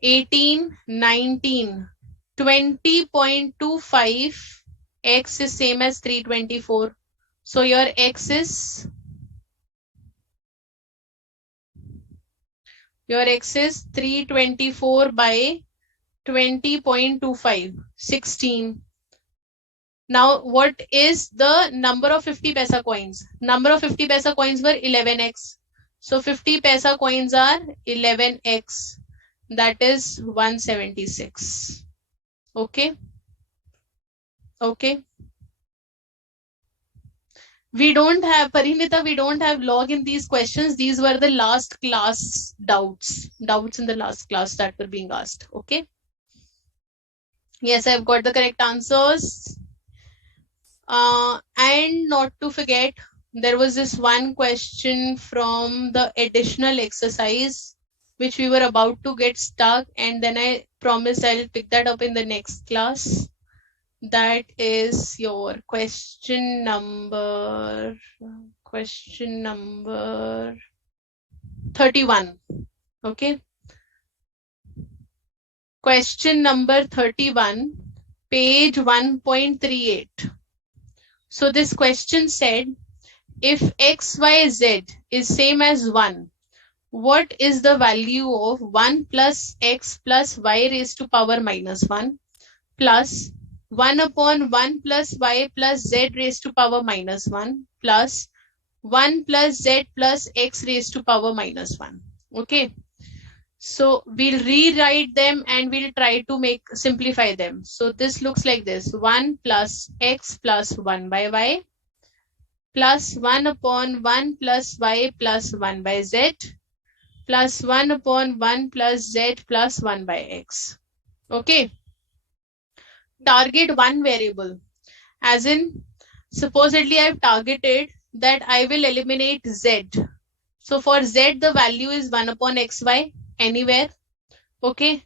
18, 19, 20.25 x is same as 324. So your x is 324 by 20.25, 16. Now what is the number of 50 paisa coins? Number of 50 paisa coins were 11x. So 50 paisa coins are 11x. That is 176. Okay. Okay. We don't have, Parinita, we don't have log in these questions. These were the last class doubts in the last class that were being asked. Okay. Yes, I've got the correct answers. And not to forget, there was this one question from the additional exercise which we were about to get stuck, and then I promised I'll pick that up in the next class. That is your question number 31. Okay. Question number 31, page 1.38. So this question said, if xyz is same as 1, what is the value of 1 plus x plus y raised to power minus 1 plus 1 upon 1 plus y plus z raised to power minus 1 plus 1 plus z plus x raised to power minus 1. Okay. So we'll rewrite them and we'll try to simplify them. So this looks like this: 1 plus x plus 1 by y plus 1 upon 1 plus y plus 1 by z plus 1 upon 1 plus z plus 1 by x. Okay. Target one variable. As in, supposedly I've targeted that I will eliminate z. So for z, the value is 1 upon xy anywhere. Okay.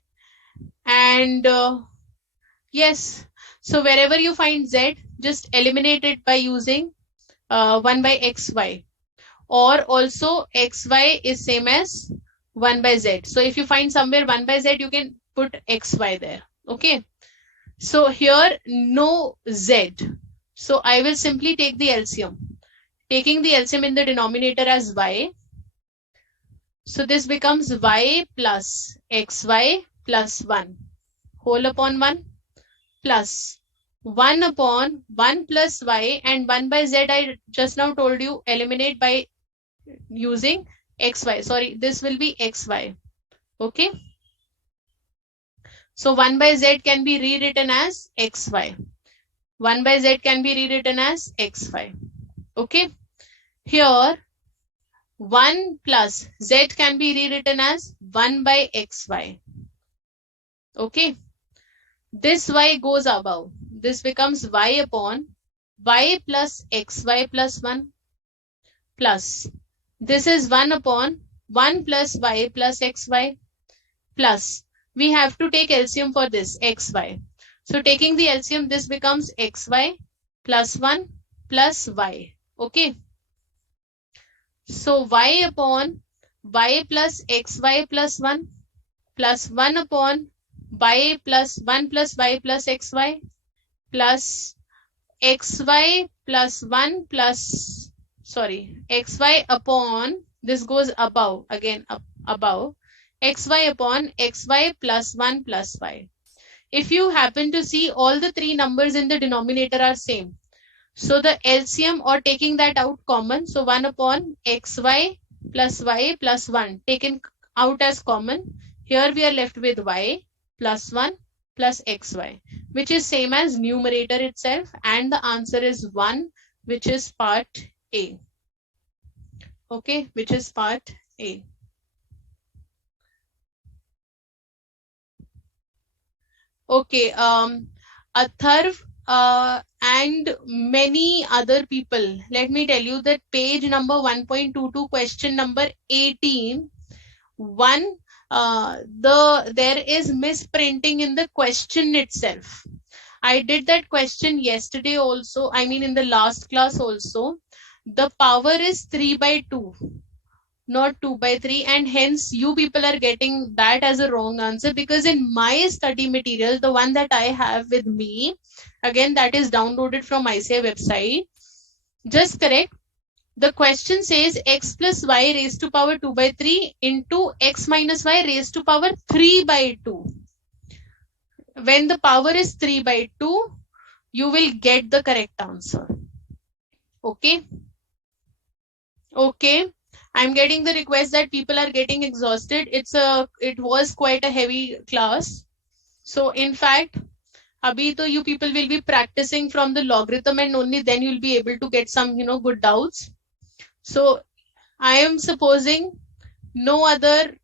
And yes, so wherever you find z, just eliminate it by using 1 by xy. Or also xy is same as 1 by z. So if you find somewhere 1 by z, you can put xy there. Okay. So here no z. So I will simply take the LCM. Taking the LCM in the denominator as y. So this becomes y plus xy plus 1 whole upon 1 plus 1 upon 1 plus y, and 1 by z I just now told you eliminate by using xy. Sorry, this will be xy. Okay. So 1 by z can be rewritten as xy. 1 by z can be rewritten as xy. Okay. Here 1 plus z can be rewritten as 1 by xy. Okay. This y goes above. This becomes y upon y plus xy plus 1 plus this is 1 upon 1 plus y plus xy plus we have to take LCM for this xy. So taking the LCM, this becomes xy plus 1 plus y. Okay. So y upon y plus xy plus 1 plus 1 upon y plus 1 plus y plus xy plus xy plus 1 plus, sorry, xy upon, this goes above, again above, xy upon xy plus 1 plus y. If you happen to see all the three numbers in the denominator are same, so the LCM or taking that out common, so 1 upon xy plus y plus 1 taken out as common, here we are left with y plus 1 plus xy, which is same as numerator itself, and the answer is 1, which is part A. Okay, which is part A. Okay, Atharv and many other people, let me tell you that page number 1.22, question number 18, there is misprinting in the question itself. I did that question yesterday also, I mean in the last class also. The power is 3 by 2, not 2 by 3, and hence you people are getting that as a wrong answer, because in my study material, the one that I have with me, again that is downloaded from ICI website, just correct. The question says x plus y raised to power 2 by 3 into x minus y raised to power 3 by 2. When the power is 3 by 2, you will get the correct answer. Okay. Okay. I'm getting the request that people are getting exhausted. It was quite a heavy class. So in fact, abhi to you people will be practicing from the logarithm, and only then you'll be able to get some, good doubts. So I am supposing no other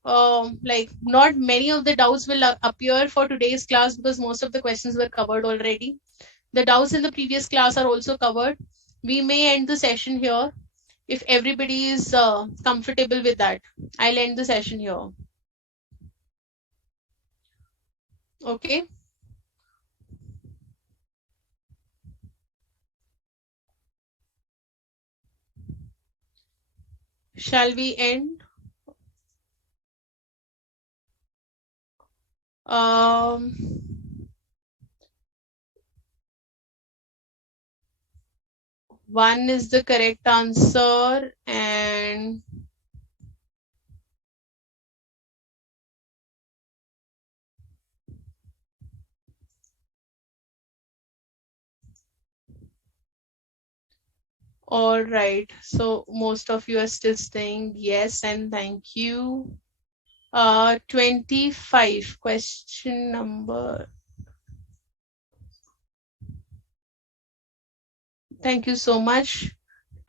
like not many of the doubts will appear for today's class because most of the questions were covered already. The doubts in the previous class are also covered. We may end the session here if everybody is comfortable with that. I'll end the session here. Okay. Shall we end? One is the correct answer, and all right. So most of you are still saying yes, and thank you. 25 question number. Thank you so much.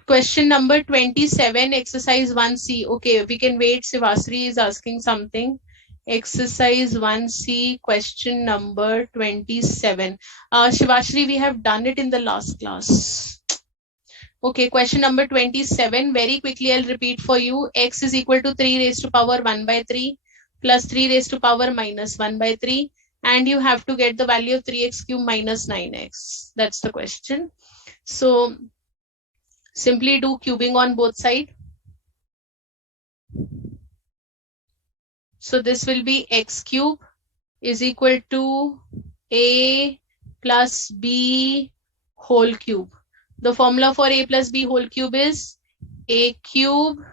Question number 27, exercise 1C. Okay, we can wait. Sivasri is asking something. Exercise 1C, question number 27. Shivashri, we have done it in the last class. Okay, question number 27. Very quickly, I'll repeat for you. X is equal to 3 raised to power 1 by 3 plus 3 raised to power minus 1 by 3. And you have to get the value of 3x cubed minus 9x. That's the question. So simply do cubing on both sides. So this will be x cube is equal to a plus b whole cube. The formula for a plus b whole cube is a cube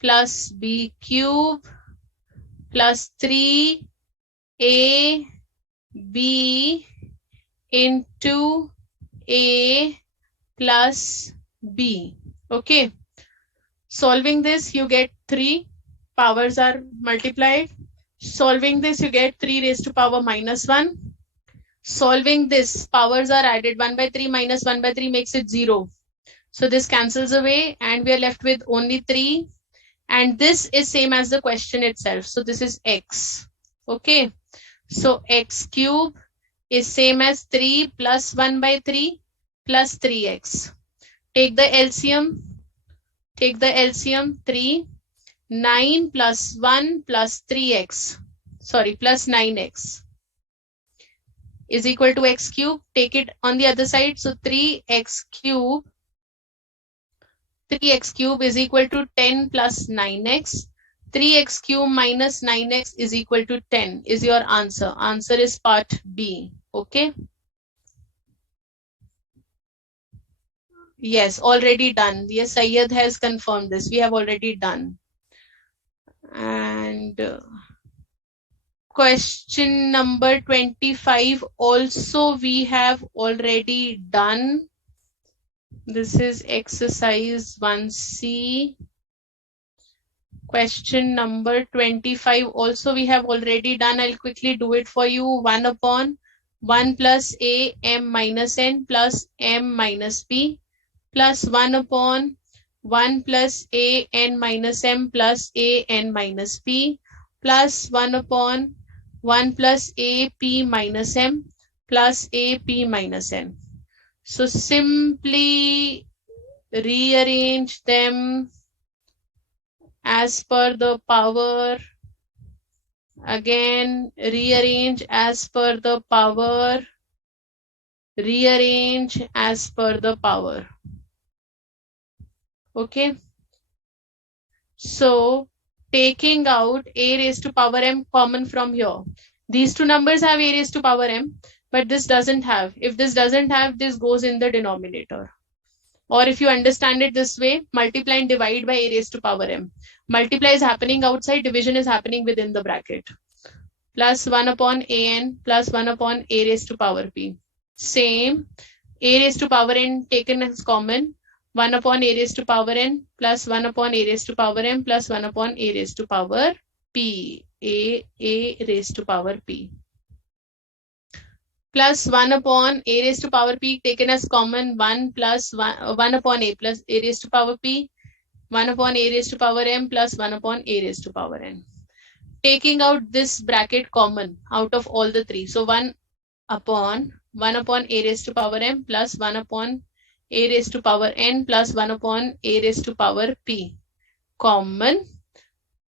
plus b cube plus 3ab into a plus b. Okay. Solving this, you get 3. Powers are multiplied. Solving this, you get 3 raised to power minus 1. Solving this, powers are added. 1 by 3 minus 1 by 3 makes it 0. So this cancels away and we are left with only 3. And this is same as the question itself. So this is x. Okay. So x cube is same as 3 plus 1 by 3 plus 3x. Take the LCM. Take the LCM. 3. 9 plus 1 plus 3x. Sorry, plus 9x is equal to x cube. Take it on the other side. So 3x cube is equal to 10 plus 9x. 3x cube minus 9x is equal to 10 is your answer. Answer is part B. Okay. Yes, already done. Yes, Syed has confirmed this. We have already done. And question number 25 also we have already done. This is exercise 1C. Question number 25 also we have already done. I'll quickly do it for you. 1 upon 1 plus a m minus n plus m minus b plus 1 upon 1 plus a n minus m plus a n minus b plus 1 upon 1 plus a p minus m plus a p minus n. So simply rearrange them as per the power. Again, rearrange as per the power. Rearrange as per the power. Okay. So taking out a raised to power m common from here. These two numbers have a raised to power m, but this doesn't have. If this doesn't have, this goes in the denominator. Or if you understand it this way, multiply and divide by a raised to power m. Multiply is happening outside, division is happening within the bracket. Plus 1 upon an plus 1 upon a raised to power p. Same, a raised to power n taken as common. 1 upon a raised to power n plus 1 upon a raised to power m plus 1 upon a raised to power p. A raised to power p. Plus 1 upon a raised to power p taken as common. 1 plus 1 upon a plus a raised to power p 1 upon a raised to power m plus 1 upon a raised to power n. Taking out this bracket common out of all the three. So 1 upon a raised to power m plus 1 upon a raised to power n plus 1 upon a raised to power p common.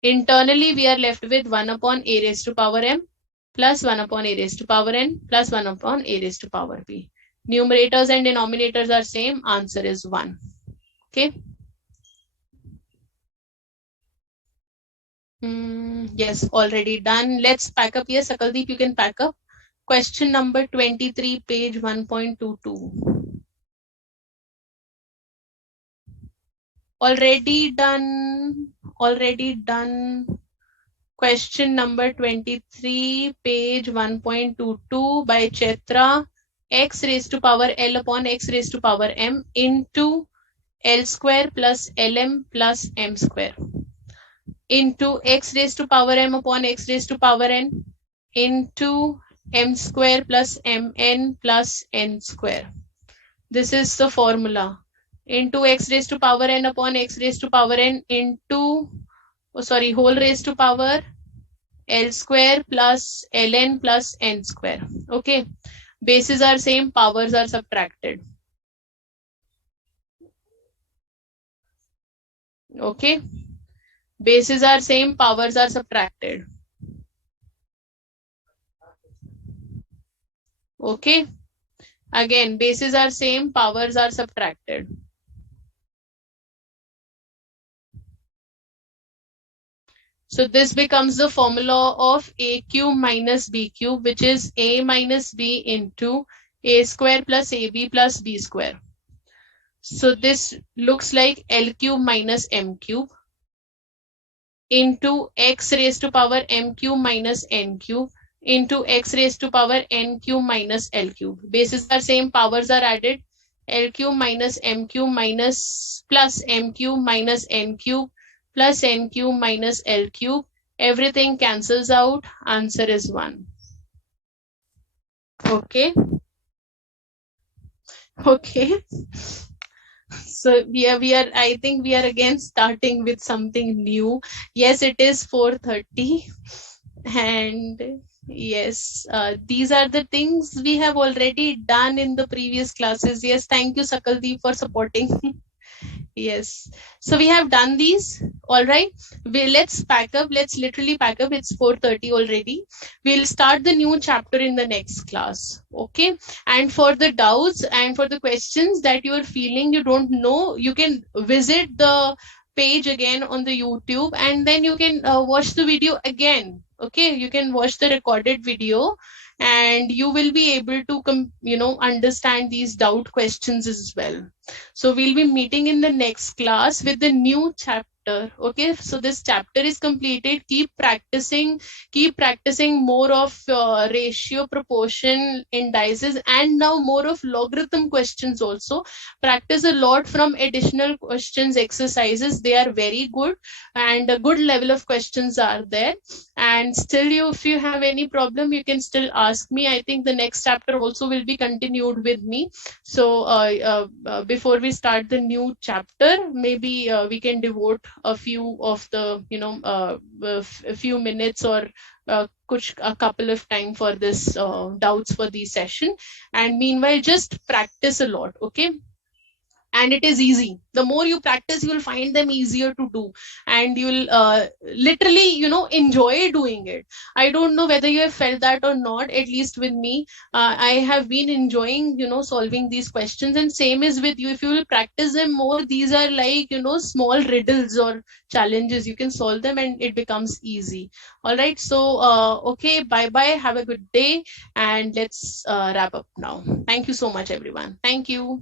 Internally, we are left with 1 upon a raised to power m plus 1 upon a raised to power n plus 1 upon a raised to power p. Numerators and denominators are same. Answer is 1. Okay. Yes, already done. Let's pack up. Yes, Akaldeep, you can pack up. Question number 23, page 1.22. Already done. Already done. Question number 23, page 1.22 by Chetra. X raised to power L upon X raised to power M into L square plus Lm plus M square into X raised to power M upon X raised to power N into M square plus Mn plus N square. This is the formula. Into X raised to power N upon X raised to power N into, whole raised to power L square plus Ln plus N square. Okay. Bases are same, powers are subtracted. Okay. Bases are same, powers are subtracted. Okay. Again, bases are same, powers are subtracted. So this becomes the formula of a cube minus b cube, which is a minus b into a square plus ab plus b square. So this looks like L cube minus M cube into X raised to power M cube minus N cube into X raised to power N cube minus L cube. Bases are same, powers are added. L cube minus M cube minus plus M cube minus N cube plus N cube minus L cube. Everything cancels out. Answer is 1. Okay. Okay. So we are I think we are again starting with something new. Yes, it is 4:30 and yes, these are the things we have already done in the previous classes. Yes, thank you Sakaldeep for supporting. Yes, so we have done these. All right, let's pack up. Let's literally pack up. It's 4:30 already. We'll start the new chapter in the next class. Okay, and for the doubts and for the questions that you are feeling you don't know, you can visit the page again on the YouTube and then you can watch the video again. Okay, you can watch the recorded video and you will be able to understand these doubt questions as well. So we'll be meeting in the next class with the new chapter. Okay, so this chapter is completed. Keep practicing more of ratio, proportion, indices, and now more of logarithm questions also. Practice a lot from additional questions exercises. They are very good and a good level of questions are there. And still, if you have any problem, you can still ask me. I think the next chapter also will be continued with me. So before we start the new chapter, maybe we can devote a few of the a few minutes or a couple of time for this doubts for the session. And meanwhile, just practice a lot. Okay, and it is easy. The more you practice, you will find them easier to do and you'll literally enjoy doing it. I don't know whether you have felt that or not. At least with me, I have been enjoying solving these questions, and same is with you. If you will practice them more, these are like small riddles or challenges. You can solve them and it becomes easy. All right, so okay, bye bye, have a good day, and let's wrap up now. Thank you so much everyone. Thank you.